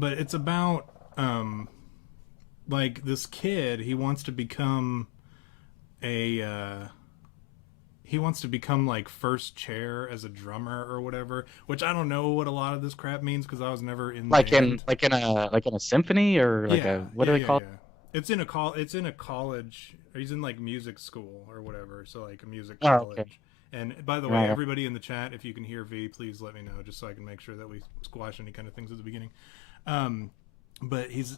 but it's about like this kid. A he wants to become like first chair as a drummer or whatever, which I don't know what a lot of this crap means because I was never in the band. Like in a symphony or like Yeah, a what do yeah, they yeah, call it? yeah. It's in a college. He's in like music school or whatever, so like a music Oh, okay. college. And by the way, Right. everybody in the chat, if you can hear V, please let me know, just so I can make sure that we squash any kind of things at the beginning. Um, but he's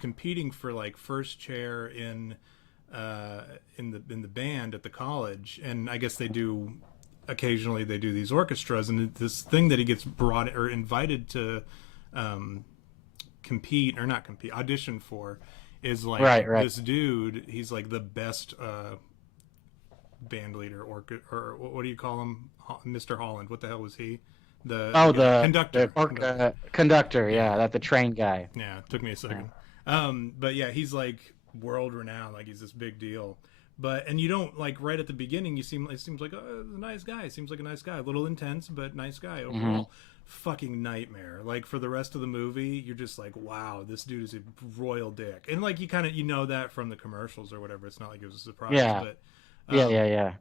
competing for like first chair in the band at the college, and I guess they do occasionally they do these orchestras, and this thing that he gets brought or invited to um, compete or not compete audition for is like Right. this dude. He's like the best band leader or what do you call him, Mr. Holland? What the hell was he? Oh, Conductor. Conductor. conductor. Yeah, Yeah, that the train guy. yeah. It took me a Yeah. second. But yeah, he's like world renowned. Like he's this big deal. But and you don't like right at the beginning. It seems like a nice guy. Seems like a nice guy. A little intense, but nice guy Hmm. overall. Fucking nightmare. Like for the rest of the movie, you're just like, wow, this dude is a royal dick. And like you know that from the commercials or whatever. It's not like it was a surprise, Yeah.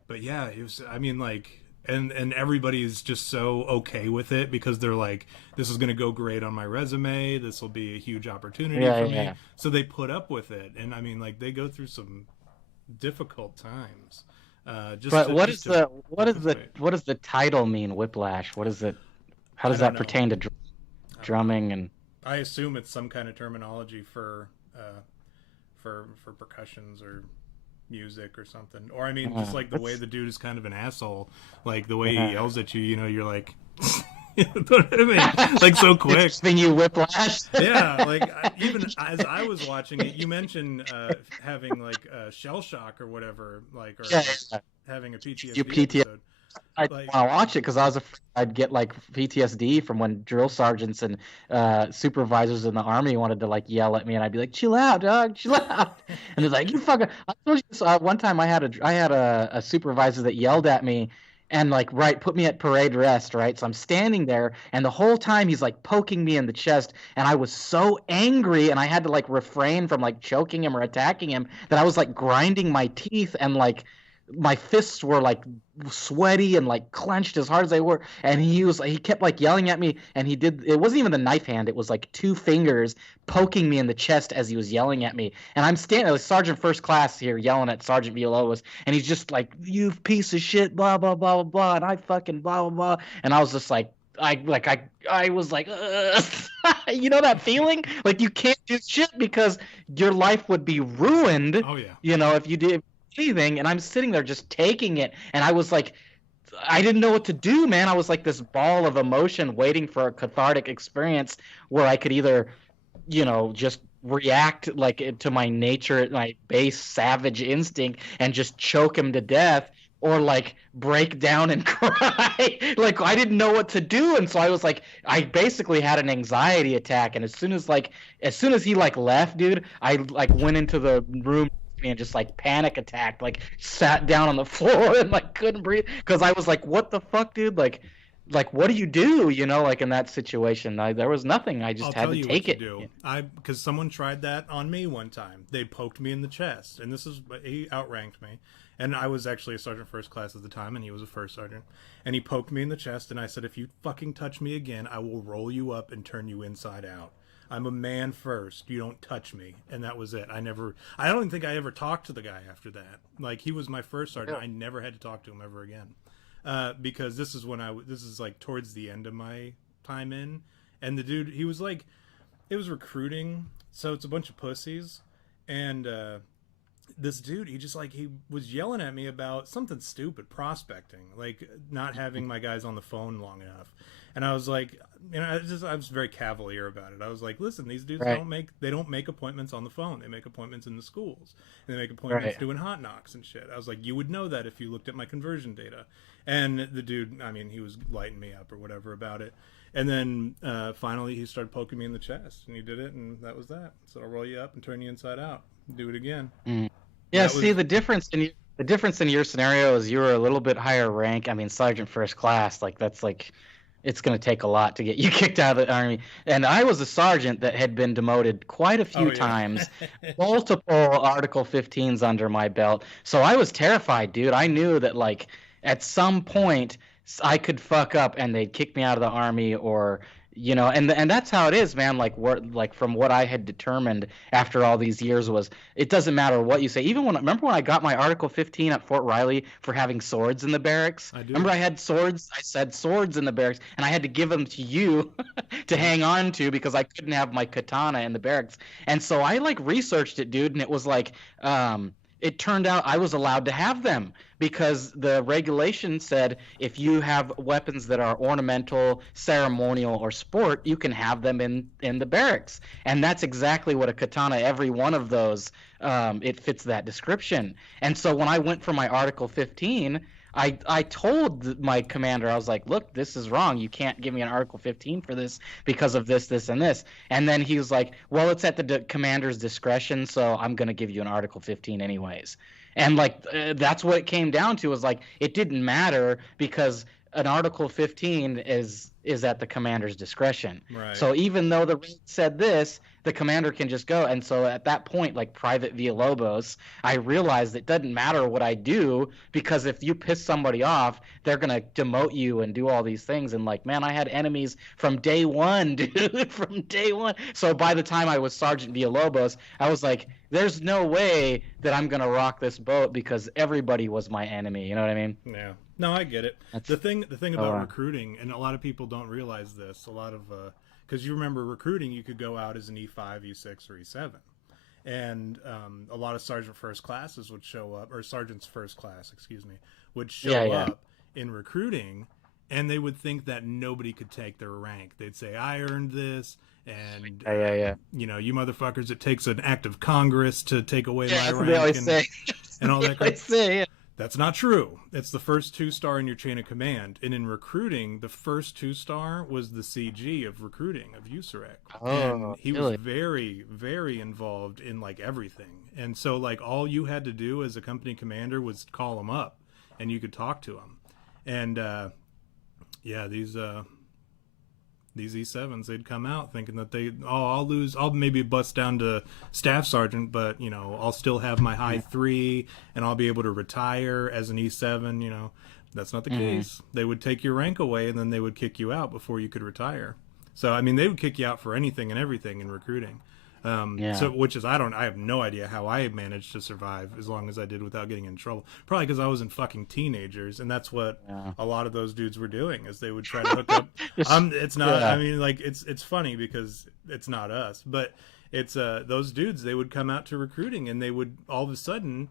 but yeah, it was. I mean, like, and everybody's just so okay with it because they're like, this is going to go great on my resume. This will be a huge opportunity Yeah. for Yeah. me. So they put up with it, and I mean, like, they go through some difficult times, But what is just to participate. what does the title mean? Whiplash. What is it? How I does don't that know. pertain to I don't know. drumming and? I assume it's some kind of terminology for for percussions or music or something. Or I mean, just like the way That's the dude is kind of an asshole, like the way he yeah. yells at you. You know, you're like, you know what I mean? Like so It's quick. giving you whiplash. Yeah, like even as I was watching it, you mentioned having like shell shock or whatever, like or Yeah. like Yeah. having a You PTSD PTSD. episode. I didn't Like, want to watch it because I was afraid I'd get like PTSD from when drill sergeants and supervisors in the army wanted to like yell at me, and I'd be like, "Chill out, dog, chill out." And they're like, "You fucking." I told you this, one time I had a supervisor that yelled at me and like put me at parade rest, right? So I'm standing there, and the whole time he's like poking me in the chest, and I was so angry, and I had to like refrain from like choking him or attacking him that I was like grinding my teeth and like my fists were like sweaty and like clenched as hard as they were, and he kept like yelling at me, and it wasn't even the knife hand, it was like two fingers poking me in the chest as he was yelling at me, and I'm standing like Sergeant First Class here yelling at Sergeant Villalobos, and he's just like, "You piece of shit, blah blah blah blah blah," and I fucking blah blah blah, and I was just like, I was like, "Ugh." You know that feeling like you can't do shit because your life would be ruined, oh yeah, if you did anything. And I'm sitting there just taking it, and I was like, I didn't know what to do, man. I was like this ball of emotion waiting for a cathartic experience where I could either, just react like to my nature, my base savage instinct, and just choke him to death, or like break down and cry. Like I didn't know what to do, and so I was like, I basically had an anxiety attack. And as soon as he like left, dude, I like went into the room and just like panic attacked, like sat down on the floor and like couldn't breathe because I was like, what the fuck, dude? Like what do you do? Like in that situation, there was nothing. I I'll just had tell to you what take you it. do. Because someone tried that on me one time. They poked me in the chest, and he outranked me, and I was actually a sergeant first class at the time, and he was a first sergeant, and he poked me in the chest, and I said, if you fucking touch me again, I will roll you up and turn you inside out. I'm a man first. You don't touch me, and that was it. I don't think I ever talked to the guy after that. Like he was my first sergeant. Yeah. I never had to talk to him ever again, because this is like towards the end of my time in, and the dude, he was like, it was recruiting, so it's a bunch of pussies, and this dude, he was yelling at me about something stupid, prospecting, like not having my guys on the phone long enough, and I was like, I was very cavalier about it. I was like, listen, these dudes Right. don't make appointments on the phone. They make appointments in the schools, and they make appointments Right. doing hot knocks and shit. I was like, you would know that if you looked at my conversion data. And the dude, I mean, he was lighting me up or whatever about it. And then finally, he started poking me in the chest, and he did it, and that was that. So I'll roll you up and turn you inside out. Do it again. Mm. Yeah. That See, was the difference in your scenario is you were a little bit higher rank. I mean, Sergeant First Class, like that's like it's going to take a lot to get you kicked out of the Army. And I was a sergeant that had been demoted quite a few times, multiple Article 15s under my belt. So I was terrified, dude. I knew that, like, at some point I could fuck up and they'd kick me out of the Army, or and that's how it is, man. Like from what I had determined after all these years was, it doesn't matter what you say. Even remember when I got my Article 15 at Fort Riley for having swords in the barracks? I do. Remember I had swords? I said swords in the barracks, and I had to give them to you to hang on to because I couldn't have my katana in the barracks. And so I like researched it, dude, and it was like it turned out I was allowed to have them because the regulation said if you have weapons that are ornamental, ceremonial, or sport, you can have them in the barracks. And that's exactly what a katana, every one of those, it fits that description. And so when I went for my Article 15, I told my commander, I was like, look, this is wrong. You can't give me an Article 15 for this because of this, this, and this. And then he was like, well, it's at the commander's discretion, so I'm going to give you an Article 15 anyways. And like that's what it came down to, was like it didn't matter because an Article 15 is at the commander's discretion. Right. So even though the rate said this, the commander can just go. And so at that point, like Private Villalobos, I realized it doesn't matter what I do, because if you piss somebody off, they're going to demote you and do all these things. And like, man, I had enemies from day one, dude, from day one. So by the time I was Sergeant Villalobos, I was like, there's no way that I'm going to rock this boat because everybody was my enemy. You know what I mean? Yeah. No, I get it. The thing about recruiting, and a lot of people don't realize this, a lot of because you remember recruiting, you could go out as an E5, E6, or E7, and a lot of sergeant first classes would show up, or sergeant's first class, excuse me, would show up in recruiting, and they would think that nobody could take their rank. They'd say, "I earned this." And you motherfuckers, it takes an act of Congress to take away my rank, and all that crap. That's not true. It's the first 2-star in your chain of command. And in recruiting, the first 2-star was the CG of recruiting, of USAREC. And he was very, very involved in like everything. And so like all you had to do as a company commander was call him up and you could talk to him. And these E7s, they'd come out thinking that I'll maybe bust down to staff sergeant, but I'll still have my high 3 and I'll be able to retire as an E7. That's not the case. They would take your rank away and then they would kick you out before you could retire. So I mean, they would kick you out for anything and everything in recruiting. So I have no idea how I managed to survive as long as I did without getting in trouble. Probably because I wasn't fucking teenagers, and that's what a lot of those dudes were doing, is they would try to hook up. It's not. I mean, like it's funny because it's not us, but it's those dudes. They would come out to recruiting, and they would all of a sudden,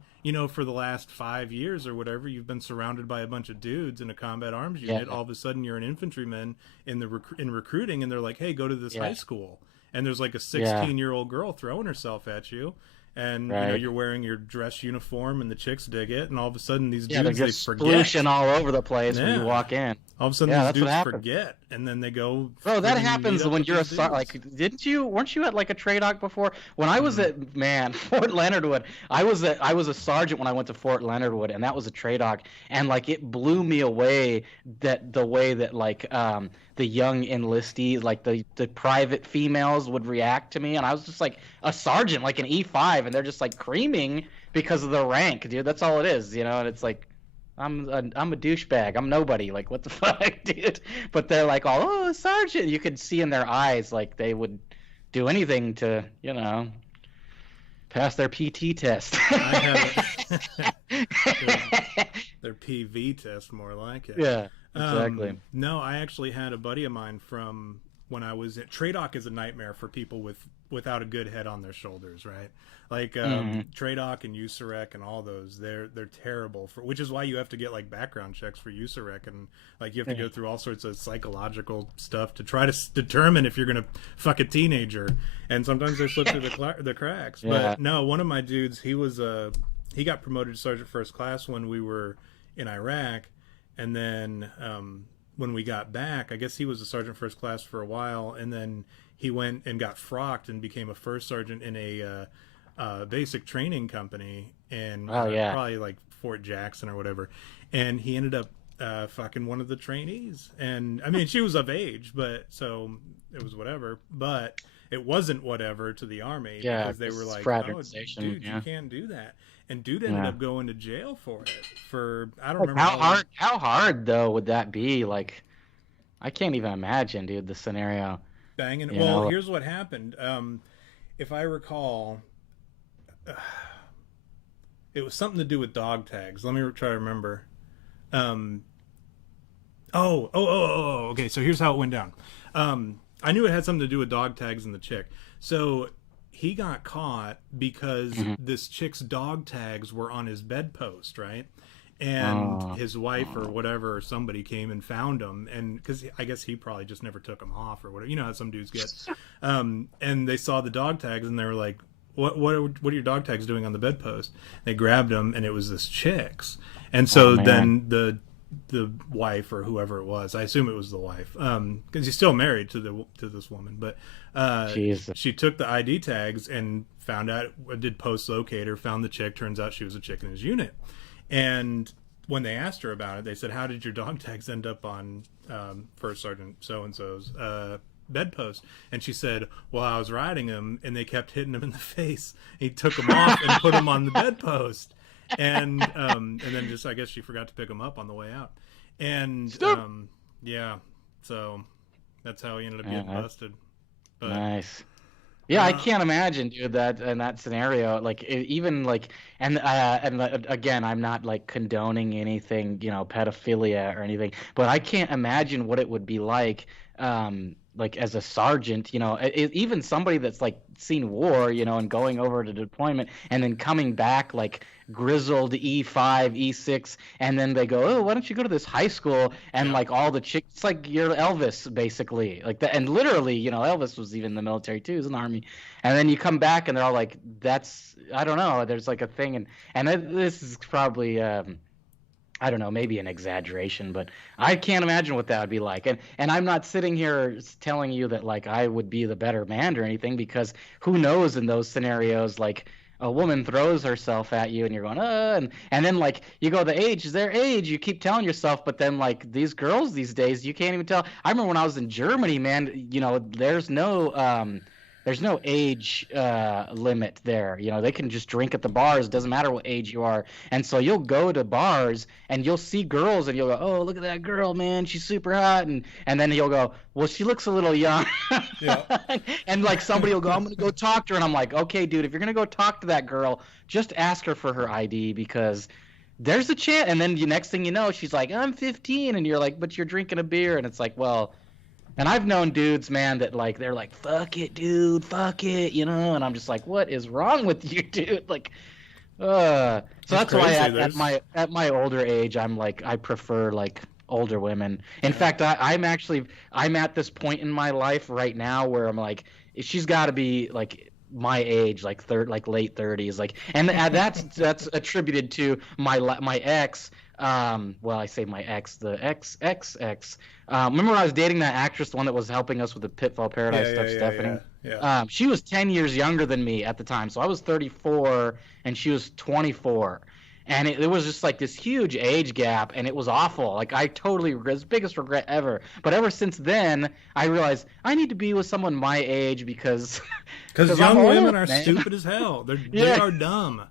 for the last 5 years or whatever, you've been surrounded by a bunch of dudes in a combat arms unit. All of a sudden, you're an infantryman in recruiting, and they're like, "Hey, go to this high school." And there's like a 16-year-old girl throwing herself at you, and you're wearing your dress uniform, and the chicks dig it, and all of a sudden these dudes, they forget. Splooshing all over the place when you walk in. All of a sudden these dudes forget, and then they go. Bro, that happens when you're weren't you at like a TRADOC before? When I was at Fort Leonard Wood, I was a sergeant when I went to Fort Leonard Wood, and that was a TRADOC, and like it blew me away that the way that like the young enlistees, like the private females, would react to me, and I was just like a sergeant, like an E5, and they're just like creaming because of the rank, dude. That's all it is, and it's like I'm a douchebag. I'm nobody. Like, what the fuck, dude? But they're like, oh, sergeant. You could see in their eyes like they would do anything to, pass their PT test. I have their PV test, more like it. Yeah, exactly. No, I actually had a buddy of mine from when I was at TRADOC. Is a nightmare for people without a good head on their shoulders, right? Like TRADOC and USAREC and all those, they're terrible for, which is why you have to get like background checks for USAREC, and like you have to go through all sorts of psychological stuff to try to determine if you're gonna fuck a teenager, and sometimes they slip through the cracks. But no, one of my dudes, he got promoted to sergeant first class when we were in Iraq, and then when we got back, I guess he was a sergeant first class for a while, and then he went and got frocked and became a first sergeant in a basic training company in probably like Fort Jackson or whatever. And he ended up fucking one of the trainees. And I mean, she was of age, but so it was whatever. But it wasn't whatever to the Army, because they were like, "Oh, dude, you can't do that." And dude ended up going to jail for it. For I don't remember how hard though would that be? Like, I can't even imagine, dude, the scenario. Banging. Well, here's what happened. If I recall, it was something to do with dog tags. Let me try to remember. Okay. So here's how it went down. I knew it had something to do with dog tags and the chick. So he got caught because this chick's dog tags were on his bedpost, right? And his wife or whatever, or somebody came and found him, and because I guess he probably just never took them off or whatever. You know how some dudes get. And they saw the dog tags and they were like, "What are your dog tags doing on the bedpost?" They grabbed them, and it was this chick's. And so then the wife or whoever it was, I assume it was the wife, because he's still married to this woman, but she took the ID tags and found out, did post locator, found the chick. Turns out she was a chick in his unit. And when they asked her about it, they said, "How did your dog tags end up on First Sergeant so-and-so's bedpost?" And she said, "Well, I was riding him, and they kept hitting him in the face. He took them off and put them on the bedpost." And then just, I guess she forgot to pick him up on the way out. And yeah, so that's how he ended up getting busted. But, nice. Yeah, I can't imagine, dude, that in that scenario, like even like, and again, I'm not like condoning anything, you know, pedophilia or anything, but I can't imagine what it would be like as a sergeant, you know, even somebody that's like seen war, you know, and going over to deployment and then coming back like grizzled E5, E6, and then they go, "Oh, why don't you go to this high school?" And like all the chicks, it's like you're Elvis basically, like that. And literally, you know, Elvis was even in the military too, he was in the Army. And then you come back and they're all like, "That's, I don't know." There's like a thing, and this is probably I don't know, maybe an exaggeration, but I can't imagine what that would be like. And I'm not sitting here telling you that like I would be the better man or anything, because who knows in those scenarios, like a woman throws herself at you and you're going, and then like you go, the age is their age, you keep telling yourself, but then like these girls these days, you can't even tell. I remember when I was in Germany, man, you know, there's no age limit there. You know, they can just drink at the bars. It doesn't matter what age you are. And so you'll go to bars and you'll see girls and you'll go, "Oh, look at that girl, man. She's super hot." And then you'll go, "Well, she looks a little young." Yeah. And like somebody will go, "I'm going to go talk to her." And I'm like, "Okay, dude, if you're going to go talk to that girl, just ask her for her ID, because there's a chance." And then the next thing you know, she's like, "I'm 15." And you're like, "But you're drinking a beer." And it's like, well... And I've known dudes, man, that like they're like, "Fuck it, dude, fuck it," you know, and I'm just like, "What is wrong with you, dude?" Like, so that's why at my older age, I'm like, I prefer like older women. In fact, I'm at this point in my life right now where I'm like, she's got to be like my age, like late 30s, like, and that's attributed to my ex. Well, I say my ex, the ex. Remember when I was dating that actress, the one that was helping us with the Pitfall Paradise stuff, Stephanie? Yeah. She was 10 years younger than me at the time. So I was 34 and she was 24. And it was just like this huge age gap, and it was awful. Like, I totally regret, it's the biggest regret ever. But ever since then, I realized I need to be with someone my age because young women are stupid as hell. They are dumb.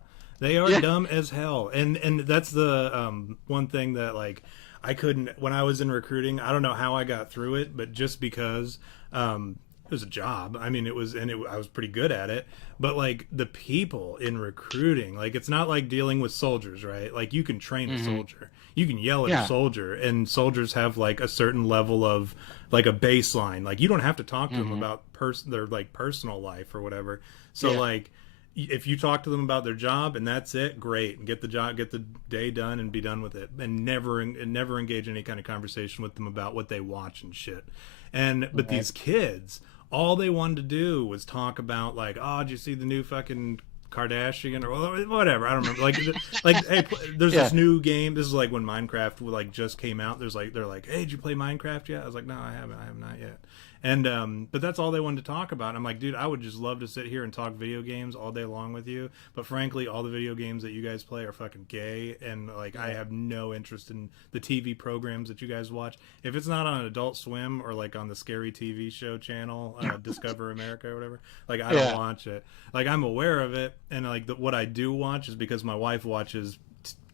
They are dumb as hell. And that's the one thing that, like, I couldn't, when I was in recruiting, I don't know how I got through it, but just because it was a job. I mean, I was pretty good at it. But, like, the people in recruiting, like, it's not like dealing with soldiers, right? Like, you can train a soldier. You can yell at a soldier, and soldiers have, like, a certain level of, like, a baseline. Like, you don't have to talk to them about their, like, personal life or whatever. So, like, if you talk to them about their job and that's it, great, and get the day done and be done with it, and never engage in any kind of conversation with them about what they watch and shit. But these kids, all they wanted to do was talk about, like, "Oh, did you see the new fucking Kardashian?" or whatever. I don't remember. Like, hey, there's this new game. This is like when Minecraft like just came out. They're like, "Hey, did you play Minecraft yet?" I was like, "No, I haven't. I have not yet." And but that's all they wanted to talk about. And I'm like, dude, I would just love to sit here and talk video games all day long with you, but frankly, all the video games that you guys play are fucking gay, and like I have no interest in the TV programs that you guys watch. If it's not on Adult Swim or like on the Scary TV Show channel, Discover America or whatever, like I don't watch it. Like I'm aware of it, and like what I do watch is because my wife watches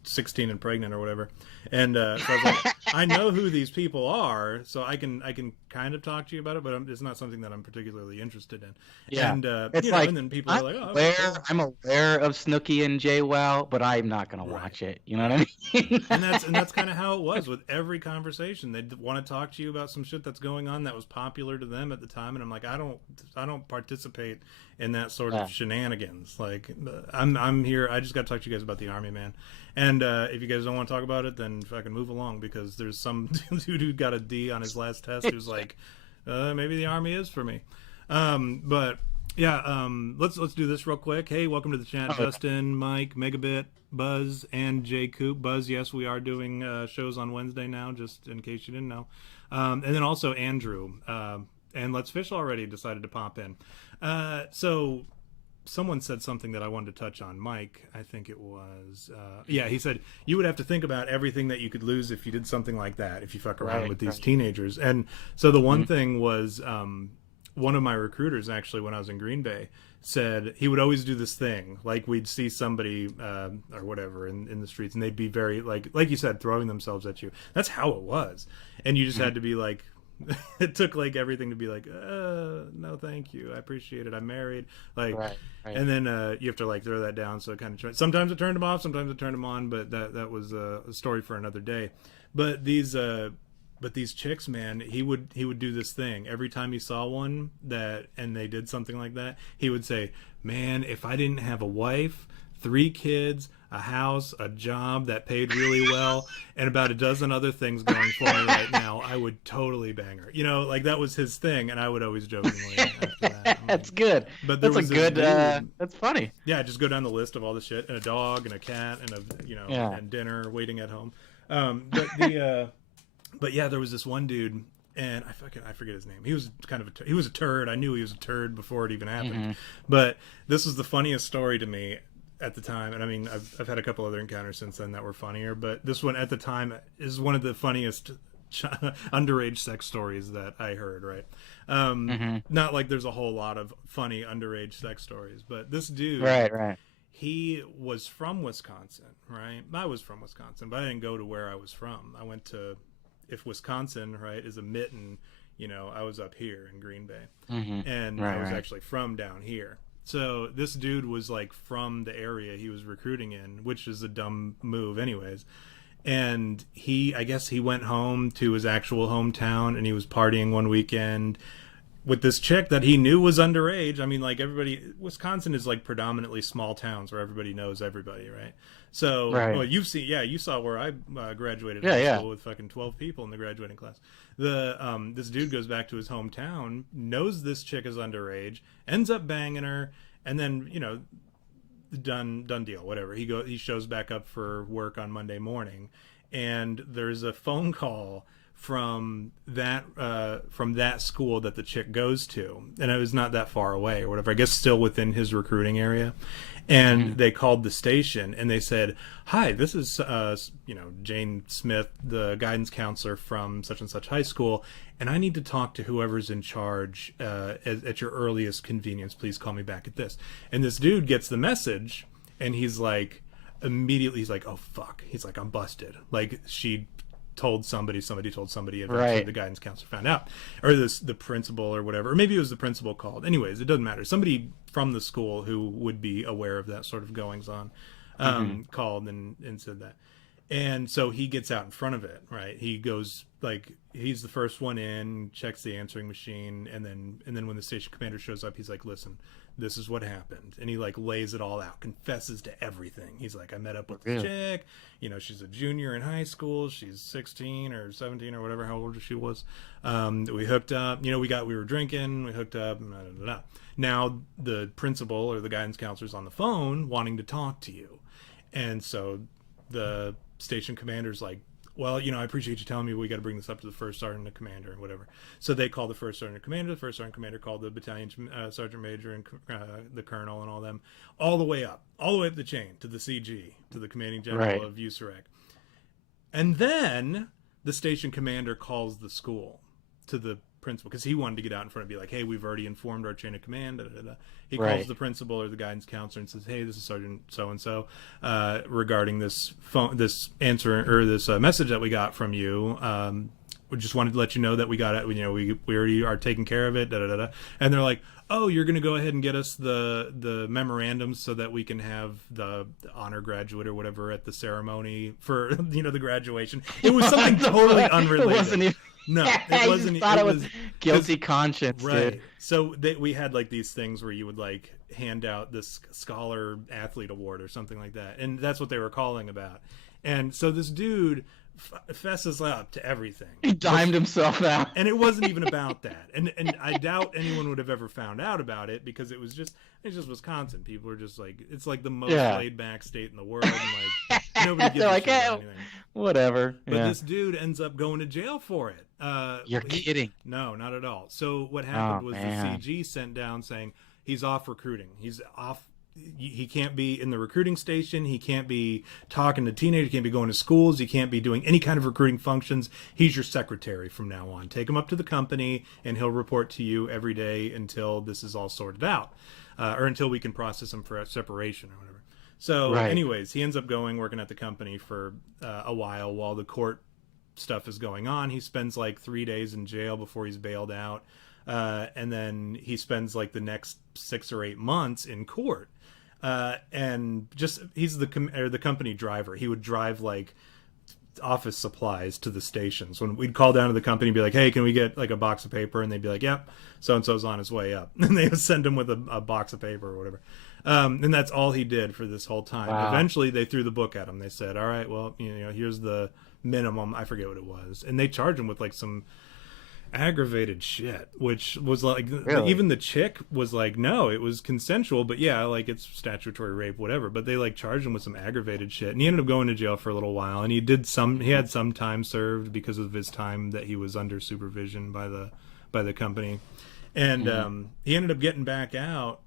16 and Pregnant or whatever, and so I was like, I know who these people are, so I can kind of talk to you about it, but it's not something that I'm particularly interested in. Yeah, And it's like, and then people are like, oh, I'm aware of Snooki and JWoww, but I'm not gonna watch it. You know what I mean? and that's kind of how it was with every conversation. They want to talk to you about some shit that's going on that was popular to them at the time, and I'm like, I don't participate in that sort of shenanigans. Like I'm here. I just got to talk to you guys about the Army, man. And if you guys don't want to talk about it, then fucking move along, because there's some dude who got a D on his last test who's like, maybe the Army is for me. But yeah, let's do this real quick. Hey, welcome to the chat, Justin, Mike, Megabit, Buzz, and Jay Coop. Buzz, yes, we are doing shows on Wednesday now, just in case you didn't know. And then also Andrew and Let's Fish already decided to pop in. So someone said something that I wanted to touch on. Mike, I think it was. He said you would have to think about everything that you could lose if you did something like that, if you fuck around with these teenagers. And so the one thing was, one of my recruiters, actually, when I was in Green Bay, said he would always do this thing. Like, we'd see somebody or whatever in the streets, and they'd be very, like you said, throwing themselves at you. That's how it was. And you just had to be like, it took like everything to be like, no, thank you, I appreciate it, I'm married, like, and then you have to like throw that down. So it kind of, sometimes it turned him off, sometimes it turned him on, but that was a story for another day. But these chicks, man, he would do this thing every time he saw one and they did something like that. He would say, man, if I didn't have a wife, 3 kids, a house, a job that paid really well, and about a dozen other things going for me right now, I would totally bang her. You know, like that was his thing, and I would always jokingly after that. That's good. But that's a good. That's funny. Yeah, just go down the list of all the shit, and a dog, and a cat, and and dinner waiting at home. But yeah, there was this one dude, and I forget his name. He was he was a turd. I knew he was a turd before it even happened. But this was the funniest story to me at the time, and I mean, I've had a couple other encounters since then that were funnier, but this one at the time is one of the funniest underage sex stories that I heard. Right? Not like there's a whole lot of funny underage sex stories, but this dude, right. He was from Wisconsin, right? I was from Wisconsin, but I didn't go to where I was from. I went to, if Wisconsin, right, is a mitten, I was up here in Green Bay, and I was actually from down here. So this dude was like from the area he was recruiting in, which is a dumb move anyways. And I guess he went home to his actual hometown, and he was partying one weekend with this chick that he knew was underage. I mean, like, everybody, Wisconsin is like predominantly small towns where everybody knows everybody, right? So, well, you saw where I graduated high school with fucking 12 people in the graduating class. This dude goes back to his hometown, knows this chick is underage, ends up banging her, and then, done deal, whatever. He shows back up for work on Monday morning, and there's a phone call from that school that the chick goes to, and it was not that far away or whatever, I guess still within his recruiting area. And they called the station, and they said, hi, this is Jane Smith, the guidance counselor from such and such high school, and I need to talk to whoever's in charge at your earliest convenience. Please call me back at this. And this dude gets the message, and he's like, immediately he's like, oh fuck, he's like, I'm busted. Like, she told somebody told somebody, eventually the guidance counselor found out, or the principal or whatever, or maybe it was the principal called. Anyways, it doesn't matter. Somebody from the school who would be aware of that sort of goings on called and said that. And so he gets out in front of it, right? He goes, like, he's the first one in, checks the answering machine, and then when the station commander shows up, he's like, listen, this is what happened. And he like lays it all out, confesses to everything. He's like, I met up with the chick, she's a junior in high school, she's 16 or 17 or whatever, how old she was. We hooked up, we were drinking, we hooked up, blah, blah, blah. Now the principal or the guidance counselor's on the phone wanting to talk to you. And so the station commander's like, well, I appreciate you telling me we got to bring this up to the first sergeant and commander and whatever. So they called the first sergeant and commander. The first sergeant and commander called the battalion sergeant major and the colonel and all the way up the chain to the CG, to the commanding general of USAREC. And then the station commander calls the school to the principal, because he wanted to get out in front and be like, hey, we've already informed our chain of command. Da, da, da. He calls the principal or the guidance counselor and says, hey, this is Sergeant so-and-so regarding this message that we got from you. We just wanted to let you know that we got it. We already are taking care of it. Da, da, da, da. And they're like, oh, you're going to go ahead and get us the memorandums so that we can have the honor graduate or whatever at the ceremony for the graduation. It was something totally unrelated. It wasn't even. No, it wasn't. It was guilty conscience, right? Dude. So we had like these things where you would like hand out this scholar athlete award or something like that, and that's what they were calling about. And so this dude fesses up to everything. He dimed himself out, and it wasn't even about that. And I doubt anyone would have ever found out about it, because it's just Wisconsin. People are just like, it's like the most laid back state in the world, and like nobody gives a shit about anything. Whatever. But this dude ends up going to jail for it. You're kidding? No, not at all. So what happened was the CG sent down saying he's off recruiting. He's off. He can't be in the recruiting station. He can't be talking to teenagers. He can't be going to schools. He can't be doing any kind of recruiting functions. He's your secretary from now on. Take him up to the company, and he'll report to you every day until this is all sorted out, or until we can process him for a separation or whatever. So anyways, he ends up working at the company for a while the court stuff is going on. He spends like 3 days in jail before he's bailed out. And then he spends like the next 6 or 8 months in court. And just, he's the company driver. He would drive like office supplies to the stations. When we'd call down to the company and be like, hey, can we get like a box of paper? And they'd be like, yep, so-and-so's on his way up. And they would send him with a box of paper or whatever. And that's all he did for this whole time. Wow. Eventually they threw the book at him. They said, all right, well, here's the minimum. I forget what it was. And they charged him with like some aggravated shit, which was like, really? Even the chick was like, no, it was consensual, but yeah, like it's statutory rape, whatever. But they like charged him with some aggravated shit, and he ended up going to jail for a little while. And he had some time served because of his time that he was under supervision by the company. And he ended up getting back out,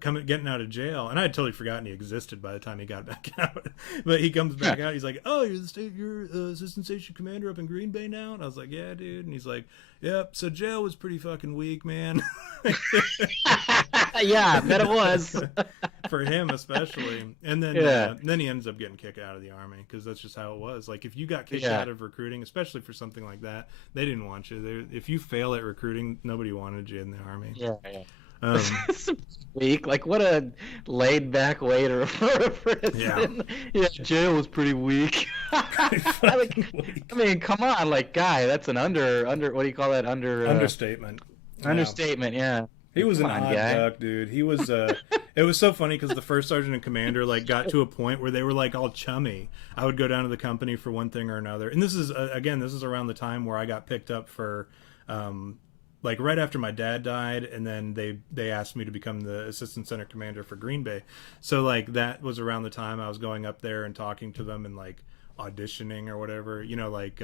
getting out of jail, and I had totally forgotten he existed by the time he got back out. But he comes back out, he's like, oh, you're assistant station commander up in Green Bay now? And I was like, yeah, dude. And he's like, yep, so jail was pretty fucking weak, man. Yeah, I bet it was. For him especially. And then he ends up getting kicked out of the Army, because that's just how it was. Like, if you got kicked out of recruiting, especially for something like that, they didn't want you. If you fail at recruiting, nobody wanted you in the Army. Yeah. Weak, like what a laid back way to refer to prison. Yeah, jail was pretty weak. I mean, come on, like, guy, that's an under what do you call that? Understatement. Understatement, yeah. He was an odd duck, dude. He was it was so funny because the first sergeant and commander like got to a point where they were like all chummy. I would go down to the company for one thing or another, and this is around the time where I got picked up for like right after my dad died, and then they asked me to become the assistant center commander for Green Bay. So like that was around the time I was going up there and talking to them and like auditioning or whatever, like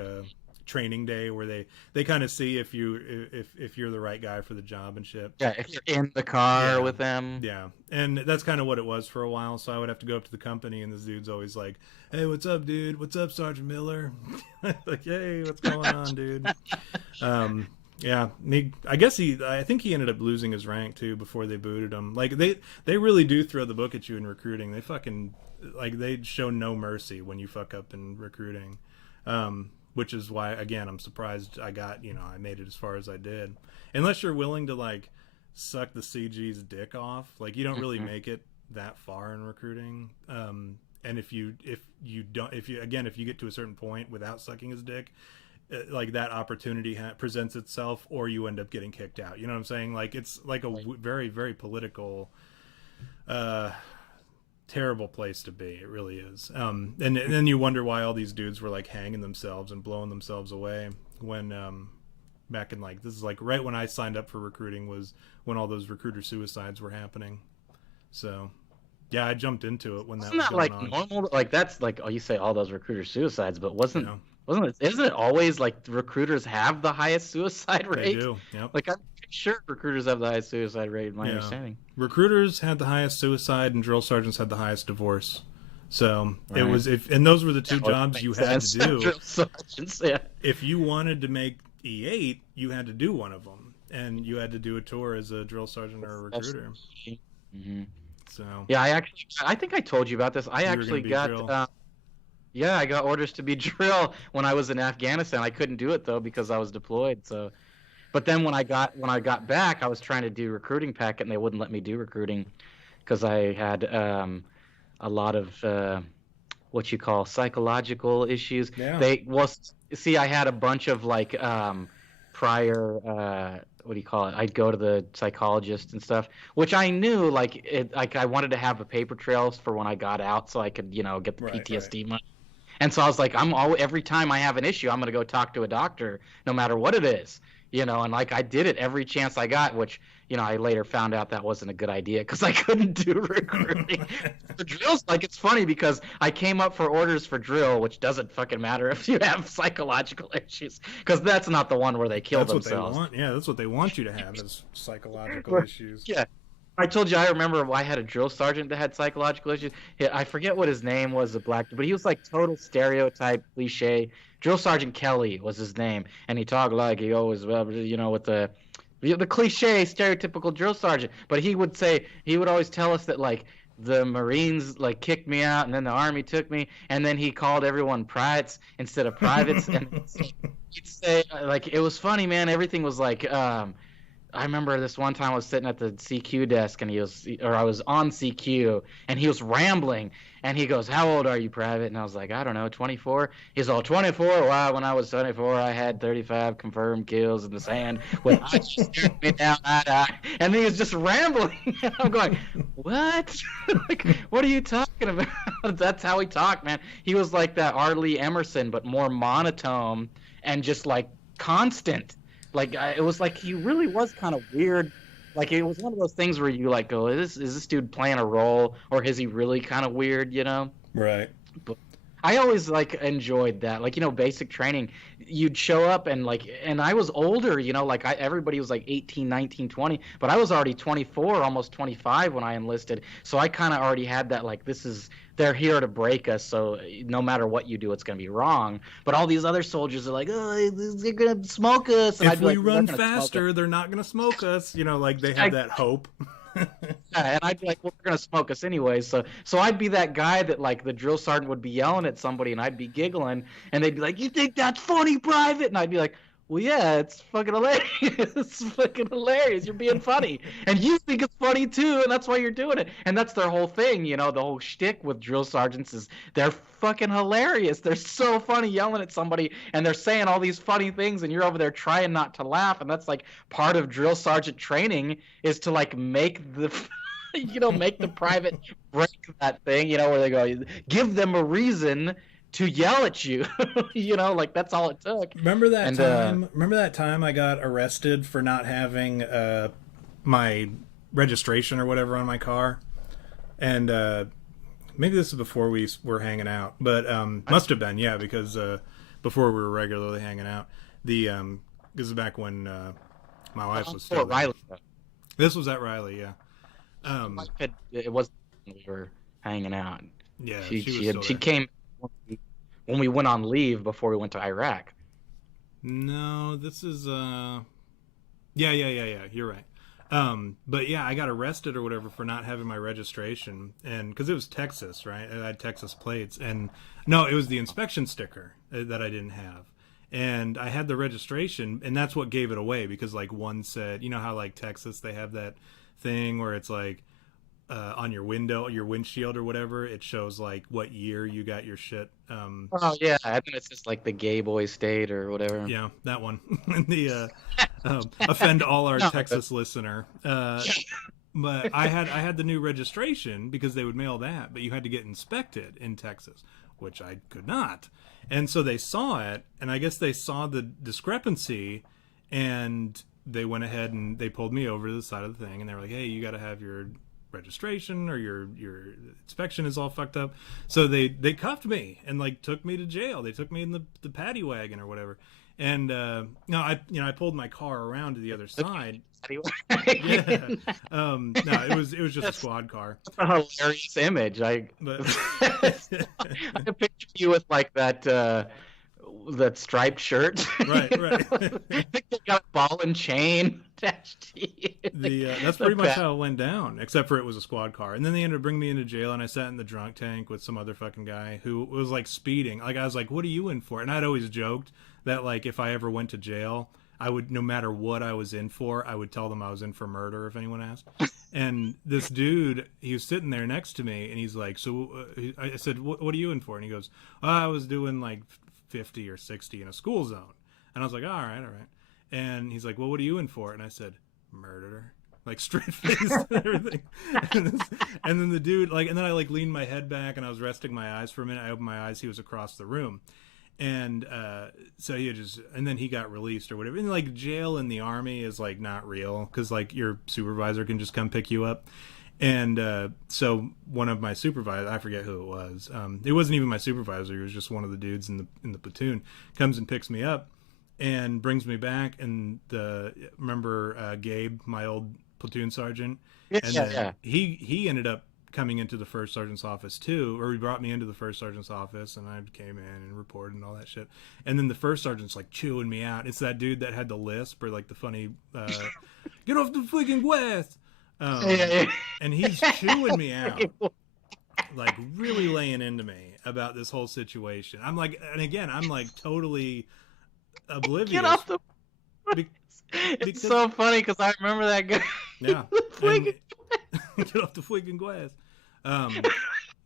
training day where they kind of see if you're the right guy for the job and shit. Yeah, if you're in the car with them. Yeah, and that's kind of what it was for a while. So I would have to go up to the company, and this dude's always like, "Hey, what's up, dude? What's up, Sergeant Miller?" Like, "Hey, what's going on, dude?" Yeah, I think he ended up losing his rank too before they booted him. Like they really do throw the book at you in recruiting. They fucking they show no mercy when you fuck up in recruiting. Which is why, again, I'm surprised I made it as far as I did. Unless you're willing to like suck the CG's dick off, like you don't really make it that far in recruiting. And if you get to a certain point without sucking his dick, like that opportunity presents itself, or you end up getting kicked out. You know what I'm saying? Like it's like a very, very political, terrible place to be. It really is. And then you wonder why all these dudes were like hanging themselves and blowing themselves away when back in like, this is like right when I signed up for recruiting was when all those recruiter suicides were happening. So Yeah, I jumped into it when that Wasn't was that going like on. normal? Like that's like, oh, you say all those recruiter suicides, but wasn't Yeah, wasn't it? Isn't it always like recruiters have the highest suicide they rate? do. Yep. Like I'm pretty sure recruiters have the highest suicide rate, in my Yeah. understanding. Recruiters had the highest suicide, and drill sergeants had the highest divorce. So it Right. was and those were the two That would jobs make you had sense. to do. Drill sergeants, yeah. If you wanted to make E8, you had to do one of them, and you had to do a tour as a drill sergeant or a recruiter. Mm-hmm. So Yeah, I think I told you about this. I You were actually gonna be drill. got, yeah, I got orders to be drill when I was in Afghanistan. I couldn't do it though because I was deployed. So, but then when I got back, I was trying to do recruiting packet, and they wouldn't let me do recruiting because I had a lot of what you call psychological issues. Yeah. See, I had a bunch of like prior what do you call it? I'd go to the psychologist and stuff, which I knew like I wanted to have a paper trail for when I got out, so I could get the PTSD money. And so I was like, every time I have an issue, I'm gonna go talk to a doctor, no matter what it is, and like I did it every chance I got, which I later found out that wasn't a good idea because I couldn't do recruiting. The drills, like it's funny because I came up for orders for drill, which doesn't fucking matter if you have psychological issues, because that's not the one where they kill themselves. That's what they want. Yeah, that's what they want you to have is psychological issues. Yeah. I told you I remember I had a drill sergeant that had psychological issues. I forget what his name was, the black, but he was like total stereotype cliche. Drill Sergeant Kelly was his name, and he talked like he always, with the cliche stereotypical drill sergeant. But he would always tell us that like the Marines like kicked me out, and then the Army took me, and then he called everyone privates instead of privates, and he'd say like it was funny, man. Everything was like. I remember this one time I was sitting at the CQ desk and I was on CQ and he was rambling and he goes, "How old are you, Private?" And I was like, "I don't know, 24." He's all, "24? Wow, when I was 24, I had 35 confirmed kills in the sand with eyes staring me down eye. And he was just rambling. And I'm going, "What? Like, what are you talking about?" That's how he talked, man. He was like that R. Lee Emerson, but more monotone and just like constant. Like it was like he really was kind of weird. Like it was one of those things where you like go, is this dude playing a role, or is he really kind of weird? Right. But I always like enjoyed that. Like basic training, you'd show up and I was older. Like everybody was like 18, 19, 20, but I was already 24, almost 25 when I enlisted. So I kind of already had that like they're here to break us, so no matter what you do, it's going to be wrong. But all these other soldiers are like, "Oh, they're going to smoke us." And if we run faster, they're not going to smoke us. Like they have that hope. Yeah, and I'd be like, "Well, they're going to smoke us anyway." So I'd be that guy that like the drill sergeant would be yelling at somebody, and I'd be giggling, and they'd be like, "You think that's funny, Private?" And I'd be like, "Well, yeah, it's fucking hilarious. It's fucking hilarious. You're being funny. And you think it's funny, too, and that's why you're doing it." And that's their whole thing, the whole shtick with drill sergeants is they're fucking hilarious. They're so funny yelling at somebody, and they're saying all these funny things, and you're over there trying not to laugh. And that's, like, part of drill sergeant training is to, like, make the... make the private break that thing, where they go, give them a reason to yell at you. Like that's all it took. Remember that time I got arrested for not having my registration or whatever on my car? And maybe this is before we were hanging out, but must have been, yeah, because before we were regularly hanging out. This is back when my wife was still there. Riley. This was at Riley, yeah. It wasn't when we were hanging out. Yeah, she came when we went on leave before we went to Iraq. No, this is yeah, you're right. But yeah, I got arrested or whatever for not having my registration, and because it was Texas, right? I had Texas plates, and no, it was the inspection sticker that I didn't have, and I had the registration, and that's what gave it away, because like one said, how like Texas they have that thing where it's like on your windshield or whatever, it shows like what year you got your shit. Oh yeah, I think it's just like the gay boy state or whatever. Yeah, that one. The offend all our Texas listener. But I had the new registration because they would mail that, but you had to get inspected in Texas, which I could not. And so they saw it, and I guess they saw the discrepancy, and they went ahead and they pulled me over to the side of the thing, and they were like, "Hey, you got to have your registration or your inspection is all fucked up. So they cuffed me and like took me to jail. They took me in the paddy wagon or whatever. And I pulled my car around to the other side. Yeah. No, it was just a squad car. That's a hilarious image. I picture you with like that striped shirt. Right. I think they got a ball and chain attached to you. That's pretty much how it went down, except for it was a squad car. And then they ended up bringing me into jail, and I sat in the drunk tank with some other fucking guy who was like speeding. Like I was like, "What are you in for?" And I'd always joked that like if I ever went to jail, I would, no matter what I was in for, I would tell them I was in for murder if anyone asked. And this dude, he was sitting there next to me, and he's like, "So," I said, "What are you in for?" And he goes, "I was doing like 50 or 60 in a school zone." And I was like, all right. And he's like, "Well, what are you in for?" And I said, "Murder." Like straight face and everything. And then the dude, like, and then I like leaned my head back and I was resting my eyes for a minute. I opened my eyes. He was across the room. And so and then he got released or whatever. And like jail in the Army is like not real because like your supervisor can just come pick you up. And so one of my supervisors, I forget who it was. It wasn't even my supervisor. He was just one of the dudes in the platoon. Comes and picks me up and brings me back. And remember Gabe, my old platoon sergeant, he ended up coming into the first sergeant's office too, or he brought me into the first sergeant's office, and I came in and reported and all that shit. And then the first sergeant's like chewing me out. It's that dude that had the lisp or like the funny get off the freaking glass. And he's chewing me out, like really laying into me about this whole situation. I'm like, and again, I'm like totally oblivious. Get off the. It's so funny because I remember that guy. Yeah. Get off the freaking glass.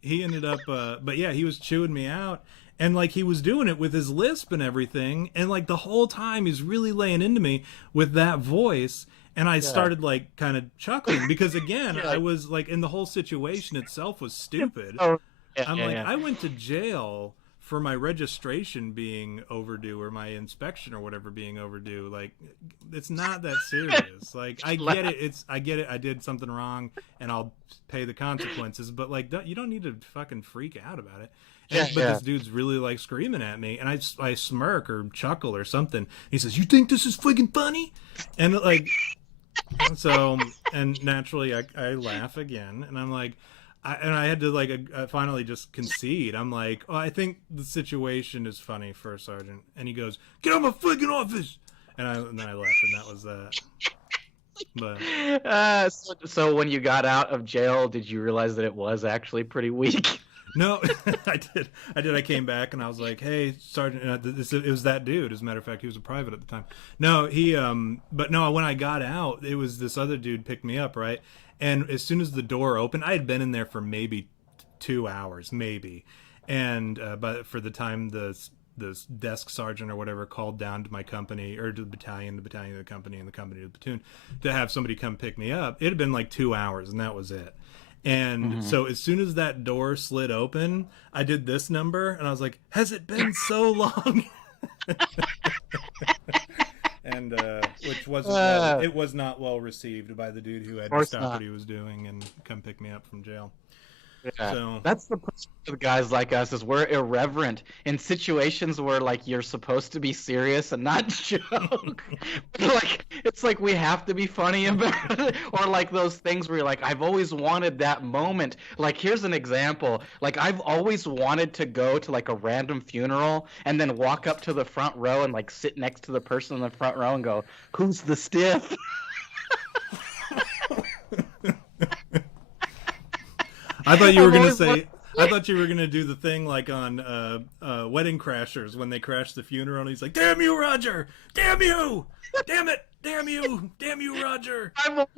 He ended up, but yeah, he was chewing me out, and like he was doing it with his lisp and everything, and like the whole time he's really laying into me with that voice. And I started like kind of chuckling because again, I was like, and the whole situation itself was stupid. I went to jail for my registration being overdue or my inspection or whatever being overdue. Like, it's not that serious. Like, I get it. I get it. I did something wrong and I'll pay the consequences. But like, you don't need to fucking freak out about it. But this dude's really like screaming at me, and I smirk or chuckle or something. He says, "You think this is freaking funny?" And like. So, and naturally I laugh again, and I'm like, I had to like finally just concede. I'm like, "Oh, I think the situation is funny, First Sergeant." And he goes, "Get out of my freaking office!" And then I left, and that was that. But so when you got out of jail, did you realize that it was actually pretty weak? No, I did. I came back and I was like, "Hey, Sergeant," it was that dude. As a matter of fact, he was a private at the time. No, but no, when I got out, it was this other dude picked me up, right? And as soon as the door opened, I had been in there for maybe 2 hours, maybe. And but for the time the desk sergeant or whatever called down to my company or to the battalion to the company, and the company to the platoon to have somebody come pick me up, it had been like 2 hours, and that was it. And so as soon as that door slid open, I did this number, and I was like, "Has it been so long?" And which wasn't it was not well received by the dude who had to stop what he was doing and come pick me up from jail. Yeah. So that's the problem with guys like us, is we're irreverent in situations where like you're supposed to be serious and not joke. Like it's like we have to be funny about it, or like those things where you're like, I've always wanted that moment. Like here's an example. Like I've always wanted to go to like a random funeral and then walk up to the front row and like sit next to the person in the front row and go, "Who's the stiff?" I thought you were gonna say. I thought you were gonna do the thing like on Wedding Crashers when they crash the funeral, and he's like, "Damn you, Roger! Damn you! Damn it! Damn you! Damn you, Roger!" I will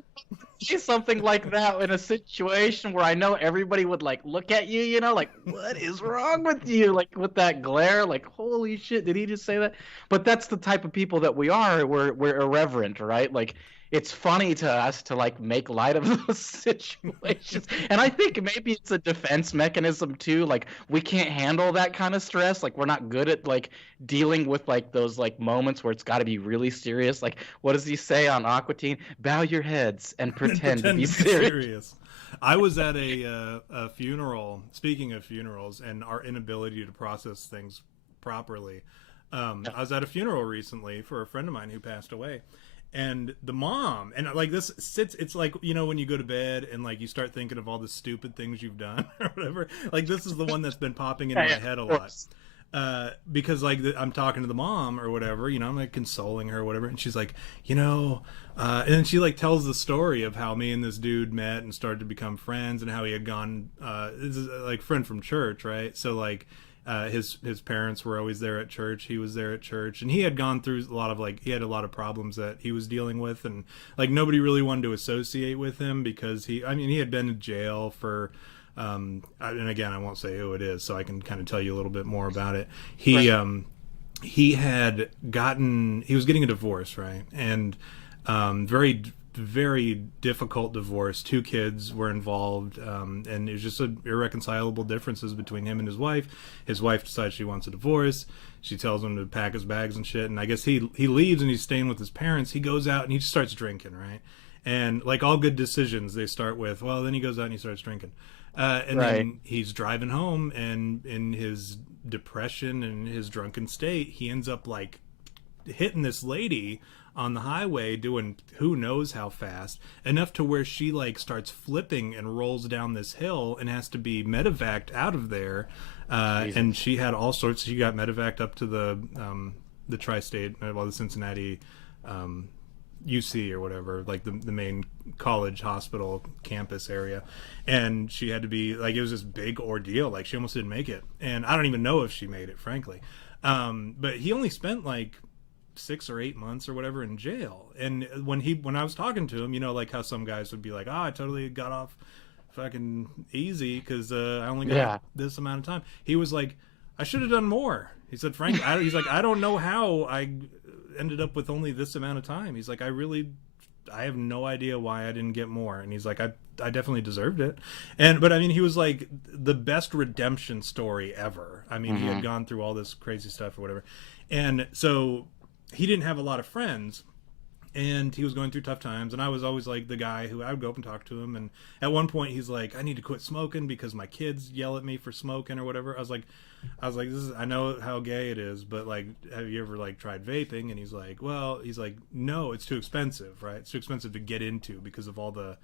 say something like that in a situation where I know everybody would like look at you, you know, like, "What is wrong with you?" Like with that glare, like, "Holy shit, did he just say that?" But that's the type of people that we are. We're irreverent, right? Like. It's funny to us to like make light of those situations. And I think maybe it's a defense mechanism too. Like we can't handle that kind of stress. Like we're not good at like dealing with like those like moments where it's got to be really serious. Like what does he say on Aqua Teen? Bow your heads and pretend to be serious. I was at a funeral. Speaking of funerals and our inability to process things properly, I was at a funeral recently for a friend of mine who passed away, and the mom, and like this sits. It's like, you know, when you go to bed and like you start thinking of all the stupid things you've done or whatever. Like this is the one that's been popping into my head a lot. Because like I'm talking to the mom or whatever, you know, I'm like consoling her or whatever, and she's like, you know, and then she like tells the story of how me and this dude met and started to become friends, and how he had gone, this is like friend from church, right? So like, his parents were always there at church, he was there at church, and he had gone through a lot of like, he had a lot of problems that he was dealing with, and like nobody really wanted to associate with him because he had been in jail for. And again, I won't say who it is, so I can kind of tell you a little bit more about it. He was getting a divorce, right? And very, very difficult divorce. 2 kids were involved, and it was just irreconcilable differences between him and his wife. His wife decides she wants a divorce. She tells him to pack his bags and shit, and I guess he leaves and he's staying with his parents. He goes out and he just starts drinking, right? And like all good decisions, they start with, well, then he goes out and he starts drinking. And then he's driving home, and in his depression and his drunken state, he ends up like hitting this lady on the highway doing who knows how fast, enough to where she like starts flipping and rolls down this hill and has to be medevaced out of there. And she had all sorts. She got medevaced up to the tri-state, well, the Cincinnati UC or whatever, like the main college hospital campus area, and she had to be like, it was this big ordeal, like she almost didn't make it, and I don't even know if she made it, frankly. But he only spent like 6 or 8 months or whatever in jail, and when I was talking to him, you know, like how some guys would be like, I totally got off fucking easy because I only got this amount of time. He was like, I should have done more. He said, Frank, he's like, I don't know how I ended up with only this amount of time. He's like, I have no idea why I didn't get more. And he's like, I definitely deserved it. But I mean, he was like the best redemption story ever. I mean, he had gone through all this crazy stuff or whatever. And so he didn't have a lot of friends, and he was going through tough times, and I was always like the guy who I would go up and talk to him. And at one point he's like, I need to quit smoking because my kids yell at me for smoking or whatever. I was like, I know how gay it is, but like, have you ever like tried vaping? And he's like, no, it's too expensive, right? It's too expensive to get into because of all the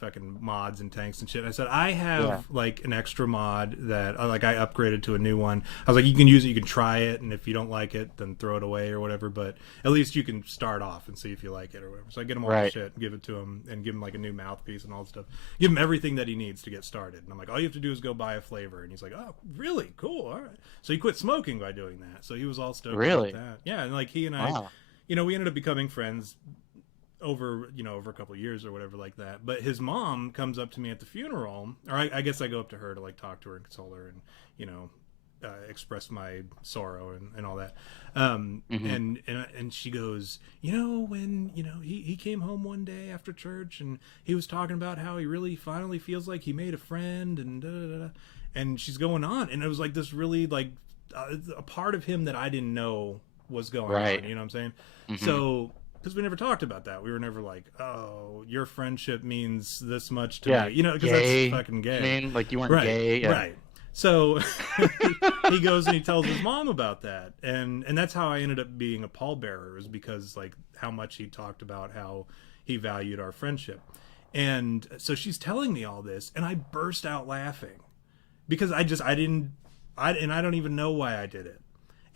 fucking mods and tanks and shit. And I said, I have like an extra mod that like I upgraded to a new one. I was like, you can use it, you can try it, and if you don't like it, then throw it away or whatever. But at least you can start off and see if you like it or whatever. So I get him all the shit, give it to him, and give him like a new mouthpiece and all the stuff. Give him everything that he needs to get started. And I'm like, all you have to do is go buy a flavor. And he's like, oh, really? Cool. All right. So he quit smoking by doing that. So he was all stoked about that. Yeah, and like he and I, you know, we ended up becoming friends over a couple of years or whatever like that. But his mom comes up to me at the funeral, or I guess I go up to her to like talk to her and console her and, you know, express my sorrow and all that. And she goes, you know, when, you know, he came home one day after church and he was talking about how he really finally feels like he made a friend and da-da-da-da. And she's going on, and it was like this really like a part of him that I didn't know was going on. You know what I'm saying? So, because we never talked about that, we were never like, oh, your friendship means this much to me, you know, because that's fucking gay. I mean, like you weren't gay, right? So he goes and he tells his mom about that, and that's how I ended up being a pallbearer, is because like how much he talked about how he valued our friendship. And so she's telling me all this, and I burst out laughing. Because I don't even know why I did it.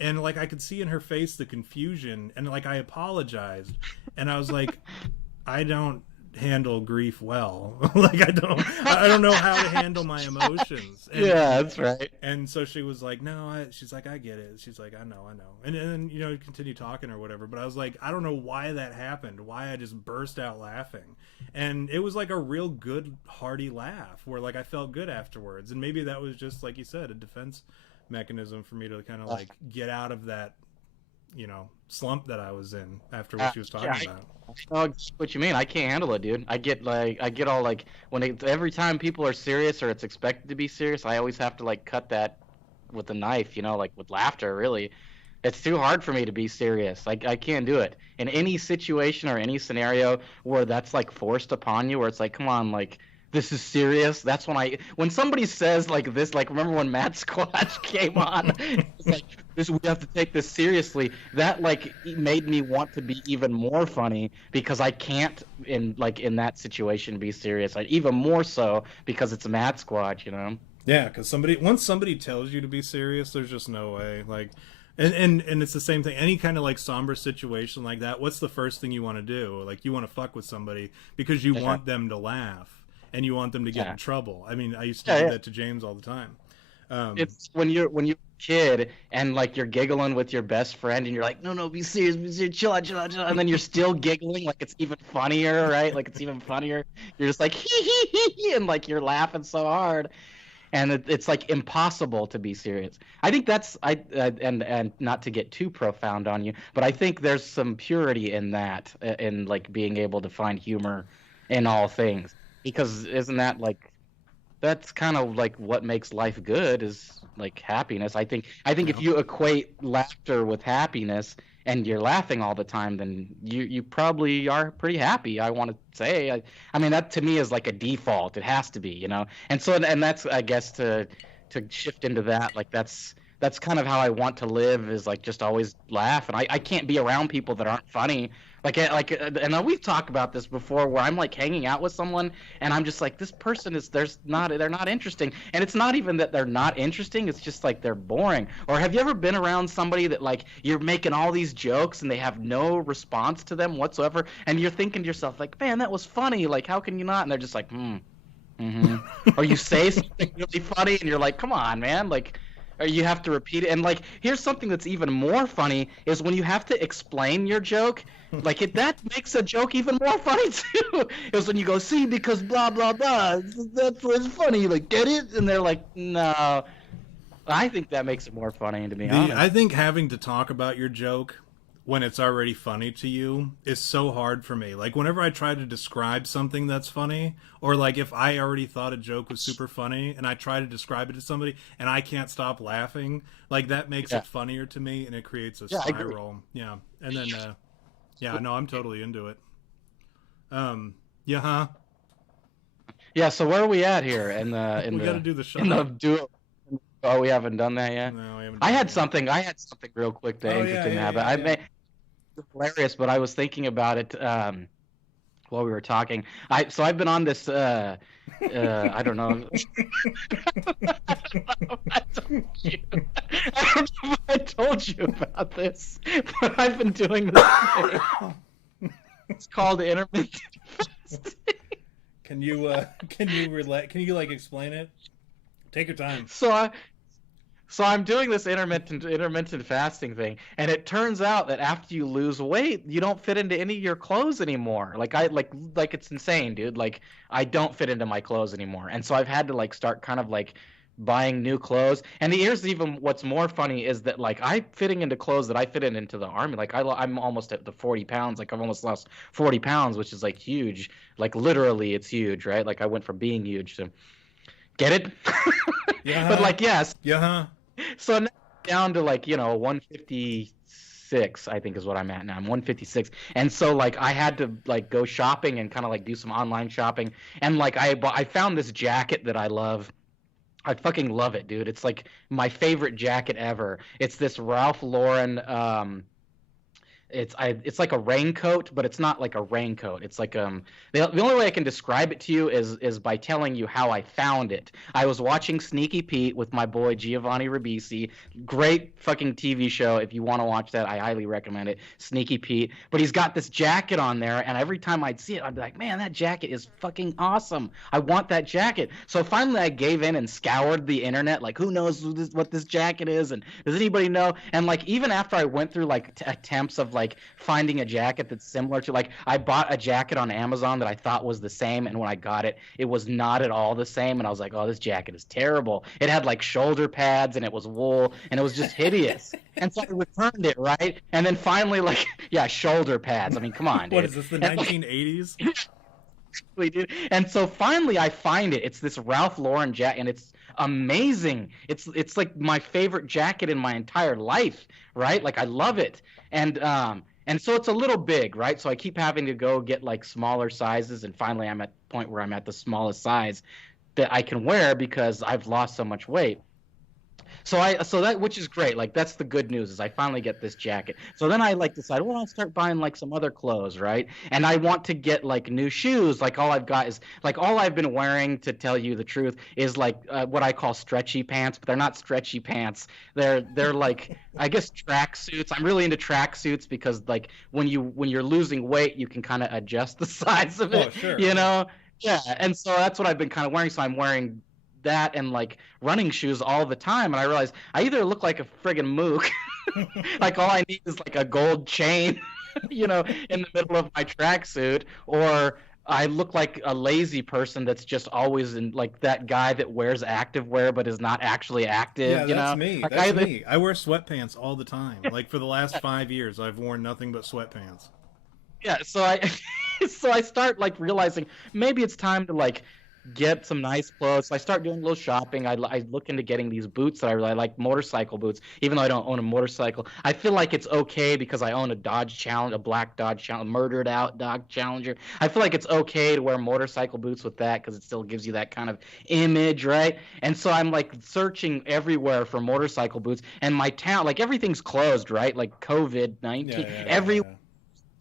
And like, I could see in her face the confusion, and like, I apologized, and I was like, I don't handle grief well. Like, I don't know how to handle my emotions. And, that's right. And so she was like, no, she's like, I get it. She's like, I know. And then, you know, continue talking or whatever. But I was like, I don't know why that happened, why I just burst out laughing. And it was like a real good, hearty laugh where like I felt good afterwards. And maybe that was just, like you said, a defense mechanism for me to kind of like get out of that, you know, slump that I was in after what she was talking about. I know what you mean. I can't handle it, dude. I get all like, every time people are serious or it's expected to be serious, I always have to like cut that with a knife, you know, like with laughter, really. It's too hard for me to be serious. Like, I can't do it. In any situation or any scenario where that's like forced upon you, where it's like, come on, like, this is serious. That's when somebody says like this, like remember when Matt Squatch came on? It's like this, we have to take this seriously. That like made me want to be even more funny because I can't in that situation be serious. Even more so because it's Matt Squatch, you know. Yeah, because once somebody tells you to be serious, there's just no way. Like, and it's the same thing. Any kind of like somber situation like that, what's the first thing you want to do? Like, you want to fuck with somebody because you want them to laugh and you want them to get in trouble. I mean, I used to do that to James all the time. It's when you're a kid and like you're giggling with your best friend and you're like, no, be serious, chill out, and then you're still giggling like it's even funnier, right? Like it's even funnier. You're just like hee, and like you're laughing so hard. And it's like impossible to be serious. I think that's and not to get too profound on you, but I think there's some purity in that, in like being able to find humor in all things. Because isn't that like, that's kind of like what makes life good, is like happiness. I think if you equate laughter with happiness and you're laughing all the time, then you probably are pretty happy. I want to say, I mean, that to me is like a default. It has to be, you know. And so, and that's, I guess, to shift into that, like that's kind of how I want to live, is like just always laugh. And I can't be around people that aren't funny. And we've talked about this before, where I'm like hanging out with someone and I'm just like, this person they're not interesting. And it's not even that they're not interesting, it's just like they're boring. Or have you ever been around somebody that like you're making all these jokes and they have no response to them whatsoever, and you're thinking to yourself like, man, that was funny, like how can you not? And they're just like, or you say something really funny and you're like, come on, man, like, or you have to repeat it. And like, here's something that's even more funny, is when you have to explain your joke, like that makes a joke even more funny too. Is when you go, see, because blah blah blah, that's what's funny, like, get it? And they're like, no. I think that makes it more funny, to be honest. I think having to talk about your joke when it's already funny to you is so hard for me. Like, whenever I try to describe something that's funny, or like if I already thought a joke was super funny and I try to describe it to somebody and I can't stop laughing, like that makes it funnier to me, and it creates a spiral. Yeah. And then no, I'm totally into it. Yeah, so where are we at here we gotta do the shot. Oh, we haven't done that yet? No, we haven't. I had something real quick interesting to have. It's hilarious, but I was thinking about it while we were talking. I've been on this I don't know. I don't know if I told you about this, but I've been doing this thing. It's called intermittent fasting. Can you like explain it? Take your time. So I'm doing this intermittent fasting thing, and it turns out that after you lose weight, you don't fit into any of your clothes anymore. Like it's insane, dude. Like I don't fit into my clothes anymore, and so I've had to like start kind of like buying new clothes. And here's even what's more funny, is that like I'm fitting into clothes that I fit into the army. Like I'm almost at the 40 pounds. Like I've almost lost 40 pounds, which is like huge. Like literally, it's huge, right? Like I went from being huge to, get it? Yeah. But like, yes. Yeah. So now I'm down to like, 156, I think is what I'm at now. I'm 156. And so like I had to like go shopping and kind of like do some online shopping. And like I found this jacket that I love. I fucking love it, dude. It's like my favorite jacket ever. It's this Ralph Lauren it's like a raincoat, but it's not like a raincoat. It's like the only way I can describe it to you is by telling you how I found it. I was watching Sneaky Pete with my boy Giovanni Ribisi. Great fucking TV show. If you want to watch that, I highly recommend it. Sneaky Pete. But he's got this jacket on there, and every time I'd see it, I'd be like, man, that jacket is fucking awesome. I want that jacket. So finally I gave in and scoured the internet, like, who knows what this jacket is, and does anybody know? And like even after I went through like attempts of like finding a jacket that's similar to, like, I bought a jacket on Amazon that I thought was the same, and when I got it, it was not at all the same, and I was like, oh, this jacket is terrible. It had like shoulder pads and it was wool and it was just hideous. And so I returned it, right? And then finally, like, yeah, shoulder pads. I mean, come on, dude. What is this, the 1980s? Dude. And so finally I find it. It's this Ralph Lauren jacket, and it's amazing. It's like my favorite jacket in my entire life, right? Like I love it. And And so it's a little big, right? So I keep having to go get like smaller sizes, and finally I'm at the point where I'm at the smallest size that I can wear because I've lost so much weight. So that, which is great. Like that's the good news, is I finally get this jacket. So then I like decide, well, I'll start buying like some other clothes, right? And I want to get like new shoes. Like all I've got is like all I've been wearing, to tell you the truth, is like what I call stretchy pants, but they're not stretchy pants. They're like, I guess, track suits. I'm really into track suits because like when you're losing weight, you can kind of adjust the size of Oh, it, sure. you know? Yeah, and so that's what I've been kind of wearing. So I'm wearing that and like running shoes all the time, and I realized I either look like a friggin' mook, like all I need is like a gold chain, in the middle of my tracksuit, or I look like a lazy person that's just always in, like that guy that wears active wear but is not actually Yeah, active, that's me. like That's either. me. I wear sweatpants all the time. Like for the last 5 years, I've worn nothing but sweatpants. Yeah, so I so I start like realizing maybe it's time to like get some nice clothes. So I start doing a little shopping. I look into getting these boots that I really like, motorcycle boots. Even though I don't own a motorcycle, I feel like it's okay because I own a Dodge Challenger, a black Dodge Challenger, murdered out Dodge Challenger. I feel like it's okay to wear motorcycle boots with that because it still gives you that kind of image, right? And so I'm like searching everywhere for motorcycle boots, and my town, like everything's closed, right? Like COVID Yeah, 19, yeah, yeah, every yeah.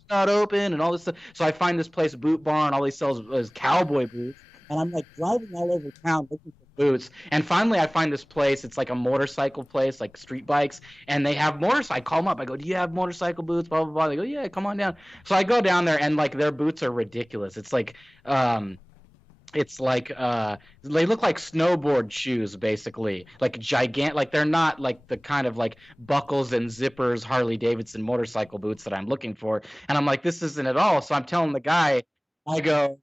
not open and all this stuff. So I find this place, Boot Barn, all they sell is cowboy boots. And I'm like driving all over town looking for boots. And finally I find this place. It's like a motorcycle place, like street bikes. And they have motorcycle. I call them up. I go, do you have motorcycle boots? Blah, blah, blah. They go, yeah, come on down. So I go down there, and like their boots are ridiculous. Um, it's like they look like snowboard shoes, basically, like gigantic. Like they're not like the kind of like buckles and zippers Harley Davidson motorcycle boots that I'm looking for. And I'm like, this isn't at all. So I'm telling the guy, I go,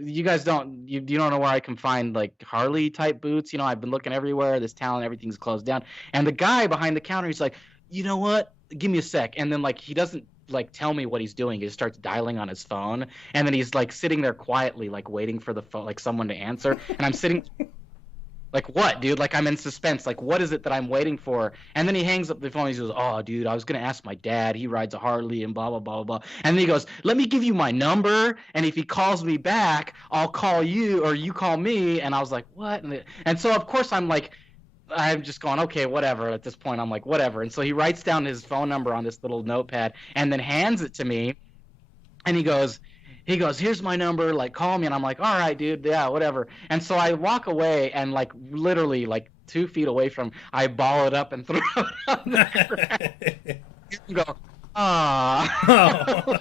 you guys you don't know where I can find like Harley type boots. I've been looking everywhere. This town, everything's closed down. And the guy behind the counter, he's like, you know what, give me a sec. And then like he doesn't like tell me what he's doing. He just starts dialing on his phone, and then he's like sitting there quietly, like waiting for the phone, like someone to answer. And I'm sitting like, what, dude? Like I'm in suspense. Like, what is it that I'm waiting for? And then he hangs up the phone. He goes, oh, dude, I was gonna ask my dad. He rides a Harley and blah blah blah blah. And then he goes, let me give you my number, and if he calls me back, I'll call you, or you call me. And I was like, what? And so of course I'm just going, okay, whatever. At this point, I'm like, whatever. And so he writes down his phone number on this little notepad and then hands it to me. And he goes, here's my number. Like, call me. And I'm like, all right, dude. Yeah, whatever. And so I walk away, and like literally like 2 feet away from, I ball it up and throw it on the ground and go, Oh. ah.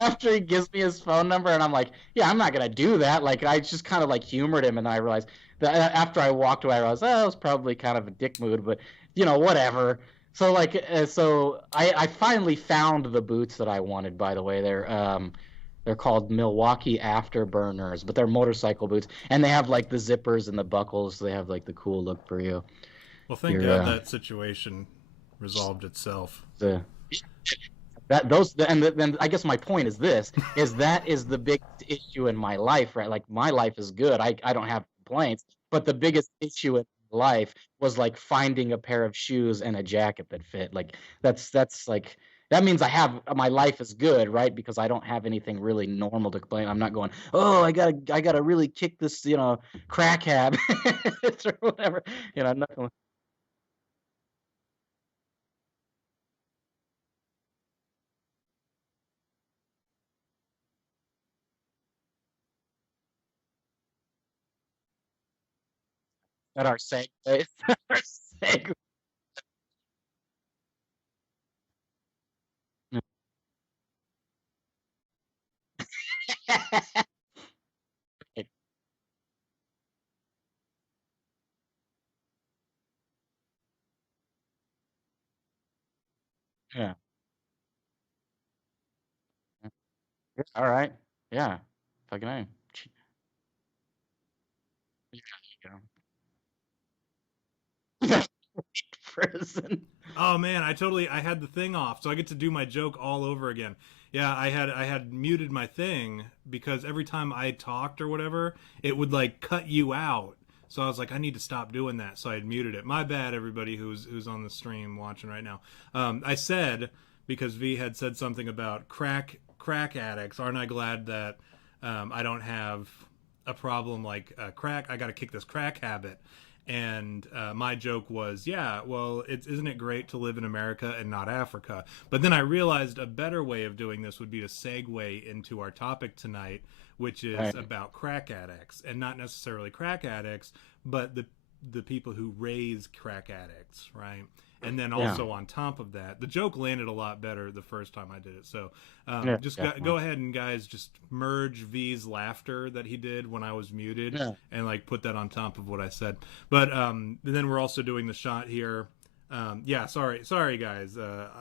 After he gives me his phone number, and I'm like, yeah, I'm not gonna do that. Like I just kind of like humored him, and I realized that after I walked away, I realized, oh, it was probably kind of a dick mood, but whatever. So like, so I finally found the boots that I wanted. By the way, they're called Milwaukee Afterburners, but they're motorcycle boots, and they have like the zippers and the buckles. So they have like the cool look for you. Well, thank Your God that situation resolved itself. the that those and then I guess my point is this, is that is the biggest issue in my life, right? Like my life is good. I don't have complaints, but the biggest issue in my life was like finding a pair of shoes and a jacket that fit. Like that's like, that means my life is good, right? Because I don't have anything really normal to complain. I'm not going, oh, I gotta really kick this, crack habit or whatever. Nothing at our segue. Our segue. Yeah. Yeah, all right. Yeah. Fucking A. Yeah, there you go. Prison. Oh man, I had the thing off, so I get to do my joke all over again. Yeah, I had muted my thing because every time I talked or whatever, it would like cut you out. So I was like, I need to stop doing that. So I had muted it. My bad, everybody who's on the stream watching right now. I said because V had said something about crack addicts. Aren't I glad that I don't have a problem like crack? I got to kick this crack habit. And my joke was, yeah, well, isn't it great to live in America and not Africa? But then I realized a better way of doing this would be to segue into our topic tonight, which is about crack addicts, and not necessarily crack addicts, but the people who raise crack addicts, right? And then also on top of that, the joke landed a lot better the first time I did it. So go ahead and guys just merge V's laughter that he did when I was muted and like put that on top of what I said. But then we're also doing the shot here. Sorry guys.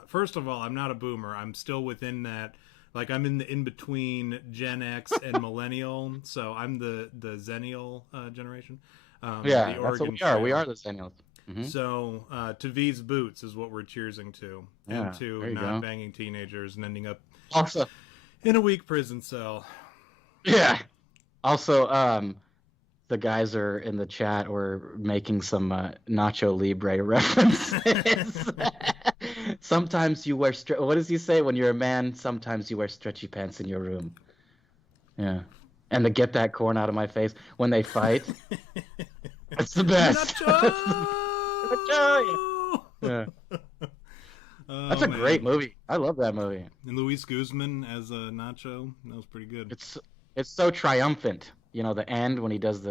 First of all, I'm not a boomer. I'm still within that. Like I'm in between Gen X and Millennial. So I'm the Zennial generation. That's what we are. We are the Zennials. Mm-hmm. So, to V's boots is what we're cheersing to, and to not banging teenagers and ending up also in a weak prison cell. Yeah. Also, the guys are in the chat or making some Nacho Libre references. Sometimes you wear what does he say? When you're a man, sometimes you wear stretchy pants in your room. Yeah. And to get that corn out of my face when they fight. It's the best. Nacho! Yeah. That's a great movie. I love that movie. And Luis Guzman as Nacho, that was pretty good. It's so triumphant. You know, the end when he does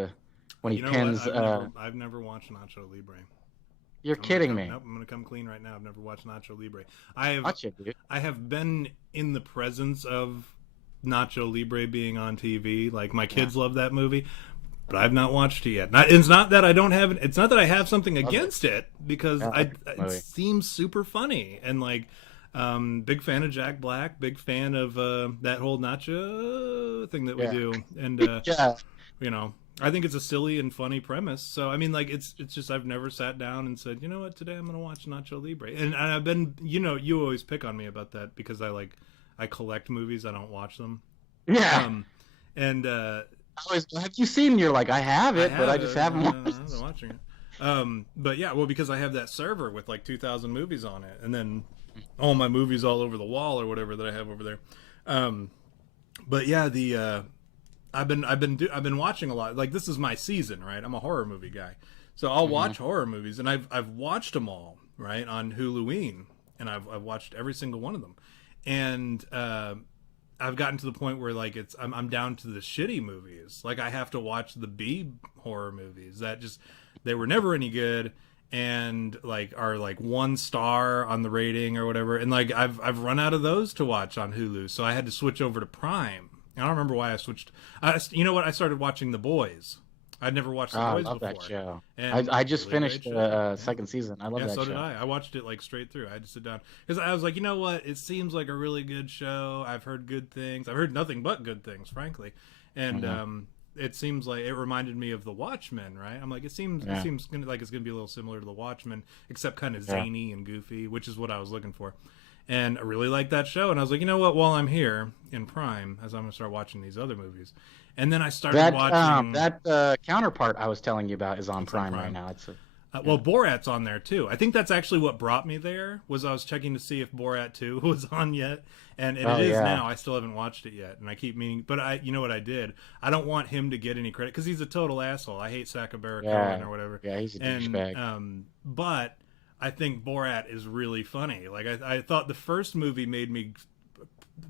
when he pins. I've never watched Nacho Libre. You're kidding me. Nope, I'm gonna come clean right now. I've never watched Nacho Libre. I have been in the presence of Nacho Libre being on TV. Like my kids love that movie. But I've not watched it yet. It's not that I don't have. It's not that I have something against it, because it seems super funny, and like, big fan of Jack Black, big fan of that whole Nacho thing that we do, and you know, I think it's a silly and funny premise. So I mean, like, it's just I've never sat down and said, you know what, today I'm gonna watch Nacho Libre, and I've been, you know, you always pick on me about that because I collect movies, I don't watch them. Yeah. Have you seen? You're like, I have it, but I just haven't watching it. But yeah, well, because I have that server with like 2,000 movies on it, and then all my movies all over the wall or whatever that I have over there. But yeah, I've been watching a lot. Like, this is my season, right? I'm a horror movie guy, so I'll watch horror movies, and I've watched them all, right, on Huluween, and I've watched every single one of them, and I've gotten to the point where like I'm down to the shitty movies. Like I have to watch the B horror movies that they were never any good, and like are like 1 star on the rating or whatever. And like I've run out of those to watch on Hulu, so I had to switch over to Prime. I don't remember why I switched. You know what? I started watching The Boys. I'd never watched The Boys before. That show. I just finished the second season. I love that show. So did I. I watched it like straight through. I had to sit down because I was like, you know what? It seems like a really good show. I've heard good things. I've heard nothing but good things, frankly. And it seems like it reminded me of The Watchmen, right? I'm like, it seems like it's gonna be a little similar to The Watchmen, except kind of zany and goofy, which is what I was looking for. And I really liked that show. And I was like, you know what? While I'm here in Prime, as I'm gonna start watching these other movies. And then I started watching that counterpart I was telling you about is on Prime right now. Well, Borat's on there too. I think that's actually what brought me there. Was I was checking to see if Borat 2 was on yet, and it is now. I still haven't watched it yet, and I keep meaning. But you know what I did? I don't want him to get any credit because he's a total asshole. I hate Sacha Baron Cohen or whatever. Yeah, he's a douchebag. But I think Borat is really funny. Like I thought the first movie made me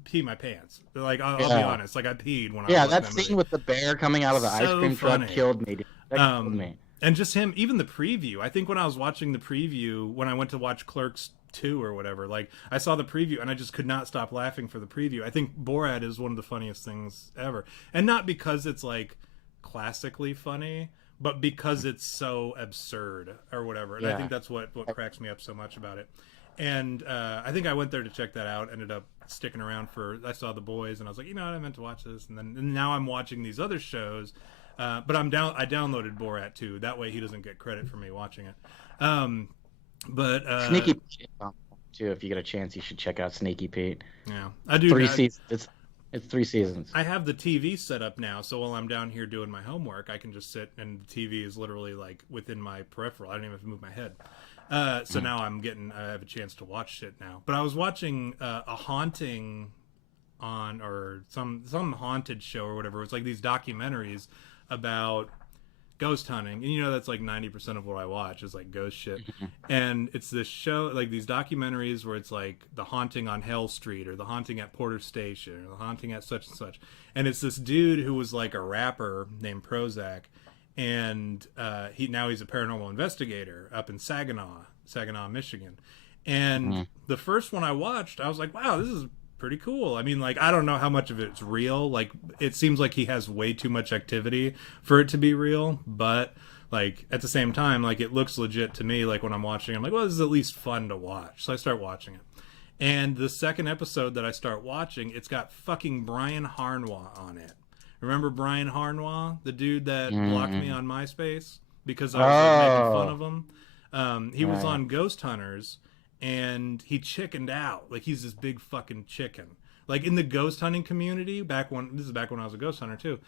pee my pants. Like I'll be honest, like I peed when I was that scene with the bear coming out of the ice cream truck killed me. That killed me. And just him, even the preview. I think when I was watching the preview, when I went to watch Clerks 2 or whatever, like I saw the preview and I just could not stop laughing for the preview. I think Borat is one of the funniest things ever, and not because it's like classically funny, but because it's so absurd or whatever. And I think that's what cracks me up so much about it. And I think I went there to check that out. Ended up sticking around I saw The Boys, and I was like, you know what, I meant to watch this. And now I'm watching these other shows. But I downloaded Borat too. That way he doesn't get credit for me watching it. Sneaky Pete too. If you get a chance, you should check out Sneaky Pete. Yeah, I do. 3 seasons. It's 3 seasons. I have the TV set up now, so while I'm down here doing my homework, I can just sit, and the TV is literally like within my peripheral. I don't even have to move my head. So now I have a chance to watch shit now. But I was watching a haunting on, or some haunted show or whatever. It's like these documentaries about ghost hunting, and that's like 90% of what I watch is like ghost shit. And it's this show, like these documentaries where it's like the haunting on Hell Street, or the haunting at Porter Station, or the haunting at such and such. And it's this dude who was like a rapper named Prozac, and he's a paranormal investigator up in Saginaw, Michigan. And the first one I watched, I was like, wow, this is pretty cool. I mean, like, I don't know how much of it's real. Like, it seems like he has way too much activity for it to be real, but like at the same time, like, it looks legit to me. Like, when I'm watching, I'm like, well, this is at least fun to watch. So I start watching it, and the second episode that I start watching, it's got fucking Brian Harnois on it. Remember Brian Harnois, the dude that blocked me on MySpace because I was like, making fun of him? He was on Ghost Hunters, and he chickened out. Like, he's this big fucking chicken. Like, in the ghost hunting community, this is back when I was a ghost hunter too,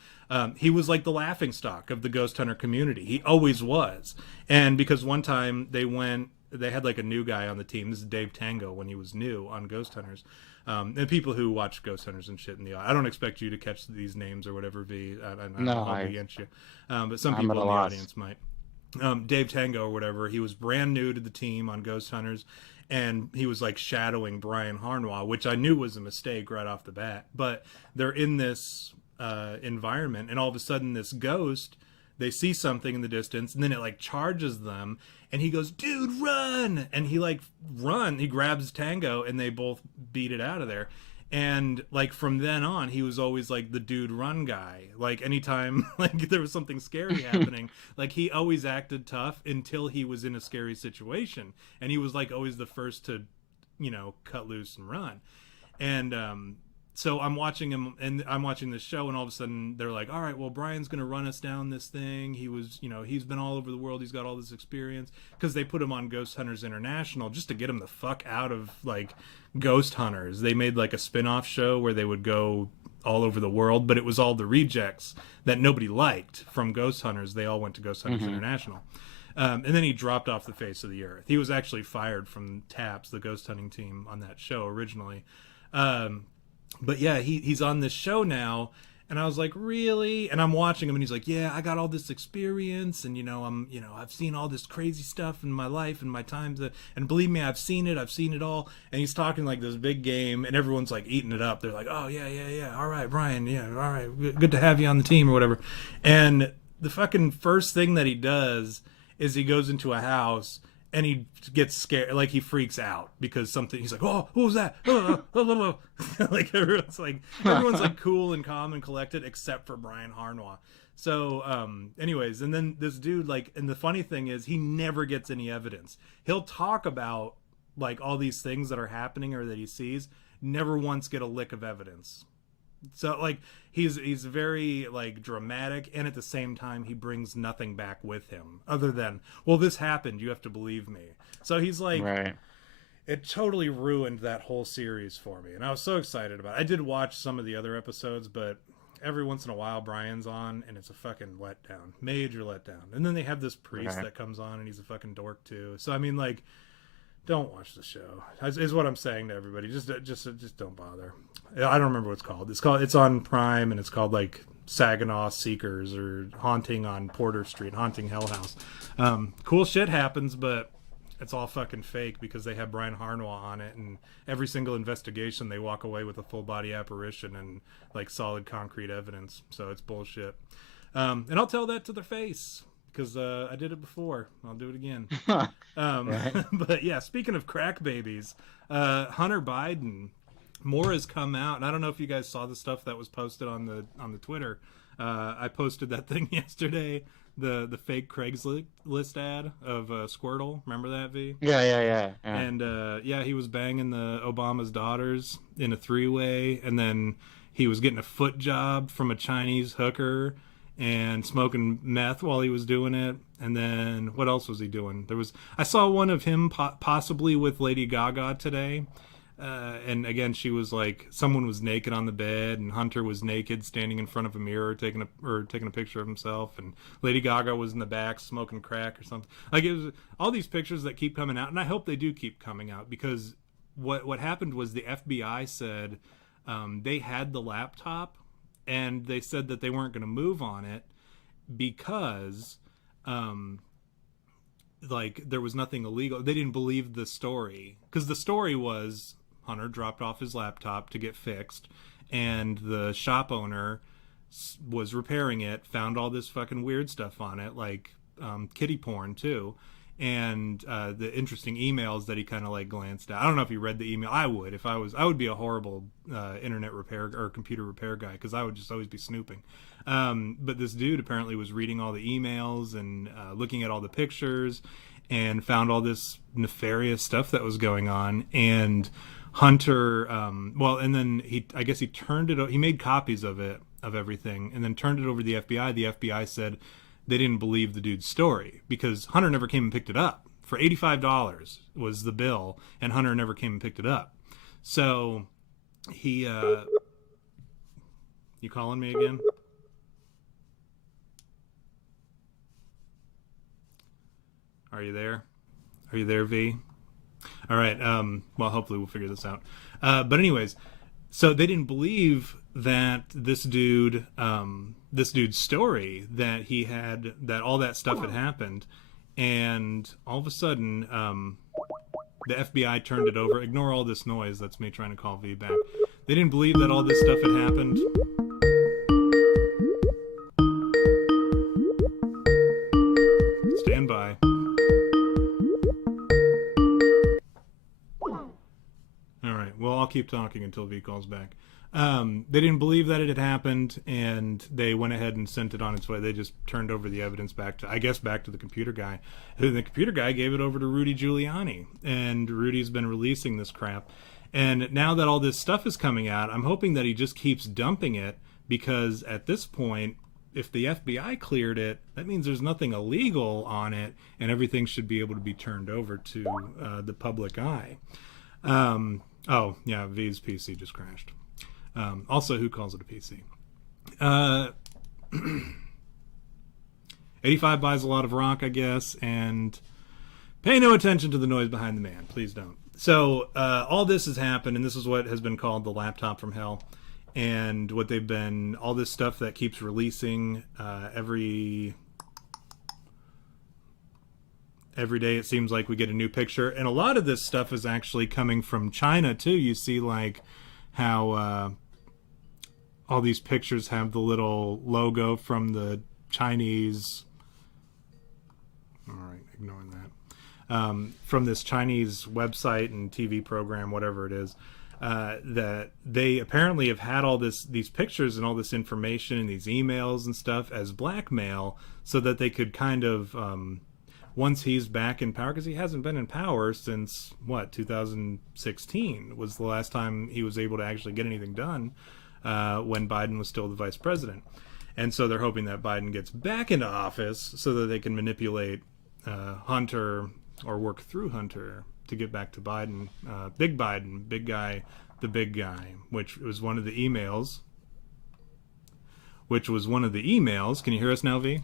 he was like the laughingstock of the ghost hunter community. He always was. And because one time they had like a new guy on the team. This is Dave Tango when he was new on Ghost Hunters. And people who watch Ghost Hunters and shit I don't expect you to catch these names or whatever, V. I'll be against you. But some people in the audience might. Dave Tango or whatever, he was brand new to the team on Ghost Hunters, and he was like shadowing Brian Harnois, which I knew was a mistake right off the bat. But they're in this environment, and all of a sudden this ghost, they see something in the distance, and then it like charges them, and he goes, dude, run! And he grabs Tango, and they both beat it out of there. And like from then on, he was always like the dude run guy. Like anytime like there was something scary happening, like he always acted tough until he was in a scary situation, and he was like always the first to, cut loose and run. And so I'm watching him, and I'm watching this show, and all of a sudden they're like, all right, well, Brian's gonna run us down this thing. He was, he's been all over the world. He's got all this experience, because they put him on Ghost Hunters International just to get him the fuck out of like Ghost Hunters. They made like a spin-off show where they would go all over the world, but it was all the rejects that nobody liked from Ghost Hunters. They all went to Ghost Hunters International. And then he dropped off the face of the earth. He was actually fired from TAPS, the ghost hunting team on that show originally. But yeah, he's on this show now, and I was like, really? And I'm watching him, and he's like, yeah, I got all this experience, and I've seen all this crazy stuff in my life and my times, and believe me, I've seen it all. And he's talking like this big game, and everyone's like eating it up. They're like, oh yeah, all right, Brian, yeah, all right, good to have you on the team or whatever. And the fucking first thing that he does is he goes into a house, and he gets scared, like he freaks out because something. He's like, "Oh, what was that?" Like everyone's like cool and calm and collected, except for Brian Harnois. So, anyways, and then this dude, like, and the funny thing is, he never gets any evidence. He'll talk about like all these things that are happening or that he sees, never once get a lick of evidence. So like he's very like dramatic, and at the same time he brings nothing back with him other than, well, this happened, you have to believe me. So he's like, right. It totally ruined that whole series for me, and I was so excited about it. I did watch some of the other episodes, but every once in a while Brian's on, and it's a fucking letdown, major letdown. And then they have this priest that comes on, and he's a fucking dork too. So I mean, like, don't watch the show is what I'm saying to everybody. Just don't bother. I don't remember what it's called. It's on Prime, and it's called like Saginaw Seekers or Haunting on Porter Street, Haunting Hell House. Cool shit happens, but it's all fucking fake because they have Brian Harnois on it, and every single investigation they walk away with a full body apparition and like solid concrete evidence. So it's bullshit. And I'll tell that to their face, because I did it before. I'll do it again. Right. But yeah, speaking of crack babies, Hunter Biden, more has come out, and I don't know if you guys saw the stuff that was posted on the Twitter. I posted that thing yesterday, the fake Craigslist ad of Squirtle. Remember that, V? Yeah. And yeah, he was banging the Obama's daughters in a 3-way, and then he was getting a foot job from a Chinese hooker and smoking meth while he was doing it. And then what else was he doing? I saw one of him possibly with Lady Gaga today. And again, she was like, someone was naked on the bed, and Hunter was naked, standing in front of a mirror, taking a picture of himself, and Lady Gaga was in the back smoking crack or something. Like, it was all these pictures that keep coming out, and I hope they do keep coming out, because what happened was the FBI said they had the laptop, and they said that they weren't going to move on it because like there was nothing illegal. They didn't believe the story, because the story was Hunter dropped off his laptop to get fixed, and the shop owner was repairing it, found all this fucking weird stuff on it, like kitty porn too, and the interesting emails that he kind of like glanced at. I don't know if he read the email. I would, if I would be a horrible internet repair or computer repair guy, because I would just always be snooping. But this dude apparently was reading all the emails and looking at all the pictures, and found all this nefarious stuff that was going on. And Hunter, and then I guess he turned it. He made copies of it, of everything, and then turned it over to the FBI. The FBI said they didn't believe the dude's story, because Hunter never came and picked it up. For $85 was the bill, and Hunter never came and picked it up. So he, you calling me again? Are you there? Are you there, V? All right. Well, hopefully we'll figure this out. But anyways, so they didn't believe that this dude's story, that he had, that all that stuff had happened, and all of a sudden, the FBI turned it over. Ignore all this noise. That's me trying to call V back. They didn't believe that all this stuff had happened. Stand by. All right. Well, I'll keep talking until V calls back. They didn't believe that it had happened, and they went ahead and sent it on its way. They just turned over the evidence back to the computer guy. The computer guy gave it over to Rudy Giuliani, and Rudy's been releasing this crap. And now that all this stuff is coming out, I'm hoping that he just keeps dumping it, because at this point, if the FBI cleared it, that means there's nothing illegal on it, and everything should be able to be turned over to the public eye. Oh, yeah, V's PC just crashed. Also, who calls it a PC? 85 buys a lot of rock, I guess, and pay no attention to the noise behind the man. Please don't. So, all this has happened, and this is what has been called the laptop from hell. And what they've been, all this stuff that keeps releasing every day, it seems like we get a new picture. And a lot of this stuff is actually coming from China, too. You see, like, how all these pictures have the little logo from the Chinese... All right, ignoring that. From this Chinese website and TV program, whatever it is, that they apparently have had all these pictures and all this information and these emails and stuff as blackmail, so that they could kind of... once he's back in power, because he hasn't been in power since, 2016 was the last time he was able to actually get anything done, when Biden was still the vice president. And so they're hoping that Biden gets back into office so that they can manipulate Hunter, or work through Hunter, to get back to Biden. Big Biden, big guy, the big guy, which was one of the emails. Can you hear us now, V?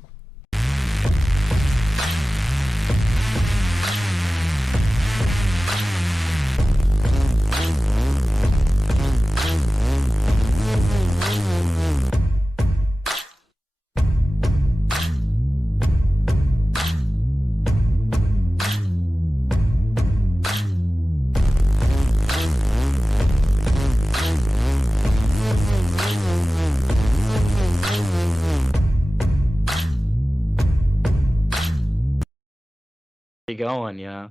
Going, yeah.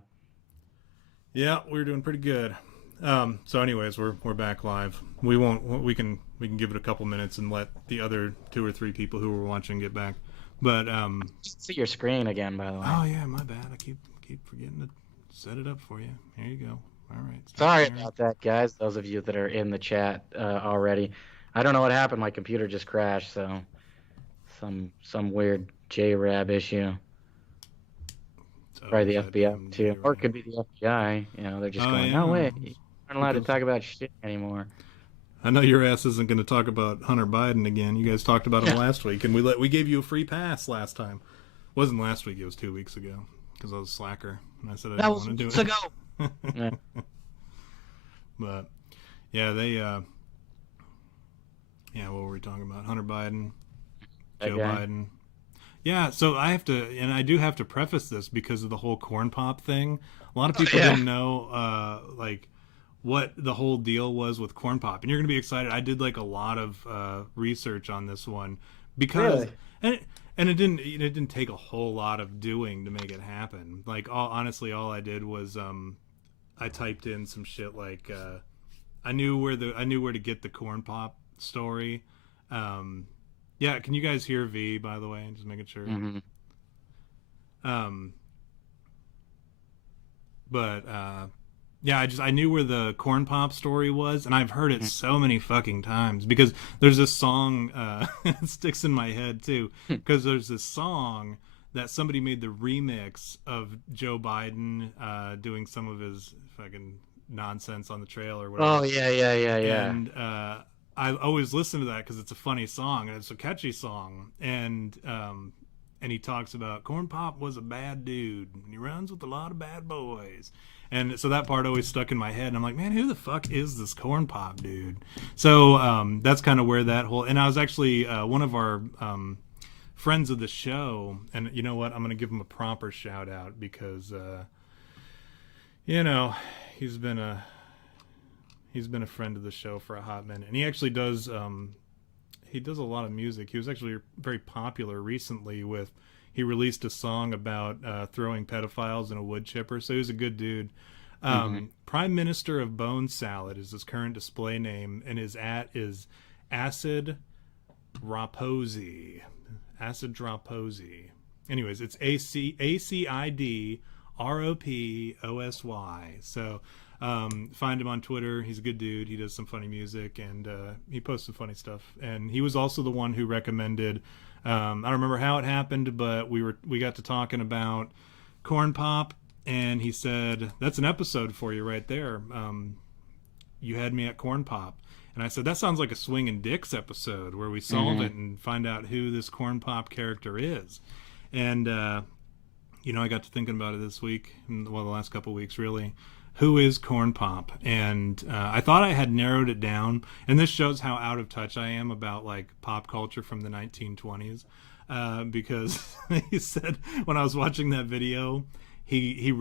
Yeah, we're doing pretty good. So anyways, we're back live. We can give it a couple minutes and let the other 2 or 3 people who were watching get back. But see your screen again, by the way. Oh yeah, my bad. I keep forgetting to set it up for you. Here you go. All right. Sorry about that, guys. Those of you that are in the chat already. I don't know what happened. My computer just crashed, so some weird JRAB issue. Probably the FBI too, or it could be the FBI. You know, they're just going, "No way, turn not allowed to talk about shit anymore. I know your ass isn't going to talk about Hunter Biden again. You guys talked about him last week, and we gave you a free pass last time. It wasn't last week; it was 2 weeks ago because I was a slacker, and I said I didn't want to do it. That was ago. But yeah, what were we talking about? Hunter Biden, Joe Biden. Yeah, so I do have to preface this because of the whole corn pop thing. A lot of people didn't know, what the whole deal was with corn pop, and you're gonna be excited. I did like a lot of research on this one because, and it didn't take a whole lot of doing to make it happen. Like, honestly, all I did was I typed in some shit like I knew where to get the corn pop story. Yeah, can you guys hear V, by the way? Just making sure. Mm-hmm. Yeah, I knew where the corn pop story was, and I've heard it so many fucking times because there's this song it sticks in my head too because there's this song that somebody made the remix of Joe Biden doing some of his fucking nonsense on the trail or whatever. Oh yeah. And I always listen to that because it's a funny song and it's a catchy song, and he talks about corn pop was a bad dude and he runs with a lot of bad boys. And so that part always stuck in my head. And I'm like, man, who the fuck is this corn pop dude? So that's kind of where that whole... And I was actually one of our friends of the show. And you know what? I'm going to give him a proper shout out because, he's been a friend of the show for a hot minute. And he actually does... he does a lot of music. He was actually very popular recently with... He released a song about throwing pedophiles in a wood chipper, so he was a good dude. Prime Minister of Bone Salad is his current display name, and his is Acid Raposy. Acid Raposy. Anyways, it's ACID ROPOSY. So find him on Twitter. He's a good dude. He does some funny music, and he posts some funny stuff. And he was also the one who recommended... I don't remember how it happened, but we got to talking about corn pop, and he said, that's an episode for you right there. You had me at corn pop. And I said, that sounds like a Swingin' Dicks episode where we solve it and find out who this corn pop character is. And, I got to thinking about it this week, the last couple of weeks, really. Who is corn pop? And I thought I had narrowed it down, and this shows how out of touch I am about like pop culture from the 1920s, because he said when I was watching that video, he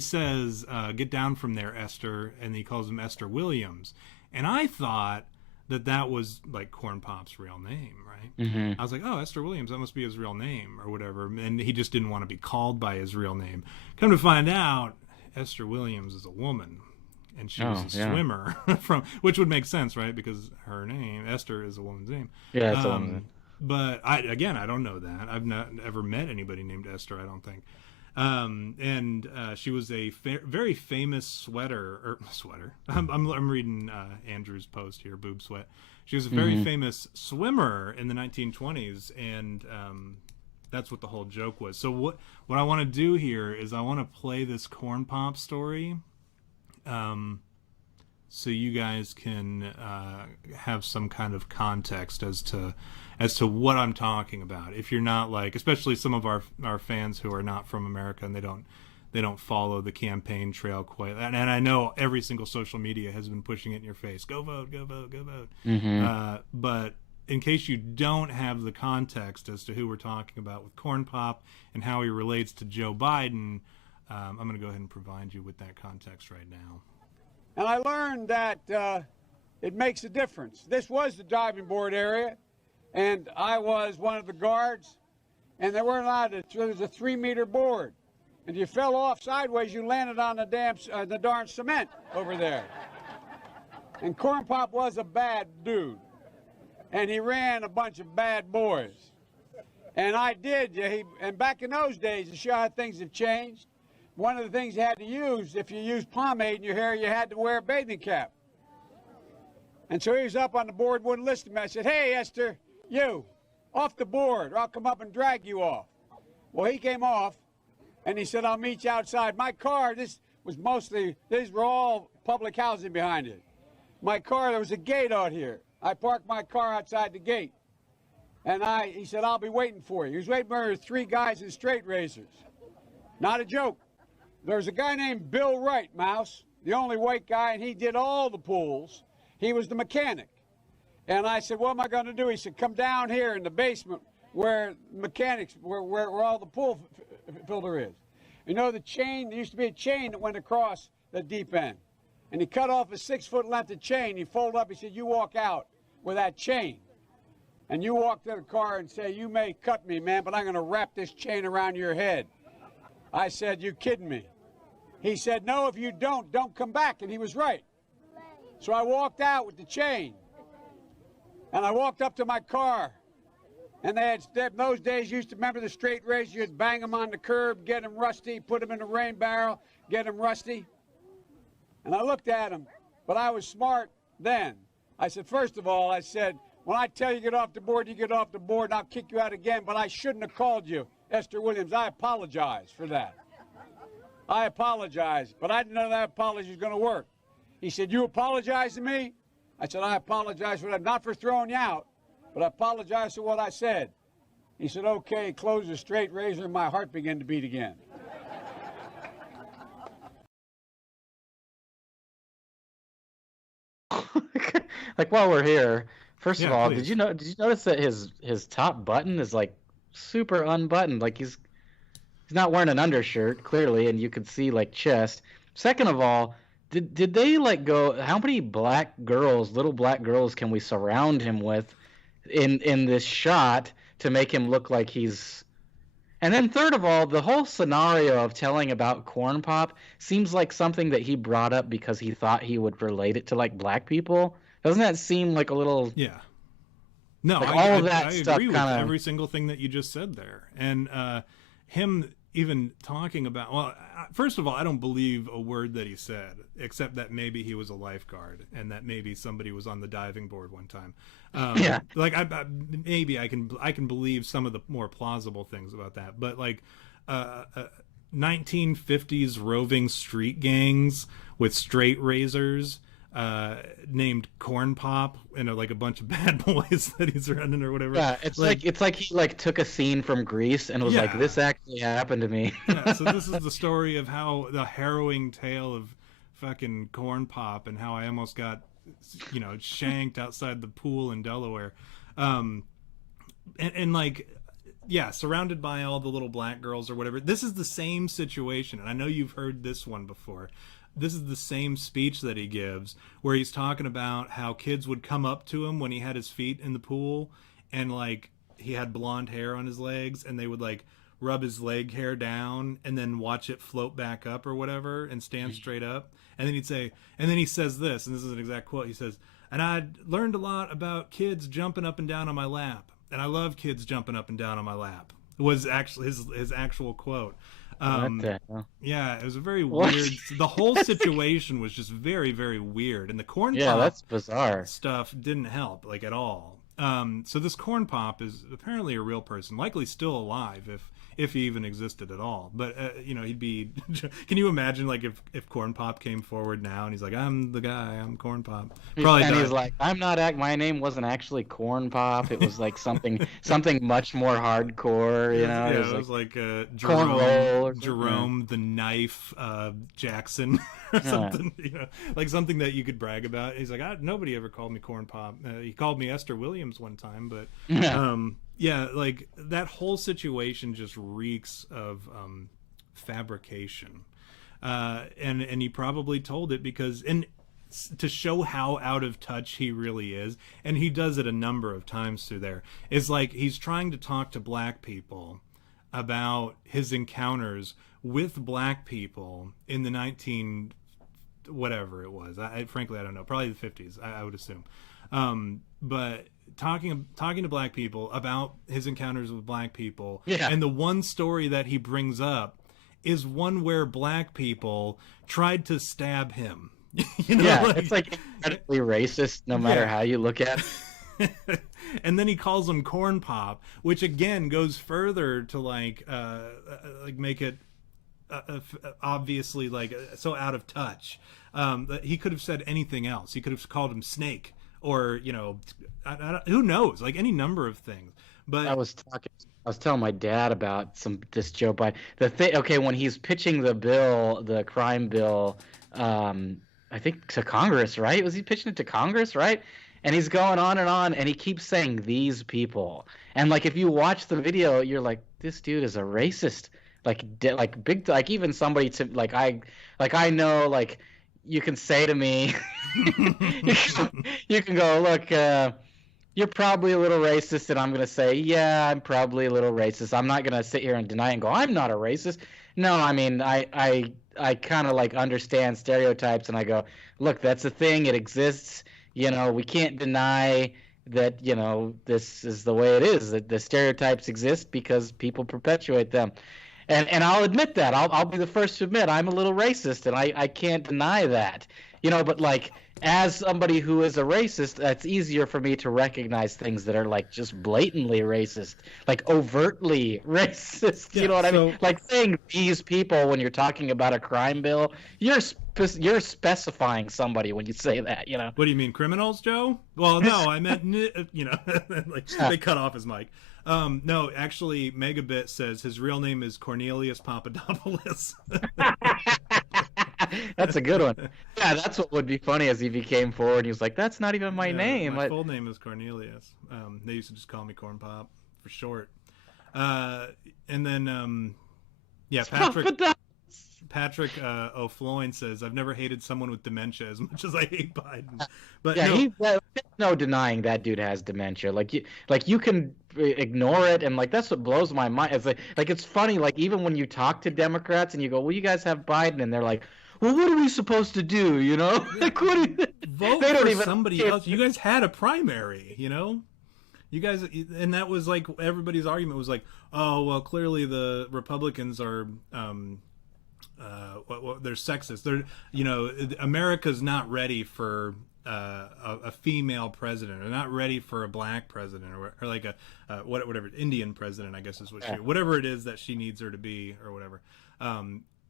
says get down from there, Esther, and he calls him Esther Williams, and I thought that was like corn pop's real name, right? I was like, oh, Esther Williams, that must be his real name or whatever, and he just didn't want to be called by his real name. Come to find out, Esther Williams is a woman, and she was a swimmer which would make sense, right? Because her name, Esther, is a woman's name. Yeah, it's a woman's name. But I don't know that. I've not ever met anybody named Esther, I don't think. And she was a very famous sweater. I'm reading Andrew's post here, Boob Sweat. She was a very famous swimmer in the 1920s, and that's what the whole joke was. So what I want to do here is I want to play this corn pop story, so you guys can have some kind of context as to what I'm talking about. If you're not like, especially some of our fans who are not from America and they don't follow the campaign trail quite. And I know every single social media has been pushing it in your face. Go vote, go vote, go vote. But in case you don't have the context as to who we're talking about with corn pop and how he relates to Joe Biden, I'm going to go ahead and provide you with that context right now. And I learned that it makes a difference. This was the diving board area, and I was one of the guards, and they weren't allowed to. There was a 3-meter board, and if you fell off sideways, you landed on the darn cement over there. And corn pop was a bad dude. And he ran a bunch of bad boys. And I did. And back in those days, to show how things have changed, one of the things you had to use, if you used pomade in your hair, you had to wear a bathing cap. And so he was up on the board, wouldn't listen to me. I said, hey, Esther, you, off the board, or I'll come up and drag you off. Well, he came off, and he said, I'll meet you outside. My car, this was mostly, these were all public housing behind it. My car, there was a gate out here. I parked my car outside the gate. And he said, I'll be waiting for you. He was waiting for 3 guys in straight razors. Not a joke. There was a guy named Bill Wright, Mouse, the only white guy, and he did all the pools. He was the mechanic. And I said, what am I going to do? He said, come down here in the basement where mechanics, where all the pool filter is. You know the chain, there used to be a chain that went across the deep end. And he cut off a 6-foot length of chain. He folded up, he said, you walk out with that chain. And you walk to the car and say, you may cut me, man, but I'm going to wrap this chain around your head. I said, you kidding me? He said, no, if you don't come back. And he was right. So I walked out with the chain. And I walked up to my car. And they had, those days, you used to remember the straight razor. You'd bang them on the curb, get them rusty, put them in the rain barrel, get them rusty. And I looked at him, but I was smart then. I said, first of all, I said, when I tell you get off the board, you get off the board, and I'll kick you out again, but I shouldn't have called you Esther Williams. I apologize for that. I apologize, but I didn't know that apology was going to work. He said, you apologize to me? I said, I apologize for that, not for throwing you out, but I apologize for what I said. He said, okay, close the straight razor, and my heart began to beat again. Like, while we're here, first of all, please. did you notice that his top button is like super unbuttoned? Like he's not wearing an undershirt, clearly, and you could see like chest. Second of all, did they like go, how many little black girls can we surround him with in this shot to make him look like he's... And then third of all, the whole scenario of telling about corn pop seems like something that he brought up because he thought he would relate it to like black people. Doesn't that seem like a little... Yeah. No, like I stuff agree with kinda... every single thing that you just said there. And him even talking about... Well, first of all, I don't believe a word that he said, except that maybe he was a lifeguard and that maybe somebody was on the diving board one time. Yeah. Like, maybe I can believe some of the more plausible things about that. But, like, 1950s roving street gangs with straight razors... named Corn Pop and like a bunch of bad boys that he's running or whatever. Yeah, it's like he like took a scene from Grease and was like, this actually happened to me. Yeah, so this is the story of how the harrowing tale of fucking Corn Pop and how I almost got, shanked outside the pool in Delaware. And like, yeah, surrounded by all the little black girls or whatever. This is the same situation, and I know you've heard this one before. This is the same speech that he gives where he's talking about how kids would come up to him when he had his feet in the pool and like he had blonde hair on his legs and they would like rub his leg hair down and then watch it float back up or whatever and stand straight up. And then he says this, and this is an exact quote. He says, and I learned a lot about kids jumping up and down on my lap. And I love kids jumping up and down on my lap. Was actually his actual quote. Yeah, it was a very weird. The whole situation was just very, very weird, and the corn pop that's bizarre stuff didn't help like at all. So this corn pop is apparently a real person, likely still alive if he even existed at all. But he'd be. Can you imagine like if Corn Pop came forward now and he's like, I'm the guy, I'm Corn Pop. Probably and he's like, I'm not. My name wasn't actually Corn Pop. It was like something much more hardcore. It was like Jerome the Knife Jackson or something. Like something that you could brag about. He's like, nobody ever called me Corn Pop. He called me Esther Williams one time, but. Yeah, like that whole situation just reeks of fabrication, and he probably told it because to show how out of touch he really is, and he does it a number of times through there. It's like he's trying to talk to black people about his encounters with black people in the whatever it was. Frankly I don't know. Probably the 50s. I would assume, but. Talking to black people about his encounters with black people, and the one story that he brings up is one where black people tried to stab him. It's like incredibly racist no matter how you look at it. And then he calls him Corn Pop, which again goes further to like make it obviously like so out of touch. He could have said anything else. He could have called him Snake, or who knows, like any number of things. But I was telling my dad about this Joe Biden. The thing, okay, when he's pitching the crime bill, I think to Congress, right? Was he pitching it to Congress, right? And he's going on, and he keeps saying these people. And like, if you watch the video, you're like, this dude is a racist. Like big, like even somebody to I know, like you can say to me, you can go, look, you're probably a little racist, and I'm going to say, yeah, I'm probably a little racist. I'm not going to sit here and deny and go, I'm not a racist. No, I mean, I kind of like understand stereotypes, and I go, look, that's a thing. It exists. We can't deny that, this is the way it is, that the stereotypes exist because people perpetuate them. And I'll admit that. I'll be the first to admit I'm a little racist, and I can't deny that. But like, as somebody who is a racist, it's easier for me to recognize things that are like just blatantly racist, like overtly racist. Yeah, you know what I mean? Like saying these people when you're talking about a crime bill, you're specifying somebody when you say that. What do you mean, criminals, Joe? Well, no, I meant like they cut off his mic. No, actually, Megabit says his real name is Cornelius Papadopoulos. That's a good one. Yeah, that's what would be funny as he came forward. He was like, "That's not even my name. My full name is Cornelius." They used to just call me Corn Pop for short. And then, Patrick O'Floyne says, "I've never hated someone with dementia as much as I hate Biden." But yeah, there's no denying that dude has dementia. Like you can ignore it, and like that's what blows my mind. It's like it's funny. Like even when you talk to Democrats and you go, "Well, you guys have Biden," and they're like, "Well, what are we supposed to do?" Like what? Vote they don't for even somebody else. You guys had a primary, You guys, and that was like everybody's argument was like, "Oh, well, clearly the Republicans are." They're sexist. They're, America's not ready for a female president. They're not ready for a black president, or like a whatever Indian president, I guess is what whatever it is that she needs her to be, or whatever.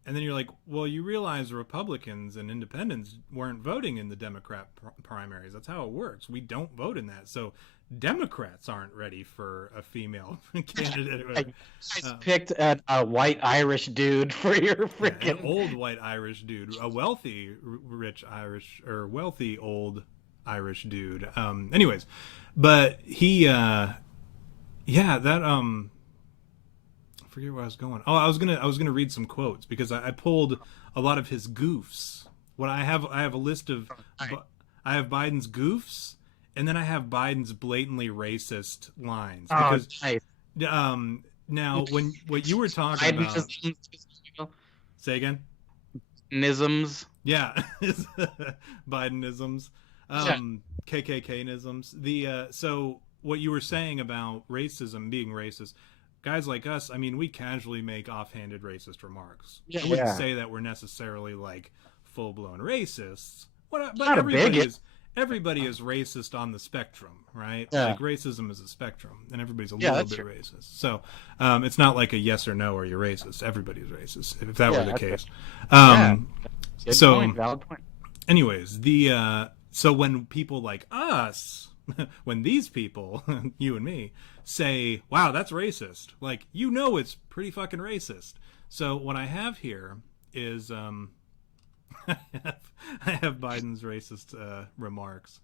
And then you're like, well, you realize Republicans and independents weren't voting in the Democrat primaries. That's how it works. We don't vote in that. So Democrats aren't ready for a female candidate. I picked a white Irish dude for your freaking an old white Irish dude, a wealthy, rich Irish or wealthy old Irish dude. Anyways, but he, I forget where I was going. Oh, I was gonna read some quotes because I pulled a lot of his goofs. I have a list of, I have Biden's goofs. And then I have Biden's blatantly racist lines. Because, nice. Now, what you were talking about... Say again? Nisms. Yeah. Bidenisms. KKK-nisms. So what you were saying about racism, being racist, guys like us, I mean, we casually make offhanded racist remarks. Yeah. I wouldn't say that we're necessarily, like, full-blown racists. But not everybody is racist on the spectrum, right? Yeah. Like racism is a spectrum, and everybody's a little bit racist. So it's not like a yes or no, are you racist? Everybody's racist, if that were the case. Valid point. Anyways, so when people like us, when these people, you and me, say, wow, that's racist, like, it's pretty fucking racist. So what I have here is... I have Biden's racist remarks.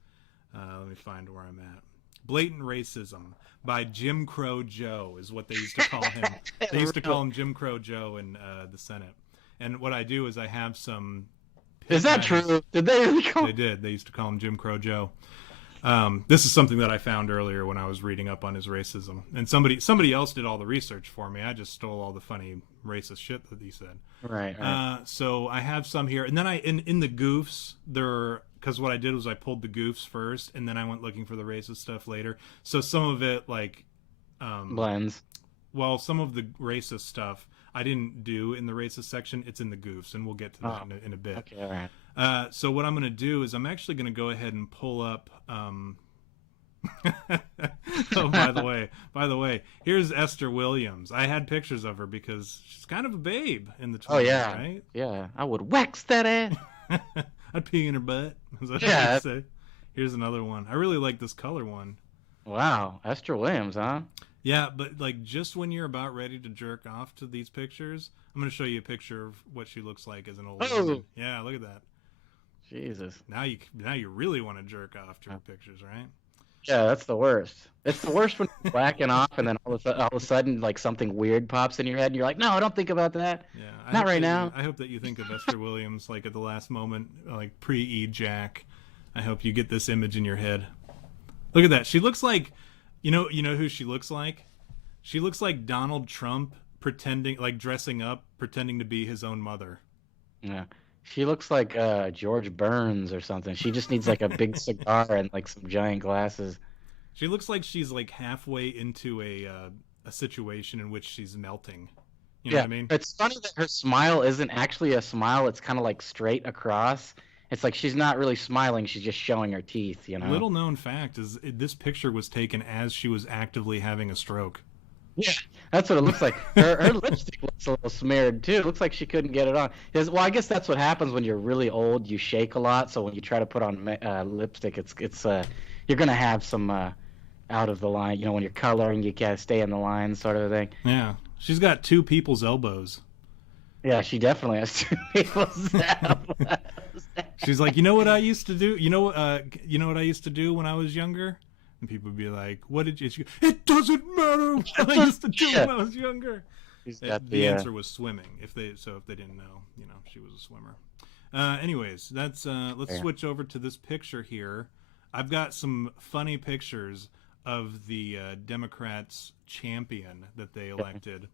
Let me find where I'm at. Blatant racism by Jim Crow Joe is what they used to call him. They used to call him Jim Crow Joe in the Senate. And what I do is I have some... Is that true? Did they really call him? They did. They used to call him Jim Crow Joe. This is something that I found earlier when I was reading up on his racism. And somebody else did all the research for me. I just stole all the funny racist shit that he said. Right. So I have some here. And then in the goofs, because what I did was I pulled the goofs first, and then I went looking for the racist stuff later. So some of it, like... blends. Well, some of the racist stuff I didn't do in the racist section. It's in the goofs, and we'll get to that in a bit. Okay, all right. So what I'm going to do is I'm actually going to go ahead and pull up Oh, by the way, here's Esther Williams. I had pictures of her because she's kind of a babe in the 20s, Oh yeah, right? yeah. I would wax that ass. I'd pee in her butt. Is that Yeah. what you'd say? Here's another one. I really like this color one. Wow, Esther Williams, huh? Yeah, but like just when you're about ready to jerk off to these pictures, I'm going to show you a picture of what she looks like as an old woman. Yeah, look at that. Jesus. Now you really want to jerk off to her pictures, right? Yeah, that's the worst. It's the worst when you're whacking off and then all of a sudden like something weird pops in your head and you're like, no, don't think about that. Yeah, Not right now. I hope that you think of Esther Williams like at the last moment, like pre-E-Jack. I hope you get this image in your head. Look at that. She looks like, you know who she looks like? She looks like Donald Trump pretending, like dressing up, pretending to be his own mother. Yeah. She looks like George Burns or something. She just needs like a big cigar and like some giant glasses. She looks like she's like halfway into a situation in which she's melting. You know what I mean? It's funny that her smile isn't actually a smile. It's kind of like straight across. It's like she's not really smiling. She's just showing her teeth, you know? Little known fact is this picture was taken as she was actively having a stroke. Yeah, that's what it looks like. Her lipstick looks a little smeared too. It looks like she couldn't get it on. Well, I guess that's what happens when you're really old. You shake a lot, so when you try to put on lipstick, it's you're gonna have some out of the line. You know, when you're coloring, you gotta stay in the line, sort of a thing. Yeah, she's got two people's elbows. Yeah, she definitely has two people's elbows. She's like, you know what I used to do? You know what I used to do when I was younger? And people would be like, what did you... She go, it doesn't matter what I used to do when I was younger. The answer was swimming. If they didn't know, she was a swimmer. Anyways, let's switch over to this picture here. I've got some funny pictures of the Democrats' champion that they elected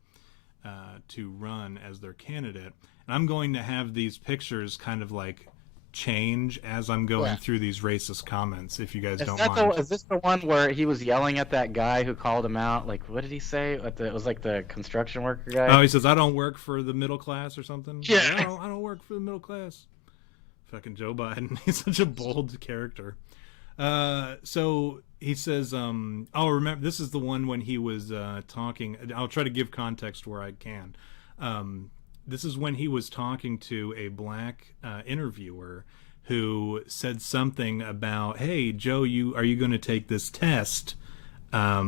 to run as their candidate. And I'm going to have these pictures kind of like change as I'm going through these racist comments, if you guys don't mind. Is this the one where he was yelling at that guy who called him out? Like, what did he say? It was like the construction worker guy. Oh, he says, I don't work for the middle class or something. Yeah. Like, I don't work for the middle class. Fucking Joe Biden. He's such a bold character. So he says, remember, this is the one when he was talking. I'll try to give context where I can. This is when he was talking to a black interviewer who said something about, hey, Joe, are you going to take this test? Are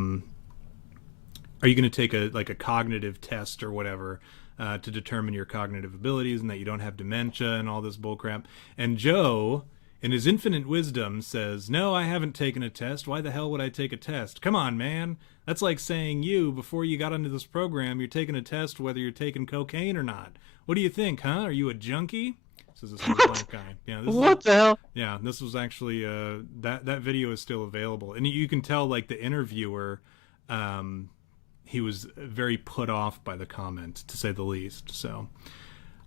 you going to take a cognitive test or whatever to determine your cognitive abilities and that you don't have dementia and all this bullcrap? And Joe, in his infinite wisdom, says, no, I haven't taken a test. Why the hell would I take a test? Come on, man. That's like saying before you got into this program, you're taking a test whether you're taking cocaine or not. What do you think, huh? Are you a junkie? Says this black guy. Yeah, what the hell? Yeah, this was actually that video is still available, and you can tell like the interviewer, he was very put off by the comment, to say the least. So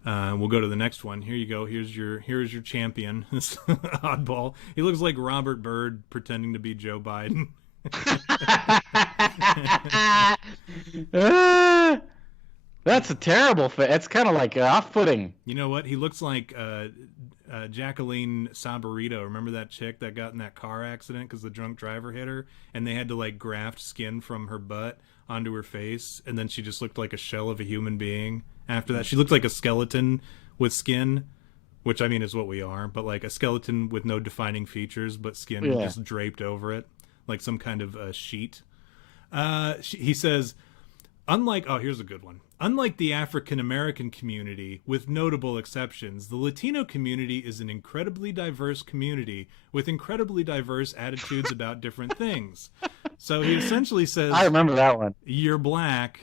we'll go to the next one. Here you go. Here's your champion. This oddball. He looks like Robert Byrd pretending to be Joe Biden. That's a terrible fit. It's kind of like off-putting. You know what? He looks like Jacqueline Sabarito. Remember that chick that got in that car accident because the drunk driver hit her, and they had to like graft skin from her butt onto her face, and then she just looked like a shell of a human being after that. She looked like a skeleton with skin, which I mean is what we are, but like a skeleton with no defining features, but skin just draped over it, like some kind of sheet. He says, here's a good one. Unlike the African American community, with notable exceptions, the Latino community is an incredibly diverse community with incredibly diverse attitudes about different things. So he essentially says, I remember that one. You're black,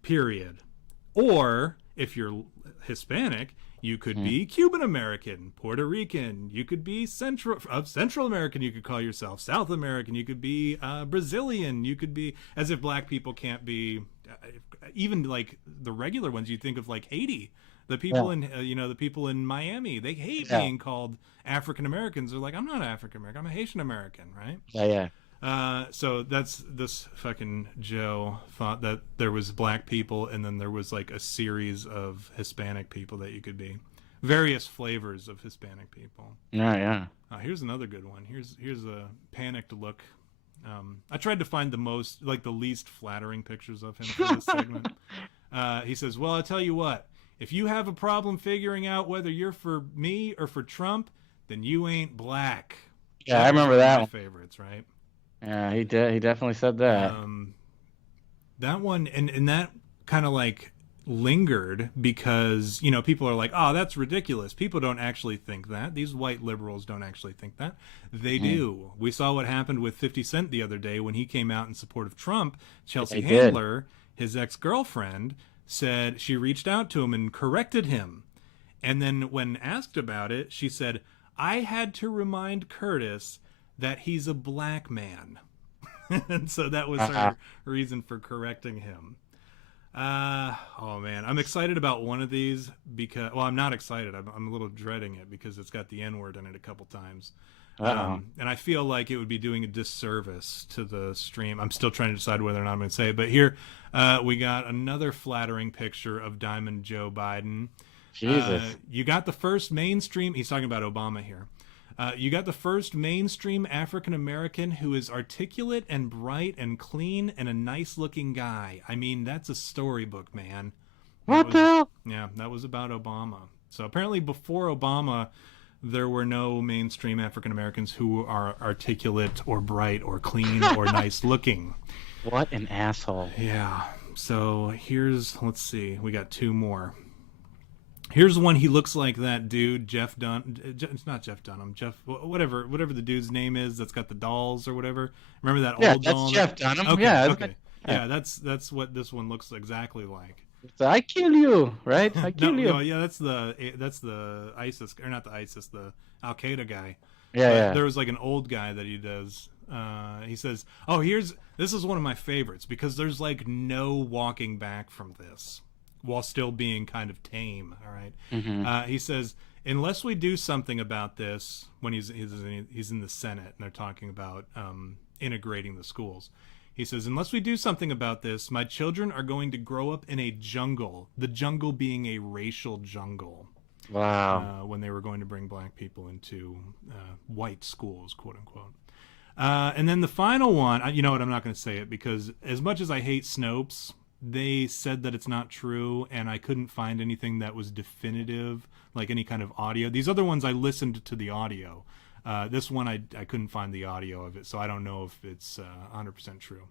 period. Or if you're Hispanic, you could be Cuban American, Puerto Rican. You could be Central American. You could call yourself South American. You could be Brazilian. You could be, as if black people can't be, even like the regular ones. You think of like Haiti, the people in the people in Miami. They hate being called African Americans. They're like, I'm not African American. I'm a Haitian American, right? Yeah. So this fucking Joe thought that there was black people and then there was like a series of Hispanic people that you could be. various flavors of Hispanic people. Yeah. Here's another good one. Here's a panicked look. I tried to find the least flattering pictures of him for this segment. He says, well, I'll tell you what. If you have a problem figuring out whether you're for me or for Trump, then you ain't black. Yeah, I remember that one. My favorites, right? Yeah, he definitely said that. That one, and that kind of like lingered because, you know, people are like, oh, that's ridiculous. People don't actually think that. These white liberals don't actually think that. They do. We saw what happened with 50 Cent the other day when he came out in support of Trump. Chelsea Handler, his ex-girlfriend, said she reached out to him and corrected him. And then when asked about it, she said, I had to remind Curtis that he's a black man. And so that was her reason for correcting him. Oh man, I'm excited about one of these because, well, I'm not excited. I'm a little dreading it because it's got the N-word in it a couple times. And I feel like it would be doing a disservice to the stream. I'm still trying to decide whether or not I'm going to say it, but here we got another flattering picture of Diamond Joe Biden. Jesus. You got the first mainstream, he's talking about Obama here. You got the first mainstream African-American who is articulate and bright and clean and a nice-looking guy. I mean, that's a storybook, man. What the hell? Yeah, that was about Obama. So apparently before Obama, there were no mainstream African-Americans who are articulate or bright or clean or nice-looking. What an asshole. Yeah. So let's see. We got two more. Here's one. He looks like that dude, Jeff It's not Jeff Dunham. Whatever the dude's name is. That's got the dolls or whatever. Remember that old doll? Yeah, that's Jeff Dunham. Okay, yeah. Okay. Yeah, that's what this one looks exactly like. It's I kill you, right? I kill you. No, yeah, that's the ISIS, or not the ISIS, the Al Qaeda guy. Yeah. There was like an old guy that he does. He says, "Oh, this is one of my favorites because there's like no walking back from this." While still being kind of tame, all right. Mm-hmm. He says, unless we do something about this, when he's in the Senate and they're talking about integrating the schools, he says, unless we do something about this, my children are going to grow up in a jungle. The jungle being a racial jungle. Wow. When they were going to bring black people into white schools, quote unquote. And then the final one, you know what? I'm not going to say it because as much as I hate Snopes. They said that it's not true, and I couldn't find anything that was definitive, like any kind of audio. These other ones, I listened to the audio. This one, I couldn't find the audio of it, so I don't know if it's 100% true.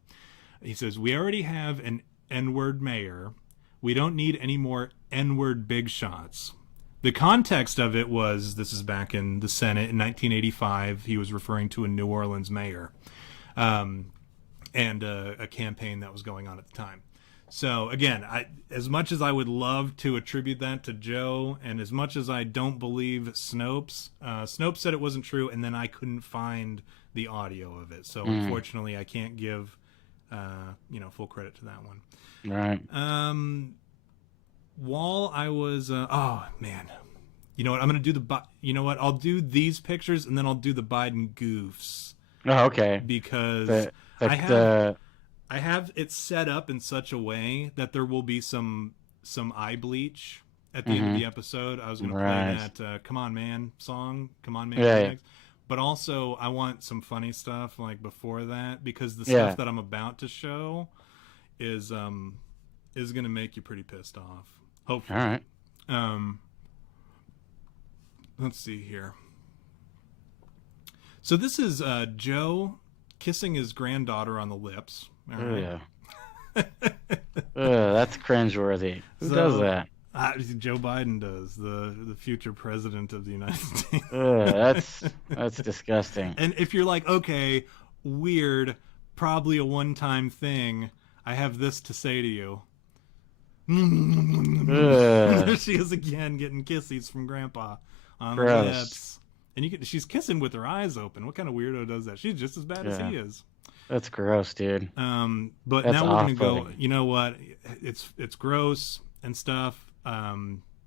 He says, we already have an N-word mayor. We don't need any more N-word big shots. The context of it was, this is back in the Senate in 1985. He was referring to a New Orleans mayor and a campaign that was going on at the time. So again, as much as I would love to attribute that to Joe, and as much as I don't believe Snopes, Snopes said it wasn't true, and then I couldn't find the audio of it. So unfortunately, I can't give full credit to that one. Right. While I was, oh man, you know what? I'm gonna do I'll do these pictures, and then I'll do the Biden goofs. Oh, okay. Because I have it set up in such a way that there will be some eye bleach at the end of the episode. I was going to play that "Come On Man" song, "Come On Man," yeah. But also I want some funny stuff like before that because the stuff that I'm about to show is going to make you pretty pissed off. Hopefully. All right. Let's see here. So this is Joe kissing his granddaughter on the lips. Right. That's cringeworthy. Who does that? Joe Biden does, the future president of the United States. That's disgusting. And if you're like, okay, weird, probably a one-time thing, I have this to say to you. There she is again, getting kisses from Grandpa on the lips. And she's kissing with her eyes open. What kind of weirdo does that? She's just as bad as he is. That's gross, dude. But that's now we're gonna go. You know what? It's gross and stuff.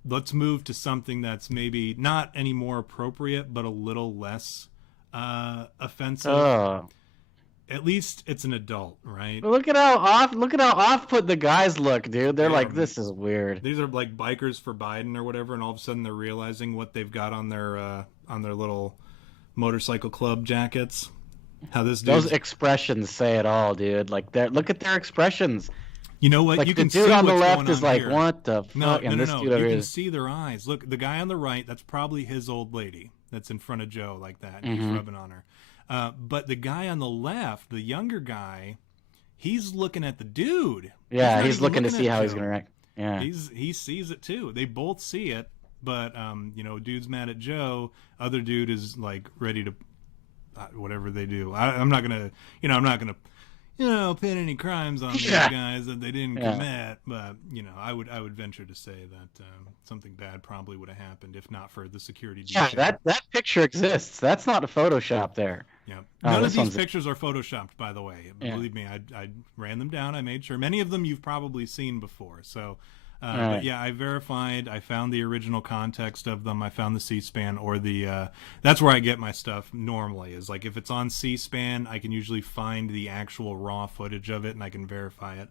Let's move to something that's maybe not any more appropriate, but a little less offensive. at least it's an adult, right? Look at how off put the guys look, dude. They're like, this is weird. These are like bikers for Biden or whatever, and all of a sudden they're realizing what they've got on their little motorcycle club jackets. How this those expressions say it all, dude. Like, look at their expressions. You know what? Like, you the can dude see on the what's left going is on like, here. what the fuck? No. Dude You over can is... see their eyes. Look, the guy on the right, that's probably his old lady that's in front of Joe like that. And he's rubbing on her. But the guy on the left, the younger guy, he's looking at the dude. Yeah, he's looking to see how he's going to react. Yeah. He sees it too. They both see it, but dude's mad at Joe. Other dude is like ready to whatever they do. I'm not gonna pin any crimes on these guys that they didn't commit, but I would venture to say that something bad probably would have happened if not for the security detail. Yeah, that picture exists. That's not a Photoshop there. Yeah, none of these pictures are photoshopped, by the way. Believe me, I ran them down. I made sure many of them you've probably seen before. So. But yeah, I verified. I found the original context of them. I found the C-SPAN or the. That's where I get my stuff normally. Is like if it's on C-SPAN, I can usually find the actual raw footage of it and I can verify it.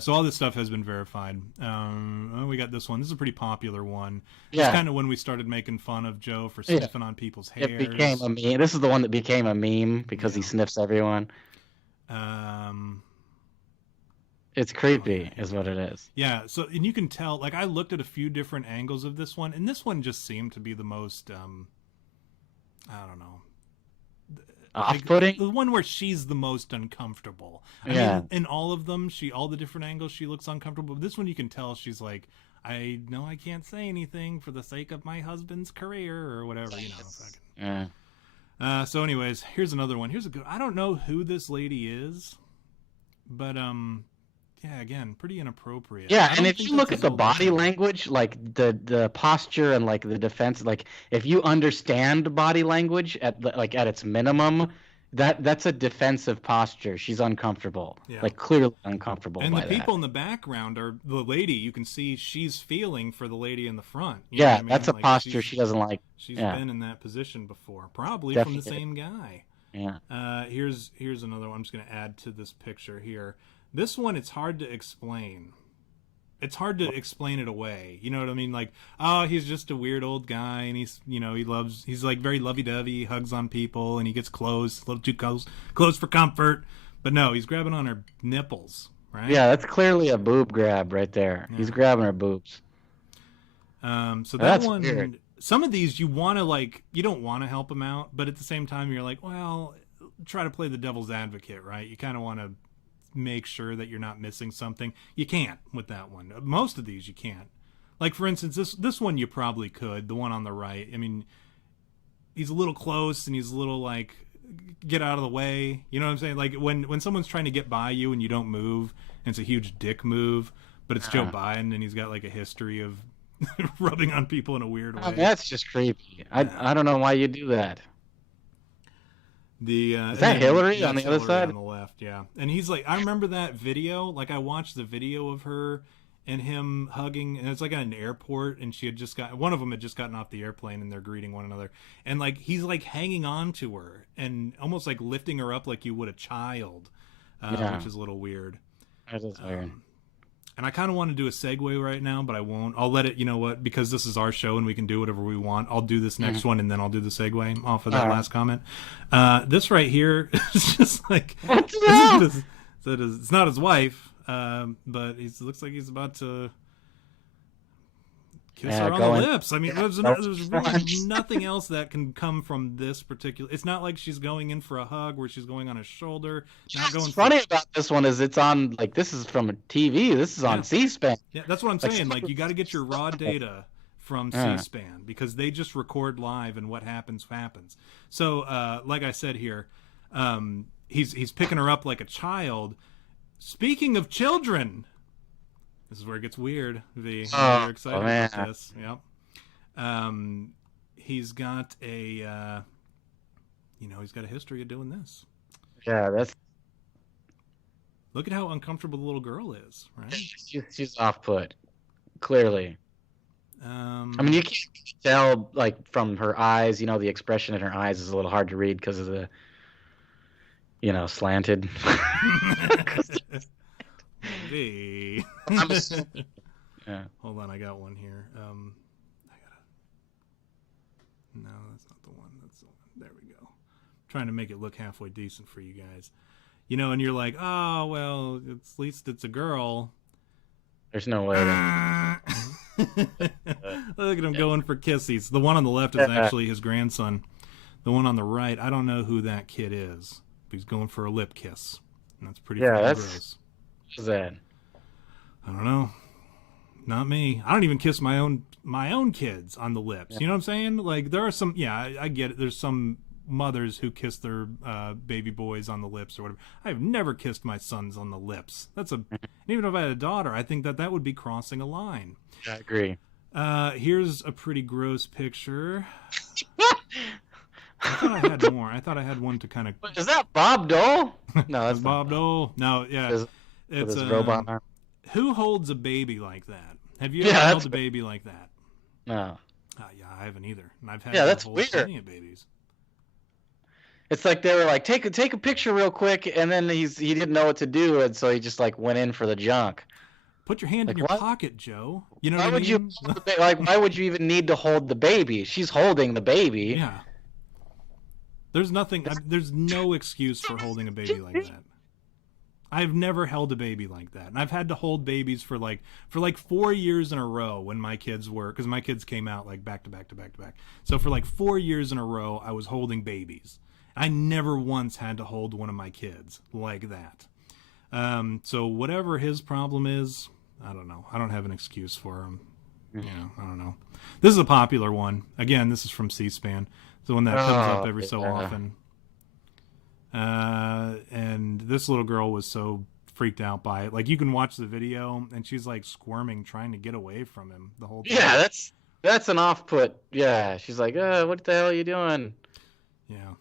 So all this stuff has been verified. We got this one. This is a pretty popular one. Yeah. It's kind of when we started making fun of Joe for sniffing on people's hairs. It became a meme. This is the one that became a meme because he sniffs everyone. It's creepy, is what it is. Yeah, so and you can tell. Like I looked at a few different angles of this one, and this one just seemed to be the most, I don't know, off-putting. The one where she's the most uncomfortable. I mean, in all of them, all the different angles, she looks uncomfortable. But this one, you can tell she's like, I know I can't say anything for the sake of my husband's career or whatever, Yeah. So, anyways, here's another one. Here's a good. I don't know who this lady is, but yeah, again, pretty inappropriate. Yeah, and if you look at the body language, like the posture and like the defense, like if you understand body language at its minimum, that's a defensive posture. She's uncomfortable, like clearly uncomfortable. And by the people in the background are the lady. You can see she's feeling for the lady in the front. That's a posture she doesn't like. She's been in that position before, probably from the same guy. Yeah. Here's another one. I'm just going to add to this picture here. This one, it's hard to explain. It's hard to explain it away. You know what I mean? Like, oh, he's just a weird old guy, and he's like very lovey-dovey, he hugs on people, and he gets close, a little too close for comfort. But no, he's grabbing on her nipples, right? Yeah, that's clearly a boob grab right there. Yeah. He's grabbing her boobs. So that's one, weird. Some of these you don't want to help him out, but at the same time, you're like, well, try to play the devil's advocate, right? You kind of want to make sure that you're not missing something. You can't with that one. Most of these you can't. Like for instance, this one you probably could. The one on the right. I mean, he's a little close and he's a little like, get out of the way. You know what I'm saying? Like when someone's trying to get by you and you don't move, and it's a huge dick move, but it's Joe Biden and he's got like a history of rubbing on people in a weird way. That's just creepy. I don't know why you do that. Is that Hillary on the other side? On the left, yeah. And he's like, I remember that video. Like, I watched the video of her and him hugging, and it's like at an airport, and one of them had just gotten off the airplane, and they're greeting one another. And like, he's like hanging on to her and almost like lifting her up like you would a child, which is a little weird. That is weird. And I kind of want to do a segue right now, but I won't. I'll let it, you know what, because this is our show and we can do whatever we want. I'll do this next one and then I'll do the segue off of that last comment. This right here is just like, it's not his wife, but he looks like he's about to kiss her on the lips. I mean, there's really nothing else that can come from this particular. It's not like she's going in for a hug where she's going on his shoulder. What's funny about this one is it's on, like, this is from a TV. This is on C-SPAN. Yeah, that's what I'm saying. Like, you got to get your raw data from C-SPAN because they just record live and what happens. So, like I said here, he's picking her up like a child. Speaking of children. This is where it gets weird, V. You're excited about this. Yep. He's got he's got a history of doing this. Yeah, that's... Look at how uncomfortable the little girl is, right? She's off-put, clearly. I mean, you can't tell, like, from her eyes, the expression in her eyes is a little hard to read because of the... slanted. Maybe. Yeah. Hold on, I got one here. No, that's not the one. That's the one. There we go. Trying to make it look halfway decent for you guys. And you're like, oh, well, at least it's a girl. There's no way. Look at him going for kissies. The one on the left is actually his grandson. The one on the right, I don't know who that kid is. But he's going for a lip kiss. And that's pretty gross. What's that? I don't know. Not me. I don't even kiss my own kids on the lips. You know what I'm saying? Like, there are some, I get it. There's some mothers who kiss their baby boys on the lips or whatever. I've never kissed my sons on the lips. Even if I had a daughter, I think that would be crossing a line. I agree. Here's a pretty gross picture. I thought I had more. I thought I had one to kind of. Is that Bob Dole? No, that's Bob Dole. No, yeah, it's a robot arm. Who holds a baby like that? Have you ever held a baby like that? No. Yeah, I haven't either. And I've had that's hold weird. Plenty of babies. It's like they were like, take a picture real quick, and then he didn't know what to do, and so he just like went in for the junk. Put your hand in your pocket, Joe. You know what I mean? Why would you even need to hold the baby? She's holding the baby. Yeah. There's no excuse for holding a baby like that. I've never held a baby like that. And I've had to hold babies for 4 years in a row when my kids were, because my kids came out like back to back to back to back. So for 4 years in a row, I was holding babies. I never once had to hold one of my kids like that. So whatever his problem is, I don't know. I don't have an excuse for him. I don't know. This is a popular one. Again, this is from C-SPAN. The one that comes up every so often. And this little girl was so freaked out by it. Like, you can watch the video, and she's like squirming, trying to get away from him the whole time. Yeah, that's an off-put. Yeah, she's like, what the hell are you doing? Yeah.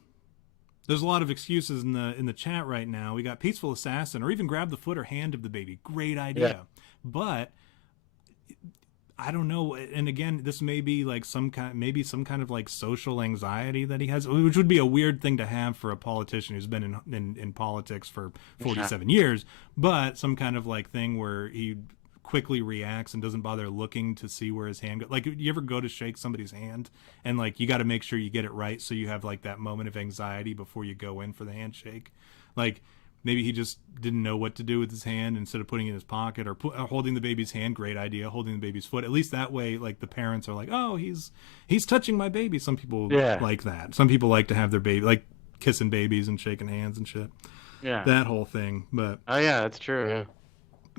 There's a lot of excuses in the chat right now. We got peaceful assassin, or even grab the foot or hand of the baby. Great idea. Yeah. But I don't know. And again, this may be like some kind of like social anxiety that he has, which would be a weird thing to have for a politician who's been in politics for 47 years, but some kind of like thing where he quickly reacts and doesn't bother looking to see where his hand goes. Like, you ever go to shake somebody's hand and like you got to make sure you get it right, so you have like that moment of anxiety before you go in for the handshake. Like, maybe he just didn't know what to do with his hand. Instead of putting it in his pocket or holding the baby's hand, great idea. Holding the baby's foot, at least that way, like, the parents are like, oh, he's touching my baby. Some people like that. Some people like to have their baby, like kissing babies and shaking hands and shit. Yeah, that whole thing. But oh yeah, that's true. Yeah.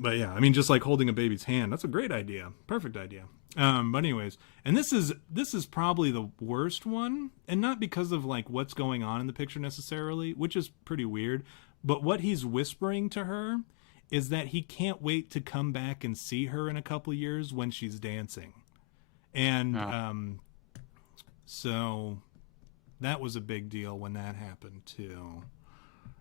But yeah, I mean, just like holding a baby's hand, that's a great idea. Perfect idea. But anyways, and this is probably the worst one, and not because of like what's going on in the picture necessarily, which is pretty weird. But what he's whispering to her is that he can't wait to come back and see her in a couple of years when she's dancing. And so that was a big deal when that happened too.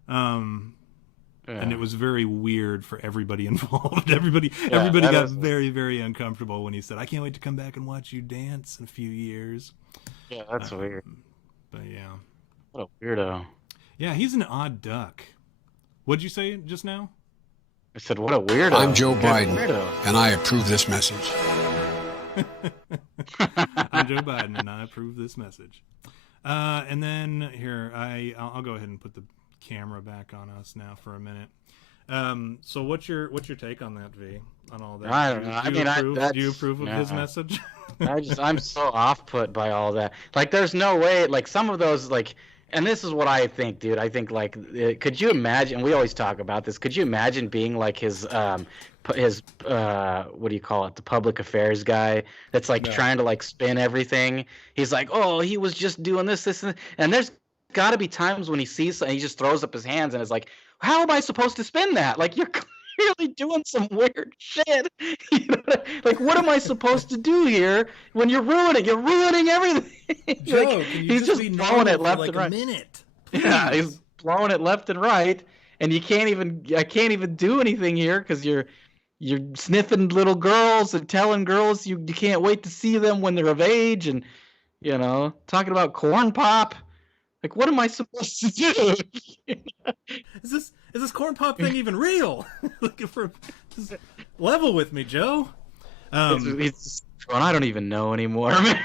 And it was very weird for everybody involved. Everybody got very, very uncomfortable when he said, I can't wait to come back and watch you dance in a few years. Yeah, that's weird. But yeah. What a weirdo. Yeah, he's an odd duck. What'd you say just now? I said, what a weirdo. I'm Joe Biden, and I approve this message. I'm Joe Biden, and I approve this message. And then here, I'll go ahead and put the camera back on us now for a minute. So what's your take on that, V? On all that? I don't know. Do you approve of his message? I'm so off put by all that. Like, there's no way. Like, some of those, like. And this is what I think, dude. I think, like, could you imagine? We always talk about this. Could you imagine being like his what do you call it? The public affairs guy that's like trying to like spin everything. He's like, oh, he was just doing this, and there's got to be times when he sees something, he just throws up his hands and is like, how am I supposed to spin that? Like, you're clearly doing some weird shit. You know, like, what am I supposed to do here when you're ruining everything? Joe, like, he's just blowing it left and right. Minute. Yeah, he's blowing it left and right, and I can't even do anything here because you're sniffing little girls and telling girls you can't wait to see them when they're of age, and talking about corn pop. Like, what am I supposed to do? Is this corn pop thing even real? Looking for just level with me, Joe. It's going, I don't even know anymore, man.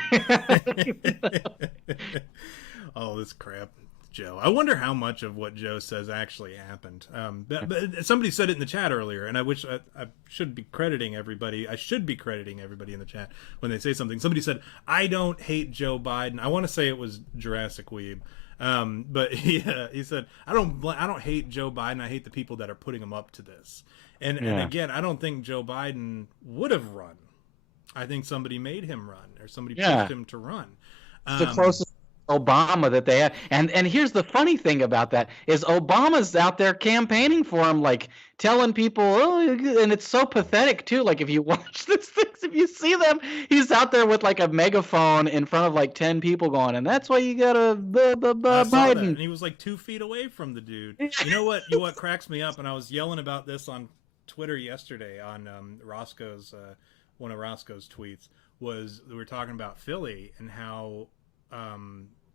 Oh, this crap, Joe. I wonder how much of what Joe says actually happened. But somebody said it in the chat earlier, and I wish I should be crediting everybody. I should be crediting everybody in the chat when they say something. Somebody said, "I don't hate Joe Biden." I want to say it was Jurassic Weeb. But he said, I don't hate Joe Biden. I hate the people that are putting him up to this. And again, I don't think Joe Biden would have run. I think somebody made him run, or somebody pushed him to run. It's the closest Obama that they have. And here's the funny thing about that is Obama's out there campaigning for him, like telling people, and it's so pathetic too. Like if you watch these things, if you see them, he's out there with like a megaphone in front of like 10 people going, and that's why you gotta Biden. And he was like 2 feet away from the dude. You know what cracks me up? And I was yelling about this on Twitter yesterday on Roscoe's one of Roscoe's tweets was we were talking about Philly and how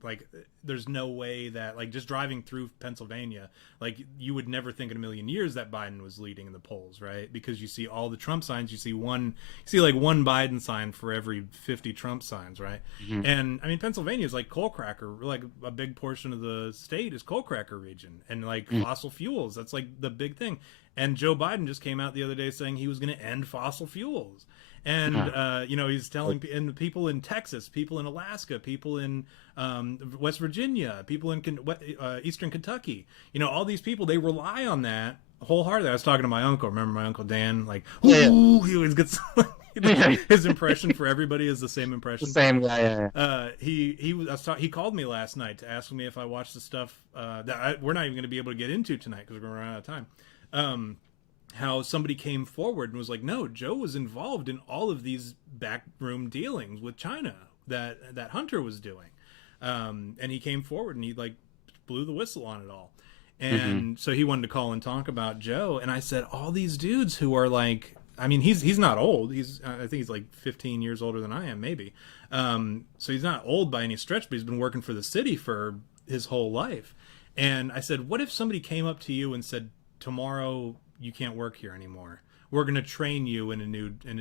like there's no way that like just driving through Pennsylvania, like you would never think in a million years that Biden was leading in the polls, right? Because you see all the Trump signs, you see like one Biden sign for every 50 Trump signs, right? Mm-hmm. And I mean Pennsylvania is like coal cracker, like a big portion of the state is coal cracker region, and like fossil fuels, that's like the big thing. And Joe Biden just came out the other day saying he was going to end fossil fuels. And, he's telling and people in Texas, people in Alaska, people in West Virginia, people in Eastern Kentucky, all these people, they rely on that wholeheartedly. I was talking to my uncle. Remember my Uncle Dan? Like, he always gets his impression for everybody is the same impression. The same guy, he called me last night to ask me if I watched the stuff that we're not even going to be able to get into tonight because we're going to run out of time. How somebody came forward and was like, no, Joe was involved in all of these backroom dealings with China that Hunter was doing. And he came forward and he like blew the whistle on it all. And so he wanted to call and talk about Joe. And I said, all these dudes who are like, I mean, he's not old. I think he's like 15 years older than I am, maybe. So he's not old by any stretch, but he's been working for the city for his whole life. And I said, what if somebody came up to you and said, tomorrow you can't work here anymore. We're going to train you in a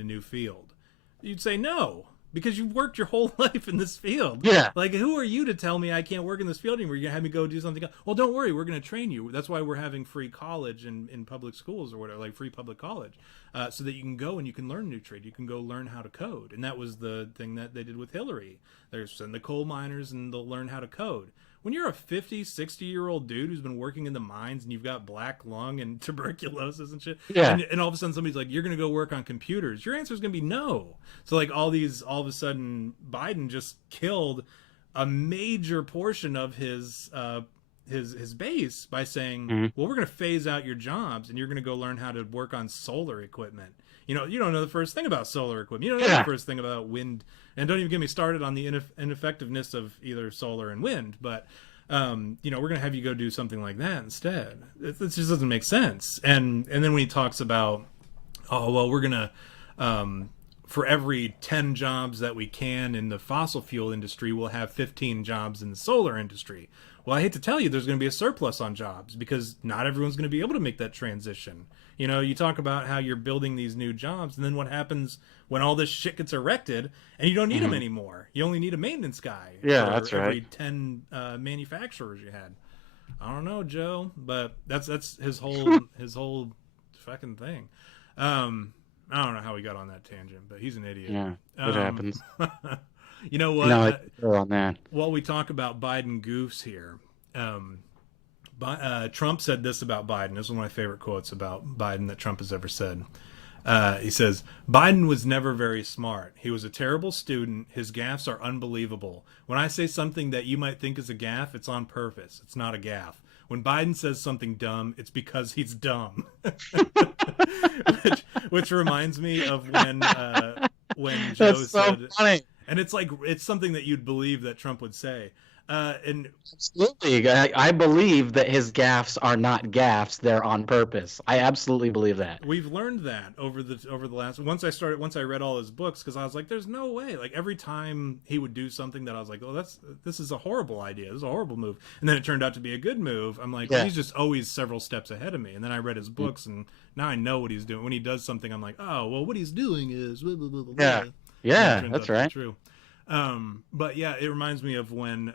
new field. You'd say no, because you've worked your whole life in this field. Yeah. Like, who are you to tell me I can't work in this field anymore? You're going to have me go do something else. Well, don't worry. We're going to train you. That's why we're having free college in public schools or whatever, like free public college, so that you can go and you can learn a new trade. You can go learn how to code. And that was the thing that they did with Hillary. They're sending the coal miners and they'll learn how to code. When you're a 50, 60-year-old dude who's been working in the mines and you've got black lung and tuberculosis and shit, and all of a sudden somebody's like, you're going to go work on computers, your answer is going to be no. So like all of a sudden Biden just killed a major portion of his base by saying, well, we're going to phase out your jobs and you're going to go learn how to work on solar equipment. You don't know the first thing about solar equipment. You don't know the first thing about wind. And don't even get me started on the ineffectiveness of either solar and wind. But, we're going to have you go do something like that instead. It just doesn't make sense. And then when he talks about, oh, well, we're going to, for every 10 jobs that we can in the fossil fuel industry, we'll have 15 jobs in the solar industry. Well, I hate to tell you, there's going to be a surplus on jobs because not everyone's going to be able to make that transition. You talk about how you're building these new jobs, and then what happens when all this shit gets erected and you don't need them anymore? You only need a maintenance guy. Yeah, that's right. Every 10 manufacturers you had. I don't know, Joe, but that's his whole fucking thing. I don't know how we got on that tangent, but he's an idiot. Yeah, it happens. You know what? No, on that. While we talk about Biden goofs here, Trump said this about Biden. This is one of my favorite quotes about Biden that Trump has ever said. He says, Biden was never very smart. He was a terrible student. His gaffes are unbelievable. When I say something that you might think is a gaffe, it's on purpose. It's not a gaffe. When Biden says something dumb, it's because he's dumb. which reminds me of when Joe That's so said, funny. and it's something that you'd believe that Trump would say. And Absolutely. I believe that his gaffes are not gaffes; they're on purpose. I absolutely believe that. we've learned that over the last once I read all his books, because I was like, there's no way. Like every time he would do something that I was like, oh, this is a horrible idea, this is a horrible move, and then it turned out to be a good move. I'm like, well, he's just always several steps ahead of me. And then I read his books, and now I know what he's doing. When he does something, I'm like, oh, well, what he's doing is blah, blah, blah, blah. Yeah, that's right. True. But yeah, it reminds me of when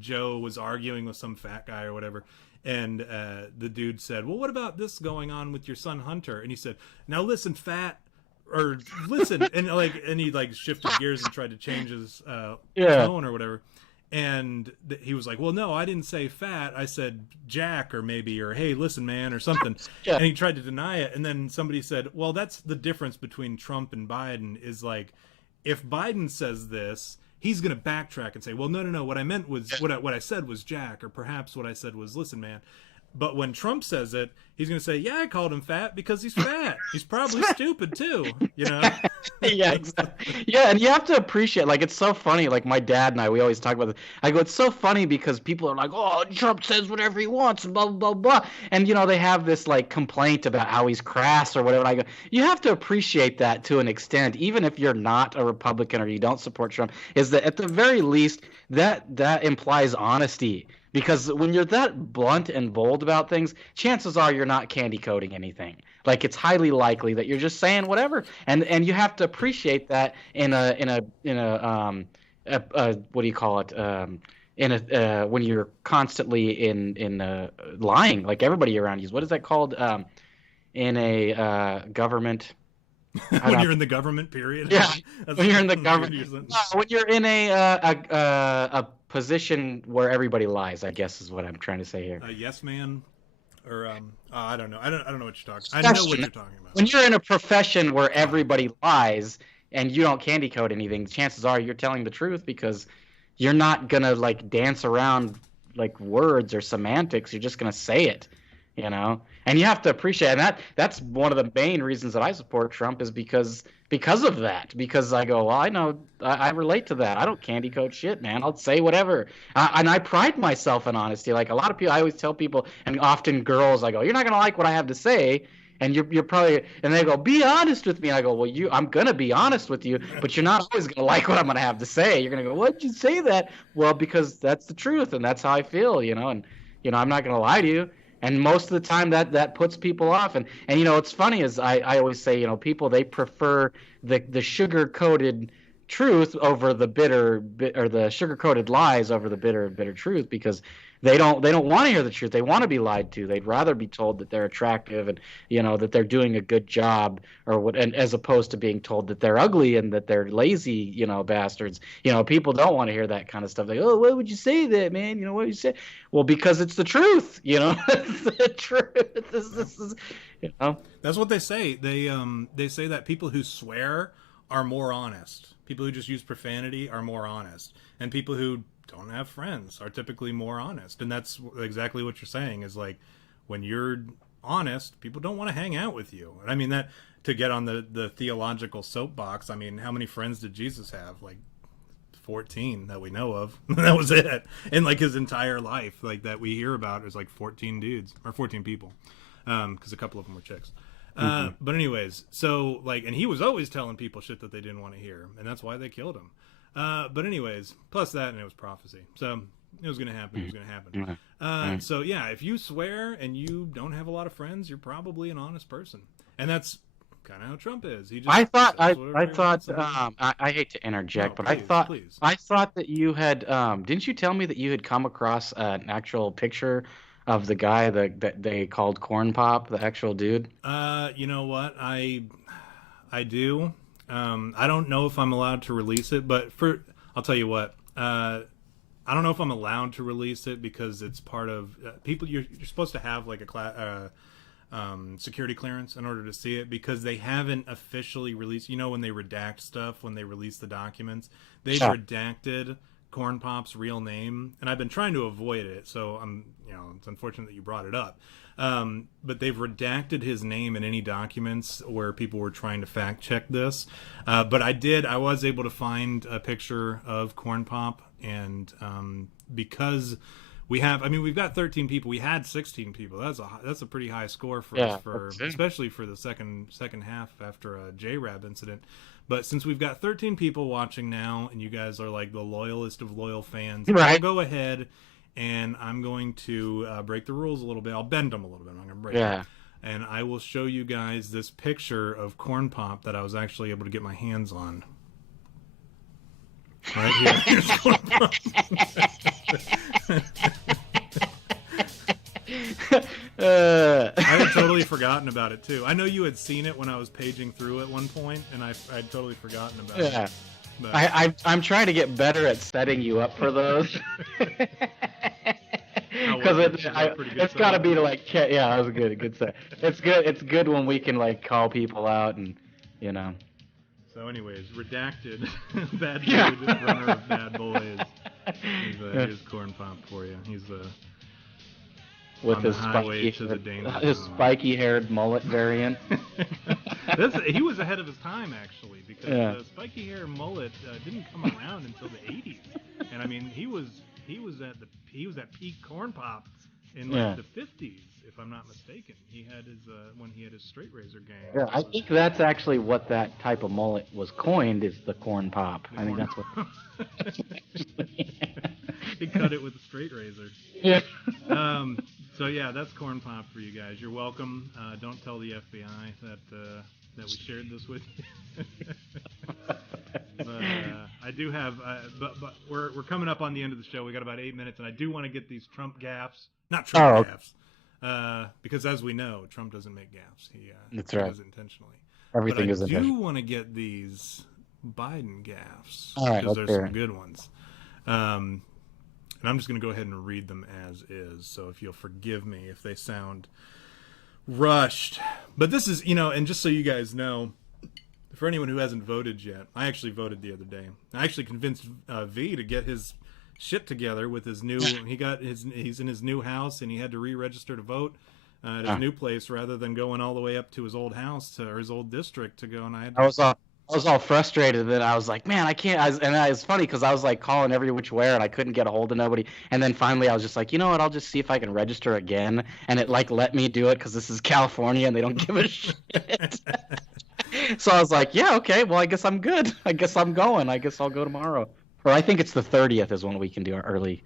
Joe was arguing with some fat guy or whatever, and the dude said, well, what about this going on with your son Hunter? And he said, now listen, fat, or listen, and he like shifted gears and tried to change his tone or whatever. And he was like, well, no, I didn't say fat, I said Jack, or maybe, or hey, listen, man, or something. And he tried to deny it, and then somebody said, well, that's the difference between Trump and Biden, is like, if Biden says this, he's going to backtrack and say, well, no, what I meant was, what I said was Jack, or perhaps what I said was, listen, man. But when Trump says it, he's going to say, yeah, I called him fat because he's fat. He's probably stupid too, you know? Yeah, exactly. Yeah, and you have to appreciate, like, it's so funny. Like, my dad and we always talk about this. I go, it's so funny because people are like, oh, Trump says whatever he wants, blah, blah, blah. And, you know, they have this, like, complaint about how he's crass or whatever. And I go, you have to appreciate that to an extent, even if you're not a Republican or you don't support Trump, is that at the very least, that implies honesty. Because when you're that blunt and bold about things, chances are you're not candy coating anything. Like, it's highly likely that you're just saying whatever, and you have to appreciate that in a what do you call it? When you're constantly in lying, like everybody around you. What is that called? In a government. When you're in the government, period. Yeah, when you're in the government. When you're in a position where everybody lies, I guess is what I'm trying to say here. Yes, man, or I don't know. I don't know what you're talking. I know what you're talking about. When you're in a profession where everybody lies and you don't candy coat anything, chances are you're telling the truth, because you're not gonna like dance around like words or semantics. You're just gonna say it, you know. And you have to appreciate, and that's one of the main reasons that I support Trump, is because of that. Because I go, well, I know, I relate to that. I don't candy coat shit, man. I'll say whatever. And I pride myself in honesty. Like a lot of people, I always tell people, and often girls, I go, you're not going to like what I have to say. And you're probably, and they go, be honest with me. And I go, well, I'm going to be honest with you, but you're not always going to like what I'm going to have to say. You're going to go, why'd you say that? Well, because that's the truth, and that's how I feel, you know. And, you know, I'm not going to lie to you. And most of the time that puts people off. And you know, what's funny is I always say, you know, people, they prefer the sugar-coated truth over the bitter, or the sugar-coated lies over the bitter truth, because they don't want to hear the truth. They want to be lied to. They'd rather be told that they're attractive and, you know, that they're doing a good job, or what, and as opposed to being told that they're ugly and that they're lazy, you know, bastards. You know, people don't want to hear that kind of stuff. Like, oh, why would you say that, man? You know, what would you say? Well, because it's the truth, you know. It's the truth. This is, you know. That's what they say. They say that people who swear are more honest. People who just use profanity are more honest, and people who don't have friends are typically more honest. And that's exactly what you're saying, is like, when you're honest, people don't want to hang out with you. And I mean, that, to get on the theological soapbox, I mean, how many friends did Jesus have? Like 14 that we know of. That was it. And like his entire life, like, that we hear about, is like 14 dudes, or 14 people, because a couple of them were chicks. But anyways, so like, and he was always telling people shit that they didn't want to hear, and that's why they killed him. But anyways, plus that, and it was prophecy, so it was gonna happen. It was gonna happen. So yeah, if you swear and you don't have a lot of friends, you're probably an honest person, and that's kind of how Trump is. He just I thought I hate to interject, but please. I thought that you had didn't you tell me that you had come across an actual picture of the guy that they called Corn Pop, the actual dude? You know what, I do. I don't know if I'm allowed to release it, but I'll tell you what. I don't know if I'm allowed to release it because it's part of people. You're supposed to have like a security clearance in order to see it, because they haven't officially released. You know, when they redact stuff, when they release the documents, they've redacted Corn Pop's real name, and I've been trying to avoid it. So it's unfortunate that you brought it up. But they've redacted his name in any documents where people were trying to fact check this. But I was able to find a picture of Corn Pop, and because we've got 13 people. We had 16 people. That's a pretty high score for us, especially for the second half after a J-Rab incident. But since we've got 13 people watching now, and you guys are like the loyalist of loyal fans, right. I'll go ahead and I'm going to break the rules a little bit. I'll bend them a little bit. I'm going to break them. And I will show you guys this picture of Corn Pop that I was actually able to get my hands on. Right here. Here's Corn Pop. I had totally forgotten about it too. I know you had seen it when I was paging through at one point, and I'd totally forgotten about it. But I'm trying to get better at setting you up for those. Because it's got to be to like, that was a good set. It's good when we can like call people out and So, anyways, redacted, bad dude, runner of bad boys. Here's Corn Pop for you. He's with on his the highway to the danger zone. Spiky-haired mullet variant. He was ahead of his time, actually, because the spiky-haired mullet didn't come around until the 80s. And I mean, he was at peak Corn Pop in the 50s, if I'm not mistaken. He had his when he had his straight razor gang. Yeah, I think that's actually what that type of mullet was coined, is the Corn Pop. I think that's what. He cut it with a straight razor. Yeah. So yeah, that's Corn Pop for you guys. You're welcome. Don't tell the FBI that we shared this with you. But I do have, but we're coming up on the end of the show. We got about 8 minutes, and I do want to get these Trump gaffes, not Trump gaffes, because as we know, Trump doesn't make gaffes. He does it intentionally. Everything is intentional. I do want to get these Biden gaffes, all right, because there's some good ones. And I'm just going to go ahead and read them as is. So if you'll forgive me if they sound rushed. But this is, and just so you guys know, for anyone who hasn't voted yet, I actually voted the other day. I actually convinced V to get his shit together with his new, he's in his new house, and he had to re-register to vote at his new place rather than going all the way up to his old house or his old district to go. And I was all frustrated, and I was like, man, I can't. It's funny because I was like calling every which way, and I couldn't get a hold of nobody. And then finally, I was just like, you know what? I'll just see if I can register again. And it like let me do it because this is California, and they don't give a shit. So I was like, yeah, okay. Well, I guess I'm good. I guess I'm going. I guess I'll go tomorrow. Or I think it's the 30th is when we can do our early.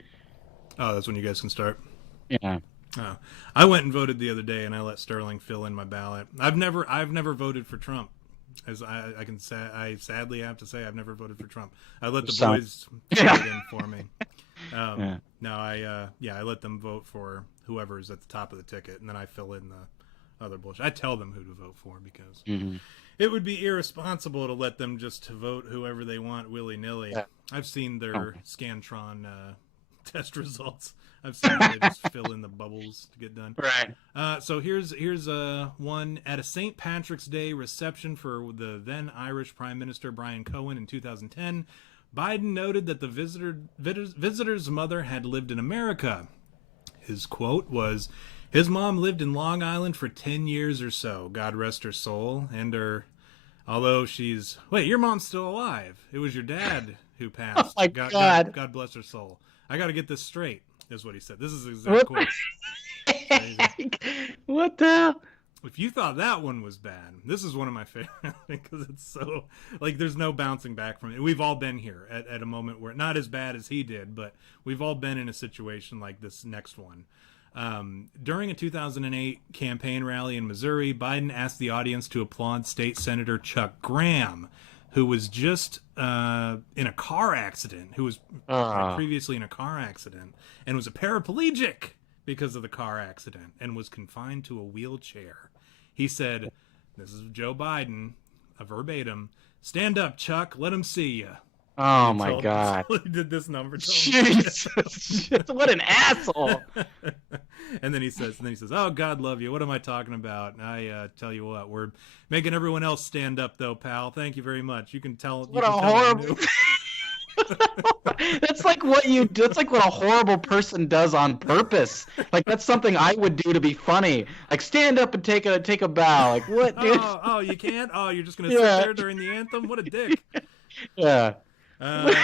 Oh, that's when you guys can start. Yeah. Oh. I went and voted the other day, and I let Sterling fill in my ballot. I've never voted for Trump. As I sadly have to say, I've never voted for Trump. I let the boys fill it in for me. No, I let them vote for whoever's at the top of the ticket, and then I fill in the other bullshit. I tell them who to vote for because it would be irresponsible to let them just vote whoever they want willy-nilly. Yeah. I've seen their Scantron test results. I've seen they just fill in the bubbles to get done. Right. So here's one. At a St. Patrick's Day reception for the then Irish Prime Minister Brian Cohen in 2010, Biden noted that the visitor's mother had lived in America. His quote was, "His mom lived in Long Island for 10 years or so, God rest her soul, and although she's... Wait, your mom's still alive. It was your dad who passed. Oh my God. God bless her soul. I got to get this straight," is what he said. This is the exact quote. What the hell? If you thought that one was bad, this is one of my favorite because it's so, like, there's no bouncing back from it. We've all been here at a moment where, not as bad as he did, but we've all been in a situation like this next one. During a 2008 campaign rally in Missouri, Biden asked the audience to applaud State Senator Chuck Graham, who was just in a car accident, who was previously in a car accident, and was a paraplegic because of the car accident, and was confined to a wheelchair. He said, this is Joe Biden, a verbatim, "Stand up, Chuck, let him see you." Oh my God. He did this number. Jesus. What an asshole. And then he says, "Oh, God love you. What am I talking about? I tell you what, we're making everyone else stand up though, pal. Thank you very much. You can tell." What a horrible. That's like what you do. That's like what a horrible person does on purpose. Like that's something I would do to be funny. Like stand up and take a bow. Like what, dude? Oh, you can't? Oh, you're just gonna Yeah. sit there during the anthem? What a dick. Yeah. Uh,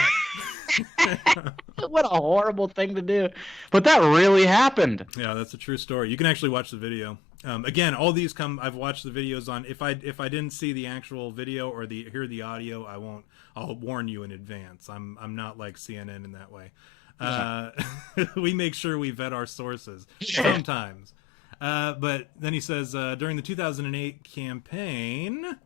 What a horrible thing to do. But that really happened. yeah, that's a true story. You can actually watch the video. Again, all these come. I've watched the videos on. If I didn't see the actual video or hear the audio, I won't. I'll warn you in advance. I'm not like CNN in that way. We make sure we vet our sources sometimes. But then he says during the 2008 campaign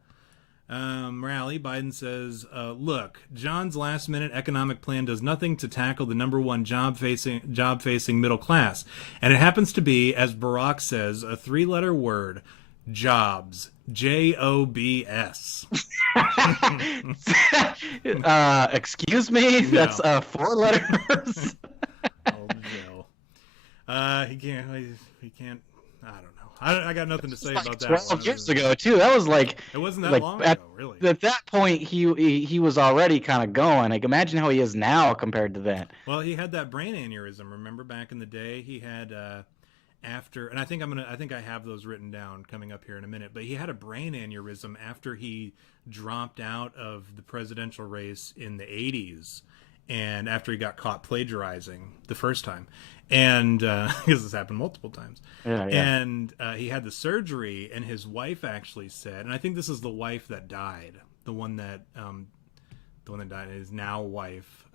rally, Biden says, look, John's last minute economic plan does nothing to tackle the number one job facing middle class. And it happens to be, as Barack says, a 3-letter word, jobs. JOBS. Excuse me? No. That's 4 letters. Oh, Joe. He can't, I don't know. I got nothing to say about that. 12 years ago, too. That was like... It wasn't that like, long ago, really. At that point, he was already kind of going. Like, imagine how he is now compared to that. Well, he had that brain aneurysm. Remember back in the day, he had after, and I think I have those written down coming up here in a minute. But he had a brain aneurysm after he dropped out of the presidential race in the 80s, and after he got caught plagiarizing the first time, and because this happened multiple times. Yeah. And he had the surgery, and his wife actually said, and I think this is the wife that died, the one that died, his now wife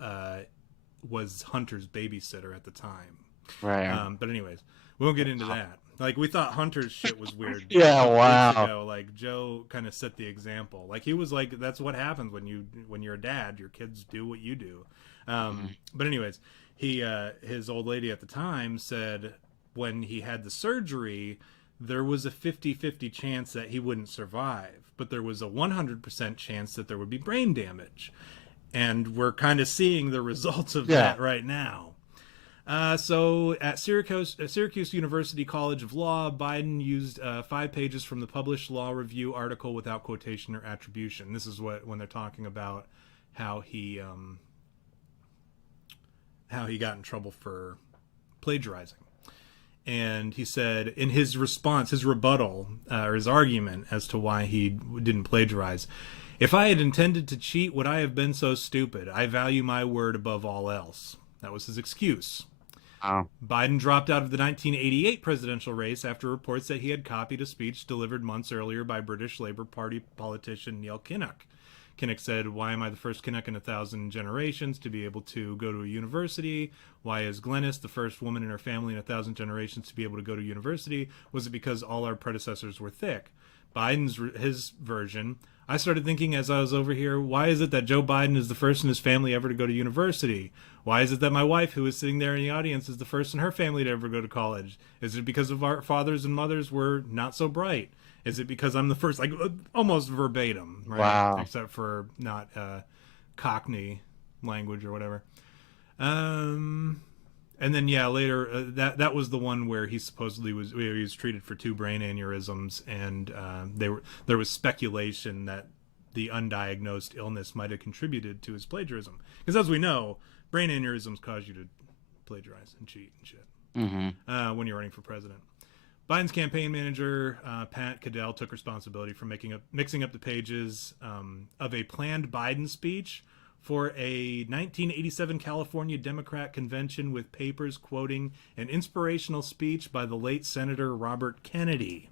was Hunter's babysitter at the time. Right. But anyways, we won't get into that. Like, we thought Hunter's shit was weird. Yeah, wow. Weeks ago. Like, Joe kind of set the example. Like, he was like, that's what happens when you're a dad. Your kids do what you do. But anyways, his old lady at the time said when he had the surgery, there was a 50-50 chance that he wouldn't survive, but there was a 100% chance that there would be brain damage. And we're kind of seeing the results of that right now. So at Syracuse University College of Law, Biden used 5 pages from the published law review article without quotation or attribution. This is when they're talking about how he got in trouble for plagiarizing. And he said in his response, his rebuttal, or his argument as to why he didn't plagiarize, "If I had intended to cheat, would I have been so stupid? I value my word above all else." That was his excuse. Oh. Biden dropped out of the 1988 presidential race after reports that he had copied a speech delivered months earlier by British Labour Party politician Neil Kinnock. Kinnock said, "Why am I the first Kinnock in 1,000 generations to be able to go to a university? Why is Glenys the first woman in her family in 1,000 generations to be able to go to university? Was it because all our predecessors were thick?" His version, "I started thinking as I was over here, why is it that Joe Biden is the first in his family ever to go to university? Why is it that my wife, who is sitting there in the audience, is the first in her family to ever go to college? Is it because of our fathers and mothers were not so bright? Is it because I'm the first?" Like, almost verbatim, right? Wow. Except for not Cockney language or whatever. And then later that was the one where he supposedly was treated for 2 brain aneurysms, and there was speculation that the undiagnosed illness might have contributed to his plagiarism, because as we know, brain aneurysms cause you to plagiarize and cheat and shit when you're running for president. Biden's campaign manager, Pat Caddell, took responsibility for mixing up the pages of a planned Biden speech for a 1987 California Democrat convention with papers quoting an inspirational speech by the late Senator Robert F. Kennedy.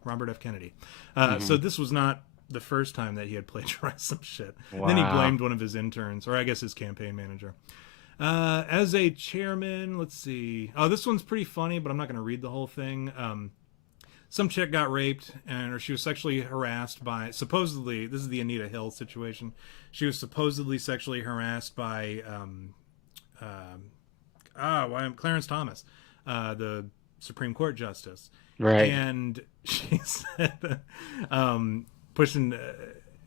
So this was not the first time that he had plagiarized some shit. Wow. Then he blamed one of his interns, or I guess his campaign manager. As a chairman, let's see. Oh, this one's pretty funny, but I'm not going to read the whole thing. Some chick got raped, or she was sexually harassed by, supposedly, this is the Anita Hill situation. She was supposedly sexually harassed by Clarence Thomas, the Supreme Court justice. Right. And she said,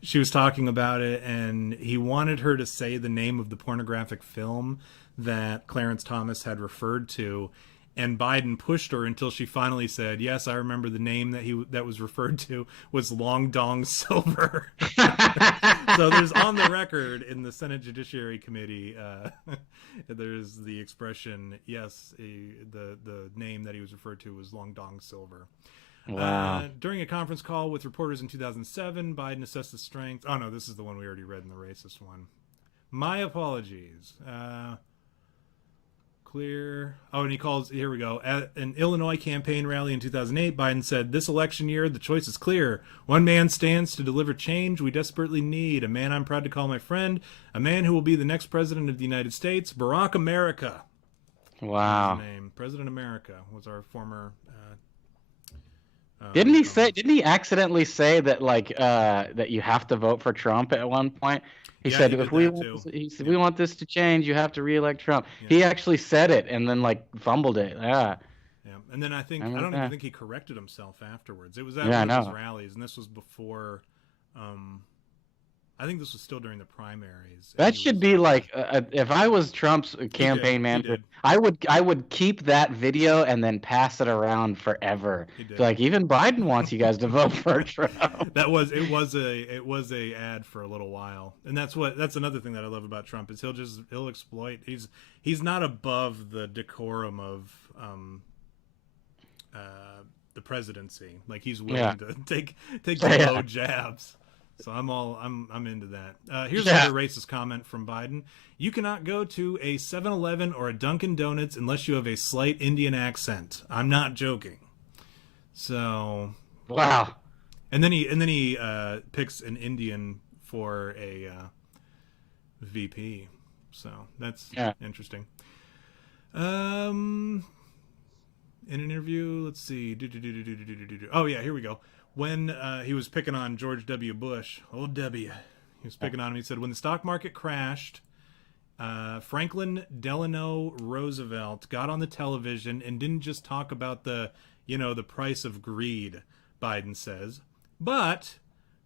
she was talking about it, and he wanted her to say the name of the pornographic film that Clarence Thomas had referred to. and Biden pushed her until she finally said, "Yes, I remember the name that was referred to was Long Dong Silver." So there's on the record in the Senate Judiciary Committee, there's the expression, "Yes, the name that he was referred to was Long Dong Silver." Wow. During a conference call with reporters in 2007, Biden assessed the strength. Oh no, this is the one we already read in the racist one. My apologies. Clear. Oh, and he calls, here we go. At an Illinois campaign rally in 2008, Biden said, "This election year, the choice is clear. One man stands to deliver change we desperately need. A man I'm proud to call my friend. A man who will be the next president of the United States, Barack America." Wow. His name. President America was our former... Didn't he accidentally say that that you have to vote for Trump at one point? He said, he if we we want this to change, you have to reelect Trump. Yeah. He actually said it and then fumbled it. Yeah. Yeah. And then I don't even think he corrected himself afterwards. It was at one of his rallies, and this was before I think this was still during the primaries. That should be if I was Trump's campaign manager, I would keep that video and then pass it around forever. Even Biden wants you guys to vote for Trump. It was a ad for a little while, and that's another thing that I love about Trump is he'll exploit. He's not above the decorum of the presidency. He's willing to take low jabs. So I'm into that. Here's another racist comment from Biden. "You cannot go to a 7-Eleven or a Dunkin' Donuts unless you have a slight Indian accent. I'm not joking." So wow. And then he picks an Indian for a VP. So that's interesting. In an interview, let's see. Oh yeah, here we go. When he was picking on George W. Bush, old W, he was picking on him. He said, "When the stock market crashed, Franklin Delano Roosevelt got on the television and didn't just talk about the price of greed," Biden says, "but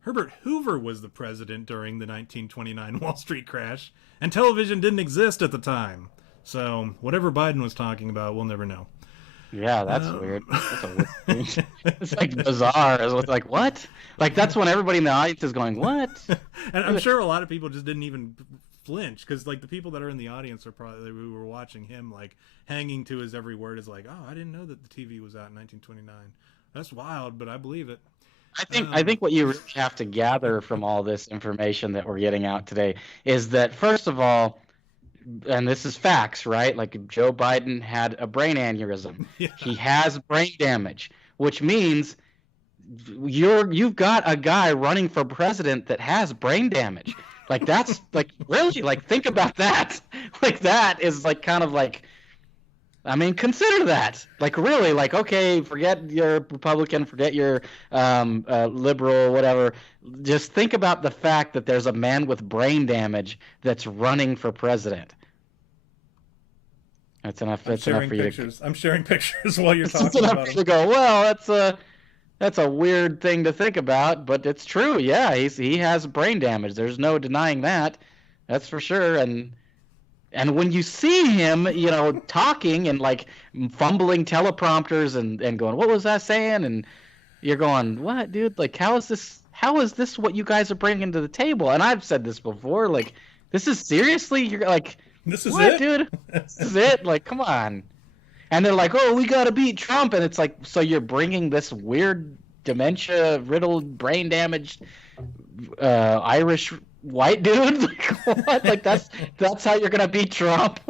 Herbert Hoover was the president during the 1929 Wall Street crash, and television didn't exist at the time. So whatever Biden was talking about, we'll never know." Yeah, that's weird. That's a weird thing. It's bizarre. It's what? That's when everybody in the audience is going, what? And I'm sure a lot of people just didn't even flinch, because the people that are in the audience are probably, who were watching him, hanging to his every word, is "Oh, I didn't know that the TV was out in 1929. That's wild, but I believe it." I think what you really have to gather from all this information that we're getting out today is that, first of all, and this is facts, right? Joe Biden had a brain aneurysm. Yeah. He has brain damage, which means you've got a guy running for president that has brain damage. That's really think about that. That is consider that. Really, okay, forget your Republican, forget your liberal, whatever. Just think about the fact that there's a man with brain damage that's running for president. That's enough. That's enough for you. I'm sharing pictures while you're talking about him. That's enough to go, well, that's a weird thing to think about, but it's true. Yeah, he has brain damage. There's no denying that. That's for sure. And when you see him, talking and fumbling teleprompters and going, "What was that saying?" and you're going, "What, dude? How is this what you guys are bringing to the table?" And I've said this before. This is seriously, you're this is what, it, dude? This is it. Come on. And they're "Oh, we got to beat Trump." And it's so you're bringing this weird dementia-riddled, brain-damaged Irish white dude? What? That's how you're gonna beat Trump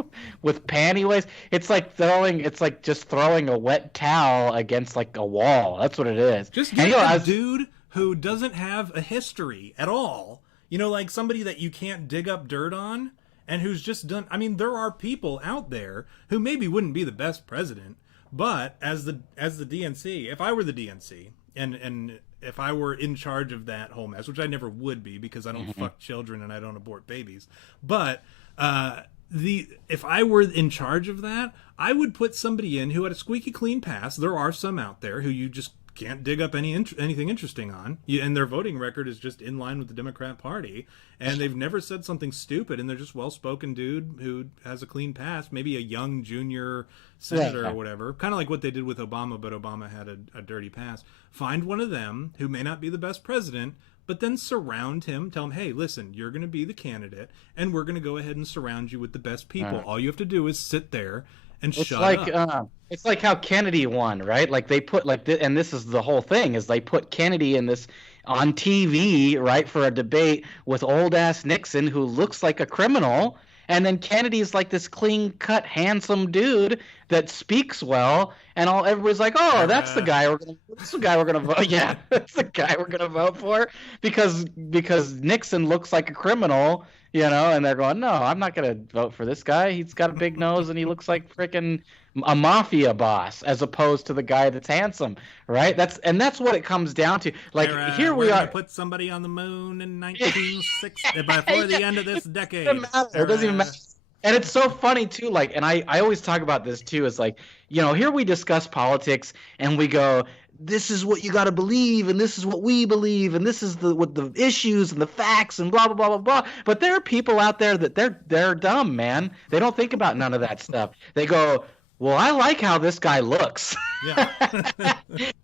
with panty waist? It's just throwing a wet towel against a wall. That's what it is. Just get a dude who doesn't have a history at all. Somebody that you can't dig up dirt on. And who's just done... there are people out there who maybe wouldn't be the best president, but as the DNC, if I were the DNC, and if I were in charge of that whole mess, which I never would be because I don't fuck children and I don't abort babies, but if I were in charge of that, I would put somebody in who had a squeaky clean past. There are some out there who you just can't dig up anything interesting on. And their voting record is just in line with the Democrat Party. And they've never said something stupid, and they're just well-spoken dude who has a clean past, maybe a young junior senator or whatever. Kind of like what they did with Obama, but Obama had a dirty past. Find one of them who may not be the best president, but then surround him. Tell him, hey, listen, you're going to be the candidate, and we're going to go ahead and surround you with the best people. All you have to do is sit there and shut up. It's like how Kennedy won, right? Like they put and this is the whole thing, is they put Kennedy in this on TV, right, for a debate with old ass Nixon, who looks like a criminal, and then Kennedy's like this clean cut, handsome dude that speaks well, and everybody's like, oh, that's the guy we're gonna vote. Yeah, that's the guy we're gonna vote for because Nixon looks like a criminal. And they're going, no, I'm not going to vote for this guy. He's got a big nose and he looks like freaking a mafia boss, as opposed to the guy that's handsome, right? That's what it comes down to. Like, here we are. Put somebody on the moon in 1960 before the end of this decade. It doesn't even matter. And it's so funny too. Like, and I always talk about this too. Is like, here we discuss politics and we go, this is what you got to believe, and this is what we believe, and this is what the issues and the facts and blah blah blah blah blah. But there are people out there that they're dumb, man. They don't think about none of that stuff. They go, well, I like how this guy looks. Yeah.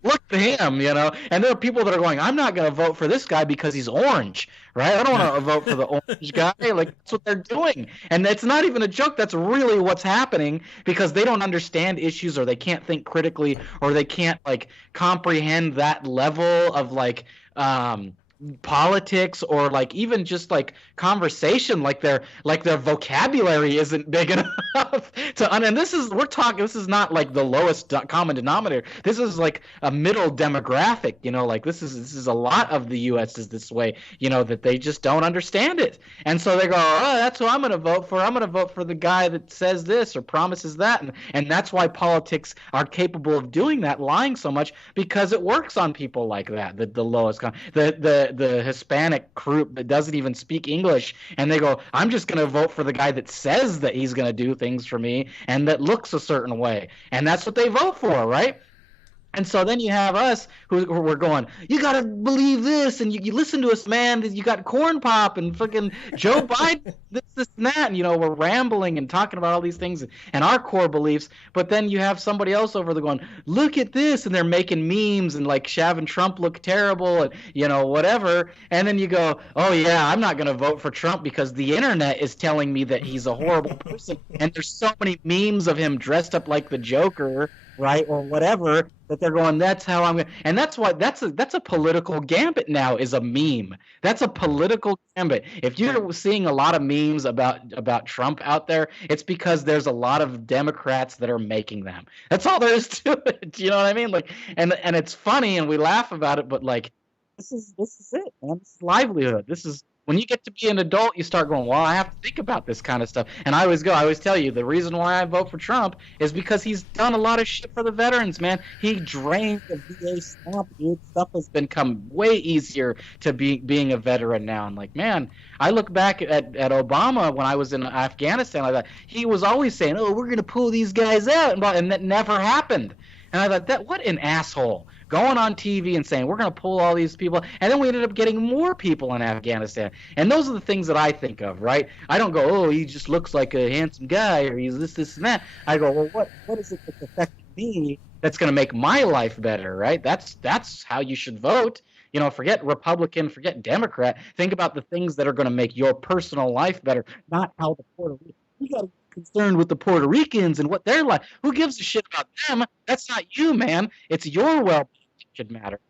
Look at him, And there are people that are going, I'm not going to vote for this guy because he's orange, right? I don't want to vote for the orange guy. Like, that's what they're doing. And it's not even a joke. That's really what's happening, because they don't understand issues, or they can't think critically, or they can't, like, comprehend that level of, like, politics, or like even just like conversation, like their vocabulary isn't big enough to and this is not like the lowest common denominator. This is like a middle demographic, like this is a lot of the US is this way, that they just don't understand it. And so they go, oh, that's who I'm going to vote for. I'm going to vote for the guy that says this or promises that. And that's why politics are capable of doing that, lying so much, because it works on people like that, the lowest the Hispanic group that doesn't even speak English, and they go, I'm just going to vote for the guy that says that he's going to do things for me and that looks a certain way. And that's what they vote for, right? And so then you have us who we're going, you got to believe this, and you listen to us, man. You got Corn Pop and fucking Joe Biden, this and that. And, we're rambling and talking about all these things and our core beliefs. But then you have somebody else over there going, look at this. And they're making memes and, like, having Trump look terrible and, whatever. And then you go, oh, yeah, I'm not going to vote for Trump because the internet is telling me that he's a horrible person. And there's so many memes of him dressed up like the Joker, right, or whatever, that they're going, that's how I'm going to. And that's why that's a political gambit now, is a meme. That's a political gambit. If you're seeing a lot of memes about Trump out there, it's because there's a lot of Democrats that are making them. That's all there is to it. You know what I mean? Like, and it's funny and we laugh about it, but like, this is it, man. This is livelihood. This is when you get to be an adult, you start going, well, I have to think about this kind of stuff. And I always tell you, the reason why I vote for Trump is because he's done a lot of shit for the veterans, man. He drained the VA swamp, dude. Stuff has become way easier to being a veteran now. And like, man, I look back at Obama when I was in Afghanistan. I thought he was always saying, oh, we're going to pull these guys out. And that never happened. And I thought, what an asshole. Going on TV and saying, we're going to pull all these people. And then we ended up getting more people in Afghanistan. And those are the things that I think of, right? I don't go, oh, he just looks like a handsome guy, or he's this, and that. I go, well, what is it that's affecting me that's going to make my life better, right? That's how you should vote. Forget Republican, forget Democrat. Think about the things that are going to make your personal life better, not how the Puerto Rican. You got to be concerned with the Puerto Ricans and what they're like. Who gives a shit about them? That's not you, man. It's your well-being that should matter.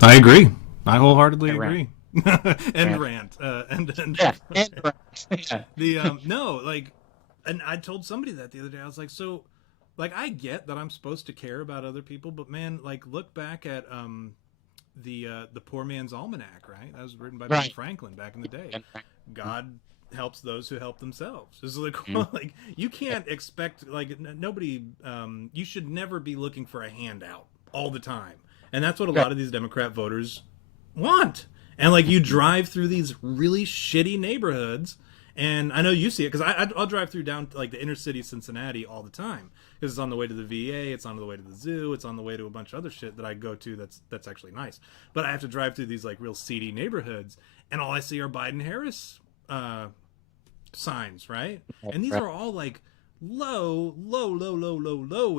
I agree. I wholeheartedly agree. And rant. And rant. The no, like, and I told somebody that the other day. I was like, so, like, I get that I'm supposed to care about other people, but man, like, look back at the Poor Man's Almanac, right? That was written by Ben Franklin back in the day. God helps those who help themselves. This is like you can't expect, like, nobody. You should never be looking for a handout all the time, and that's what a lot of these Democrat voters want. And like, you drive through these really shitty neighborhoods, And I know you see it because I'll drive through down like the inner city Cincinnati all the time because it's on the way to the VA, it's on the way to the zoo, it's on the way to a bunch of other shit that I go to that's actually nice. But I have to drive through these like real seedy neighborhoods, and all I see are Biden-Harris signs, right? And these are all like low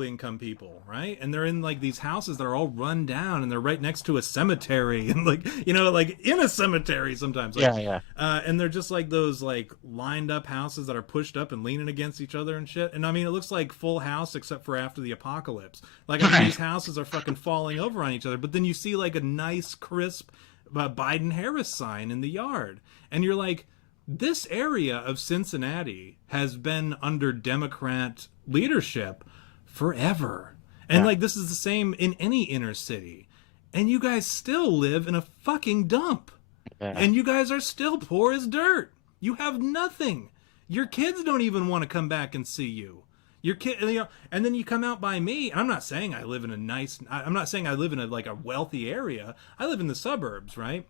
income people, right? And they're in like these houses that are all run down, and they're right next to a cemetery, and like, you know, like in a cemetery sometimes, like, and they're just like those like lined up houses that are pushed up and leaning against each other and shit. And I mean, it looks like Full House except for after the apocalypse. Like, I mean, these houses are fucking falling over on each other, but then you see like a nice crisp Biden-Harris sign in the yard, and you're like, this area of Cincinnati has been under Democrat leadership forever. And like, this is the same in any inner city. And you guys still live in a fucking dump. And you guys are still poor as dirt. You have nothing. Your kids don't even want to come back and see you. Your kid, you know, and then you come out by me. I'm not saying I live in I'm not saying I live in like a wealthy area. I live in the suburbs, right?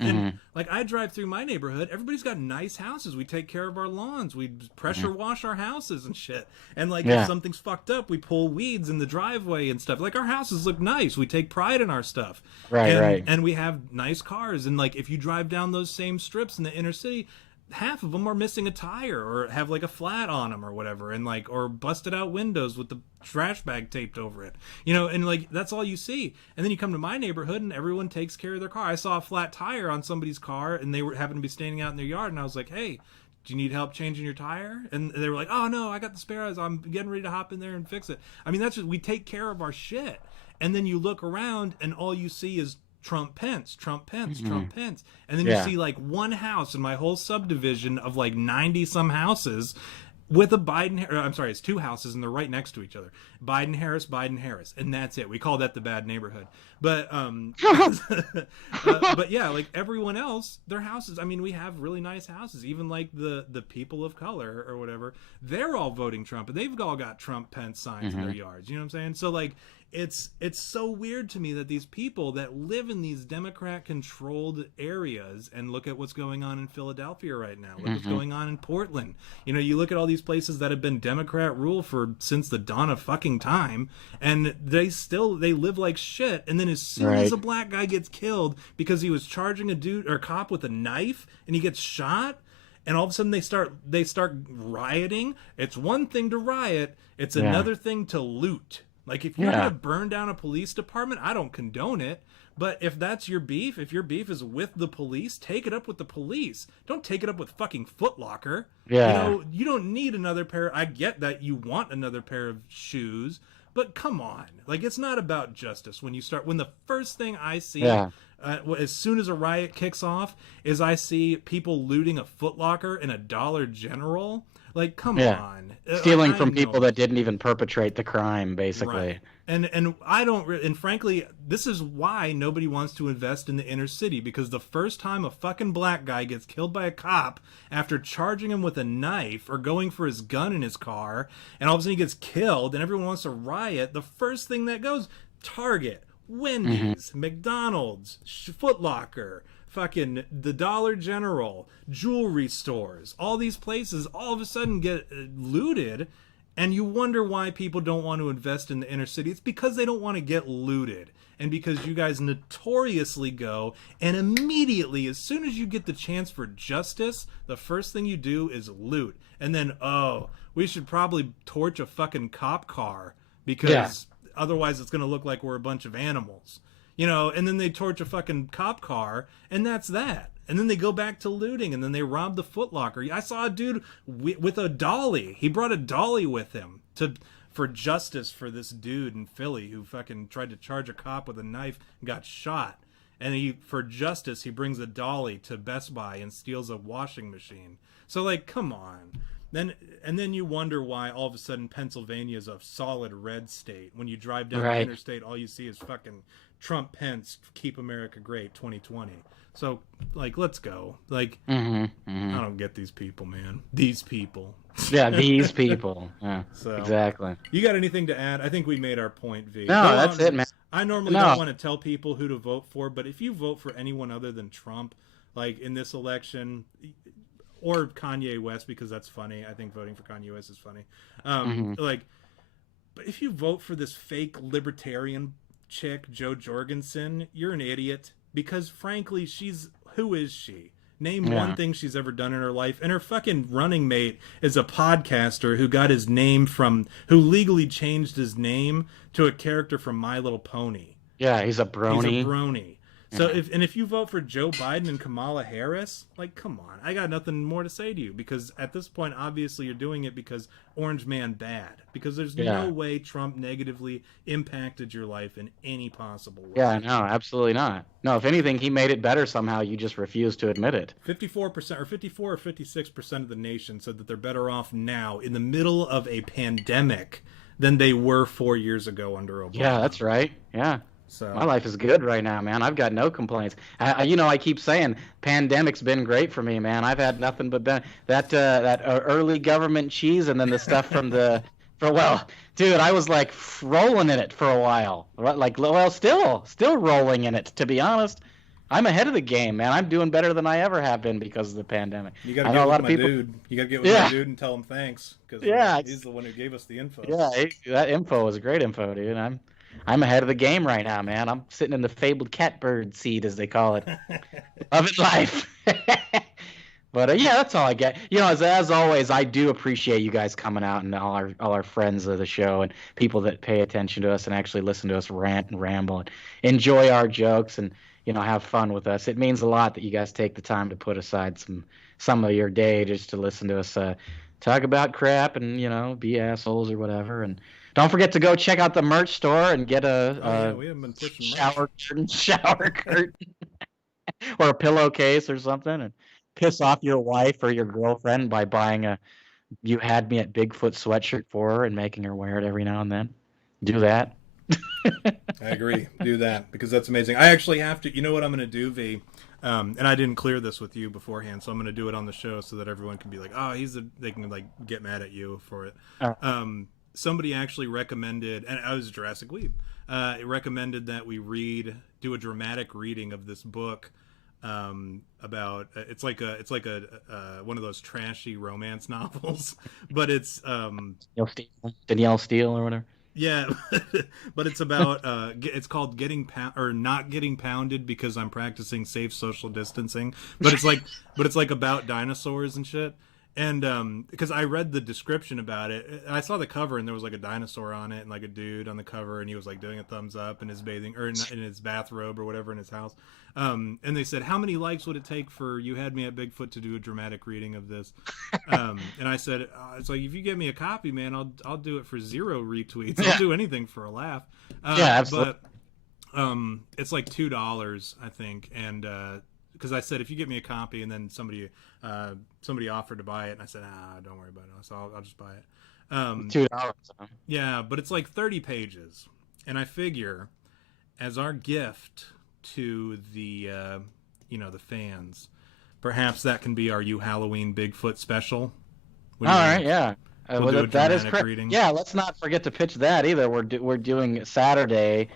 And like, I drive through my neighborhood, everybody's got nice houses. We take care of our lawns, we pressure wash our houses and shit. And like, if something's fucked up, we pull weeds in the driveway and stuff. Like, our houses look nice, we take pride in our stuff, and we have nice cars. And like, if you drive down those same strips in the inner city, half of them are missing a tire or have like a flat on them or whatever, and like, or busted out windows with the trash bag taped over it, you know. And like, that's all you see. And then you come to my neighborhood and everyone takes care of their car. I saw a flat tire on somebody's car, and they were happened to be standing out in their yard, and I was like, hey, do you need help changing your tire? And they were like, oh no, I got the spares, I'm getting ready to hop in there and fix it. I mean, that's just, we take care of our shit. And then you look around and all you see is Trump Pence, Trump Pence, Trump Pence. And then you see like one house in my whole subdivision of like 90 some houses with a Biden, I'm sorry, it's two houses and they're right next to each other. Biden Harris, and that's it. We call that the bad neighborhood. But but yeah, like everyone else, their houses, I mean, we have really nice houses. Even like the people of color or whatever, they're all voting Trump, and they've all got Trump Pence signs in their yards. You know what I'm saying? So like, it's so weird to me that these people that live in these Democrat controlled areas, and look at what's going on in Philadelphia right now, look what's going on in Portland, you know, you look at all these places that have been Democrat rule for since the dawn of fucking time, and they live like shit. And then as soon as a black guy gets killed because he was charging a dude or a cop with a knife and he gets shot, and all of a sudden they start rioting. It's one thing to riot, it's another thing to loot. Like, if you're going to burn down a police department, I don't condone it. But if that's your beef, if your beef is with the police, take it up with the police. Don't take it up with fucking Foot Locker. Yeah. You know, you don't need another pair. I get that you want another pair of shoes, but come on. Like, it's not about justice when the first thing I see, as soon as a riot kicks off, is I see people looting a Foot Locker and a Dollar General. Like, come on. Stealing from people that didn't even perpetrate the crime, basically. Right. And I don't, and frankly, this is why nobody wants to invest in the inner city, because the first time a fucking black guy gets killed by a cop after charging him with a knife or going for his gun in his car, and all of a sudden he gets killed and everyone wants to riot, the first thing that goes, Target, Wendy's, McDonald's, Foot Locker, fucking the Dollar General, jewelry stores, all these places all of a sudden get looted, and you wonder why people don't want to invest in the inner city. It's because they don't want to get looted, and because you guys notoriously go and immediately, as soon as you get the chance for justice, the first thing you do is loot. And then, oh, we should probably torch a fucking cop car because otherwise it's going to look like we're a bunch of animals. You know, and then they torch a fucking cop car, and that's that. And then they go back to looting, and then they rob the Foot Locker. I saw a dude with a dolly. He brought a dolly with him for justice for this dude in Philly who fucking tried to charge a cop with a knife and got shot. And for justice, he brings a dolly to Best Buy and steals a washing machine. So, like, come on. And then you wonder why all of a sudden Pennsylvania is a solid red state. When you drive down the interstate, all you see is fucking Trump Pence, Keep America Great 2020. So, like, let's go. Like, I don't get these people, man. These people. Yeah, these people. Yeah, so, exactly. You got anything to add? I think we made our point, V. No, that's it, man. I normally don't want to tell people who to vote for, but if you vote for anyone other than Trump, like in this election, or Kanye West, because that's funny. I think voting for Kanye West is funny. Like, but if you vote for this fake libertarian chick, Jo Jorgensen, you're an idiot, because frankly, who is she? Name one thing she's ever done in her life. And her fucking running mate is a podcaster who got his name who legally changed his name to a character from My Little Pony. Yeah, he's a brony. He's a brony. So if you vote for Joe Biden and Kamala Harris, like, come on, I got nothing more to say to you, because at this point, obviously, you're doing it because Orange Man bad, because there's no way Trump negatively impacted your life in any possible way. Yeah, no, absolutely not. No, if anything, he made it better somehow. You just refuse to admit it. 54% or 54 or 56% of the nation said that they're better off now in the middle of a pandemic than they were 4 years ago under Obama. Yeah, that's right. Yeah. So my life is good right now, man. I've got no complaints. I keep saying pandemic's been great for me, man. I've had nothing but that early government cheese, and then the stuff from dude, I was like rolling in it for a while. Like, well, still rolling in it. To be honest, I'm ahead of the game, man. I'm doing better than I ever have been because of the pandemic. You got to get with my dude. You got to get with my dude and tell him thanks, because he's the one who gave us the info. Yeah, that info was great info, dude. I'm ahead of the game right now, man. I'm sitting in the fabled catbird seat, as they call it. Love it life. But yeah, that's all I get. As always, I do appreciate you guys coming out, and all our friends of the show and people that pay attention to us and actually listen to us rant and ramble and enjoy our jokes and have fun with us. It means a lot that you guys take the time to put aside some of your day just to listen to us talk about crap and be assholes or whatever. And don't forget to go check out the merch store and get we haven't been pushing shower curtain or a pillowcase or something, and piss off your wife or your girlfriend by buying a "You Had Me at Bigfoot" sweatshirt for her and making her wear it every now and then. Do that. I agree. Do that, because that's amazing. I actually have to. You know what I'm going to do, V? And I didn't clear this with you beforehand, so I'm going to do it on the show so that everyone can be like, "Oh, they can like get mad at you for it." Somebody actually recommended, and I was Jurassic Weeb. It recommended that we do a dramatic reading of this book about it's like a one of those trashy romance novels, but it's Danielle Steele or whatever. Yeah, but it's about it's called Not Getting Pounded Because I'm Practicing Safe Social Distancing. But it's like about dinosaurs and shit. And because I read the description about it, I saw the cover and there was like a dinosaur on it and like a dude on the cover, and he was like doing a thumbs up in his in his bathrobe or whatever in his house. And they said, how many likes would it take for You Had Me at Bigfoot to do a dramatic reading of this? And I said, it's like, if you get me a copy, man, I'll do it for 0 retweets. I'll do anything for a laugh. Yeah, absolutely. But it's like $2, I think, and because I said, if you get me a copy, and then somebody offered to buy it, and I said, don't worry about it, so I'll just buy it. $2. Yeah, but it's like 30 pages, and I figure as our gift to the the fans, perhaps that can be our You Halloween Bigfoot special. All right, yeah. We'll that is correct. Reading. Yeah, let's not forget to pitch that either. We're doing Saturday.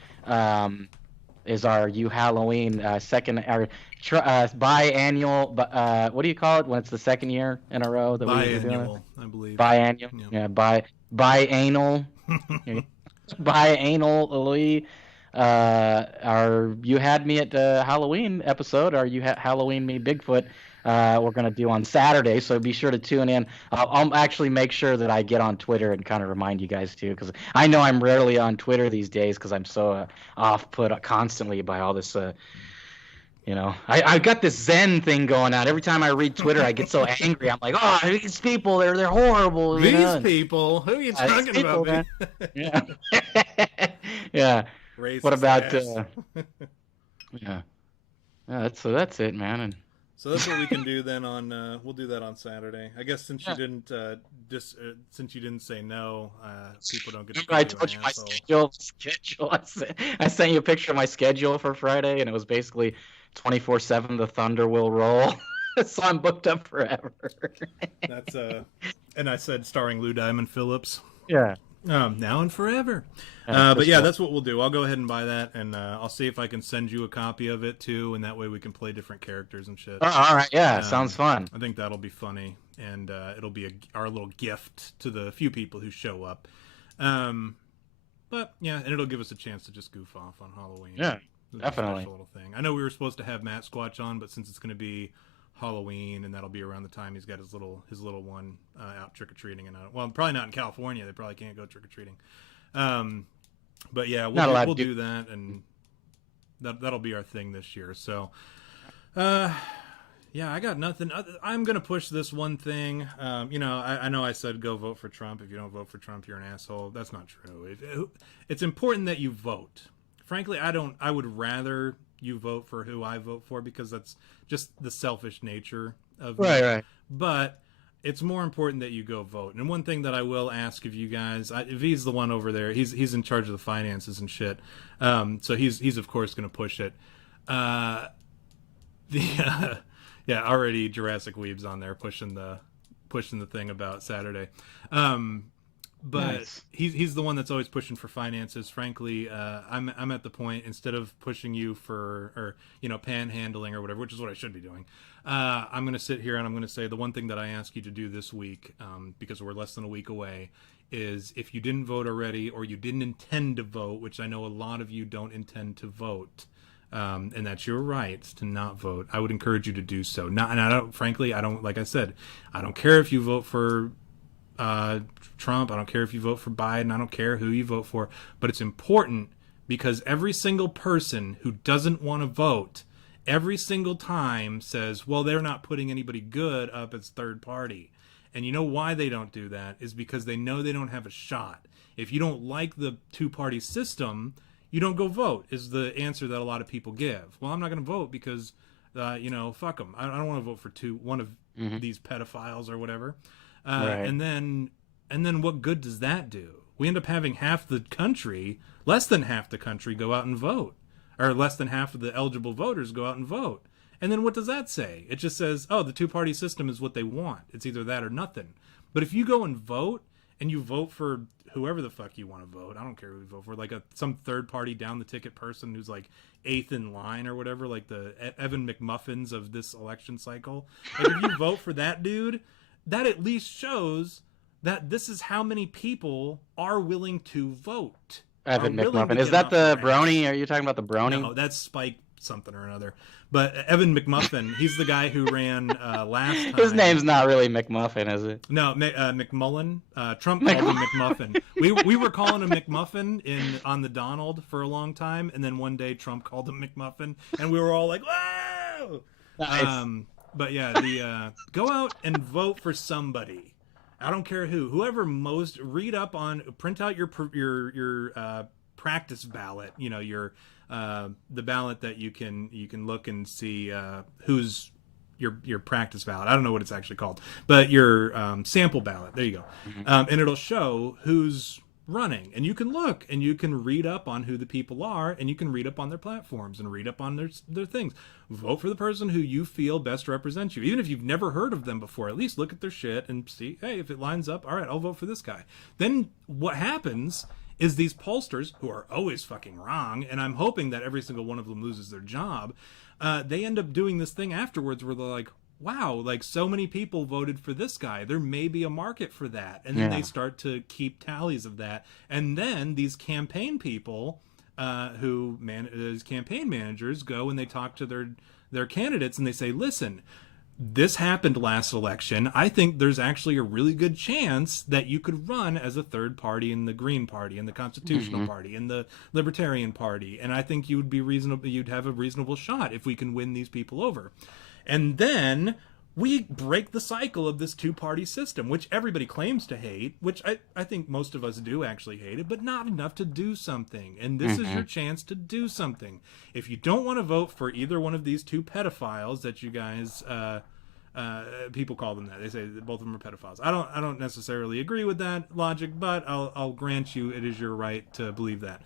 Is our You Halloween second biannual? What do you call it when it's the second year in a row that we're doing it? I believe. Biannual. Yeah, biannual. Biannually. Our You Had Me at Halloween episode, our Halloween Me Bigfoot, we're going to do on Saturday, so be sure to tune in. I'll actually make sure that I get on Twitter and kind of remind you guys too, because I know I'm rarely on Twitter these days because I'm so off-put constantly by all this I've got this Zen thing going on. Every time I read Twitter, I get so angry. I'm like, oh, these people, they're horrible. These people? Who are you talking about, man? Yeah. Yeah. Racist what about yeah. That's it, man. And so that's what we can do then on we'll do that on Saturday. I guess since you didn't since you didn't say no, people don't get to I told you my schedule. I sent you a picture of my schedule for Friday, and it was basically 24/7 the thunder will roll. So I'm booked up forever. That's and I said starring Lou Diamond Phillips. Yeah. Now and forever. Yeah, but yeah, sure. that's what we'll do. I'll go ahead and buy that, and I'll see if I can send you a copy of it too, and that way we can play different characters and shit. Oh, all right, yeah, sounds fun. I think that'll be funny, and it'll be our little gift to the few people who show up. But yeah, and it'll give us a chance to just goof off on Halloween. Yeah, It's a definitely. special little thing. I know we were supposed to have Matt Squatch on, but since it's going to be Halloween, and that'll be around the time he's got his little one out trick or treating, and well, probably not in California. They probably can't go trick or treating. But yeah, we'll do that, and that'll be our thing this year. So, yeah, I got nothing. I'm gonna push this one thing. I know I said go vote for Trump. If you don't vote for Trump, you're an asshole. That's not true. It's important that you vote. Frankly, I would rather you vote for who I vote for, because that's just the selfish nature of me. Right. But it's more important that you go vote. And one thing that I will ask of you guys, if he's the one over there, he's in charge of the finances and shit. So he's of course going to push it. Yeah, already Jurassic Weeb's on there pushing the thing about Saturday. But nice. he's the one that's always pushing for finances. Frankly, I'm at the point, instead of pushing you for panhandling or whatever, which is what I should be doing. I'm going to sit here and I'm going to say the one thing that I ask you to do this week, because we're less than a week away, is if you didn't vote already, or you didn't intend to vote, which I know a lot of you don't intend to vote, and that's your right to not vote, I would encourage you to do so. Frankly, like I said, I don't care if you vote for Trump. I don't care if you vote for Biden. I don't care who you vote for. But it's important, because every single person who doesn't want to vote every single time says, well, they're not putting anybody good up as third party. And you know why they don't do that is because they know they don't have a shot. If you don't like the two-party system, you don't go vote, is the answer that a lot of people give. Well, I'm not going to vote because, fuck them. I don't want to vote for one of these pedophiles or whatever. Right. And then what good does that do? We end up having less than half the country go out and vote, or less than half of the eligible voters go out and vote. And then what does that say? It just says, oh, the two-party system is what they want. It's either that or nothing. But if you go and vote, and you vote for whoever the fuck you want to vote, I don't care who you vote for, like some third-party down-the-ticket person who's like 8th in line or whatever, like the Evan McMuffins of this election cycle. Like, if you vote for that dude, that at least shows that this is how many people are willing to vote. Evan McMuffin. Is that the brony? Are you talking about the brony? No, that's Spike something or another. But Evan McMuffin, he's the guy who ran last time. His name's not really McMuffin, is it? No, McMullen. Trump called him McMuffin. We were calling him McMuffin on the Donald for a long time, and then one day Trump called him McMuffin, and we were all like, whoa! Nice. But yeah, go out and vote for somebody. I don't care who. Whoever print out your practice ballot. The ballot that you can look and see who's your practice ballot. I don't know what it's actually called, but your sample ballot. There you go. And it'll show who's running, and you can look and you can read up on who the people are, and you can read up on their platforms and read up on their things. Vote for the person who you feel best represents you, even if you've never heard of them before. At least look at their shit and see, hey, if it lines up, all right, I'll vote for this guy. Then what happens is these pollsters, who are always fucking wrong, and I'm hoping that every single one of them loses their job, they end up doing this thing afterwards where they're like, wow, like so many people voted for this guy, there may be a market for that. And then they start to keep tallies of that. And then these campaign people these campaign managers go and they talk to their candidates and they say, listen, this happened last election. I think there's actually a really good chance that you could run as a third party in the Green Party, in the Constitutional Party, in the Libertarian Party. And I think you'd have a reasonable shot if we can win these people over. And then we break the cycle of this two-party system, which everybody claims to hate, which I think most of us do actually hate it, but not enough to do something. And this is your chance to do something. If you don't want to vote for either one of these two pedophiles that you guys, people call them that. They say that both of them are pedophiles. I don't necessarily agree with that logic, but I'll grant you it is your right to believe that.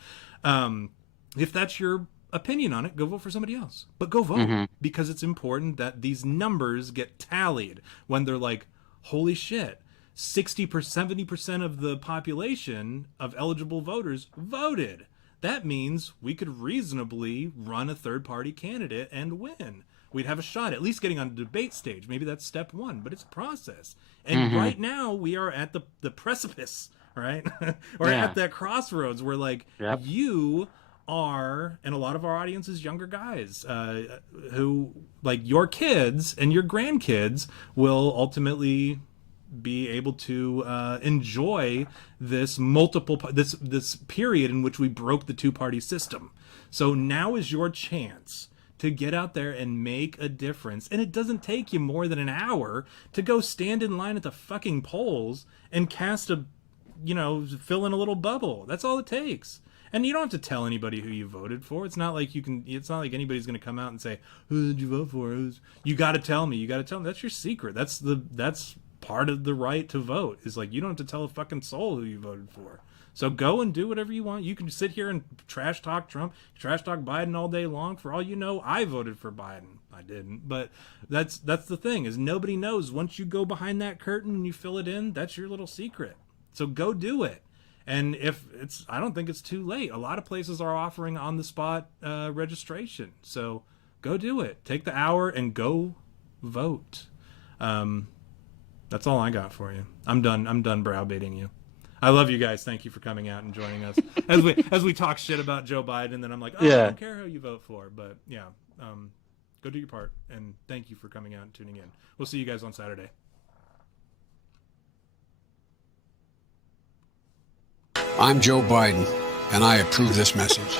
If that's your opinion on it, go vote for somebody else, but go vote, because it's important that these numbers get tallied when they're like, holy shit, 60%, 70% of the population of eligible voters voted. That means we could reasonably run a third-party candidate and win. We'd have a shot at least getting on the debate stage. Maybe that's step one, but it's a process. And right now we are at the precipice, right? Or at that crossroads where like you are, and a lot of our audience is younger guys who, like, your kids and your grandkids will ultimately be able to enjoy this this period in which we broke the two-party system. So now is your chance to get out there and make a difference. And it doesn't take you more than an hour to go stand in line at the fucking polls and cast a, fill in a little bubble. That's all it takes. And you don't have to tell anybody who you voted for. It's not like it's not like anybody's going to come out and say, who did you vote for? You got to tell me. That's your secret. That's part of the right to vote, is like, you don't have to tell a fucking soul who you voted for. So go and do whatever you want. You can sit here and trash talk Trump, trash talk Biden all day long. For all you know, I voted for Biden. I didn't, but that's the thing, is nobody knows. Once you go behind that curtain and you fill it in, that's your little secret. So go do it. And I don't think it's too late. A lot of places are offering on the spot registration. So go do it. Take the hour and go vote. That's all I got for you. I'm done browbeating you. I love you guys. Thank you for coming out and joining us as we talk shit about Joe Biden. Then I'm like, I don't care who you vote for, but yeah, go do your part. And thank you for coming out and tuning in. We'll see you guys on Saturday. I'm Joe Biden, and I approve this message.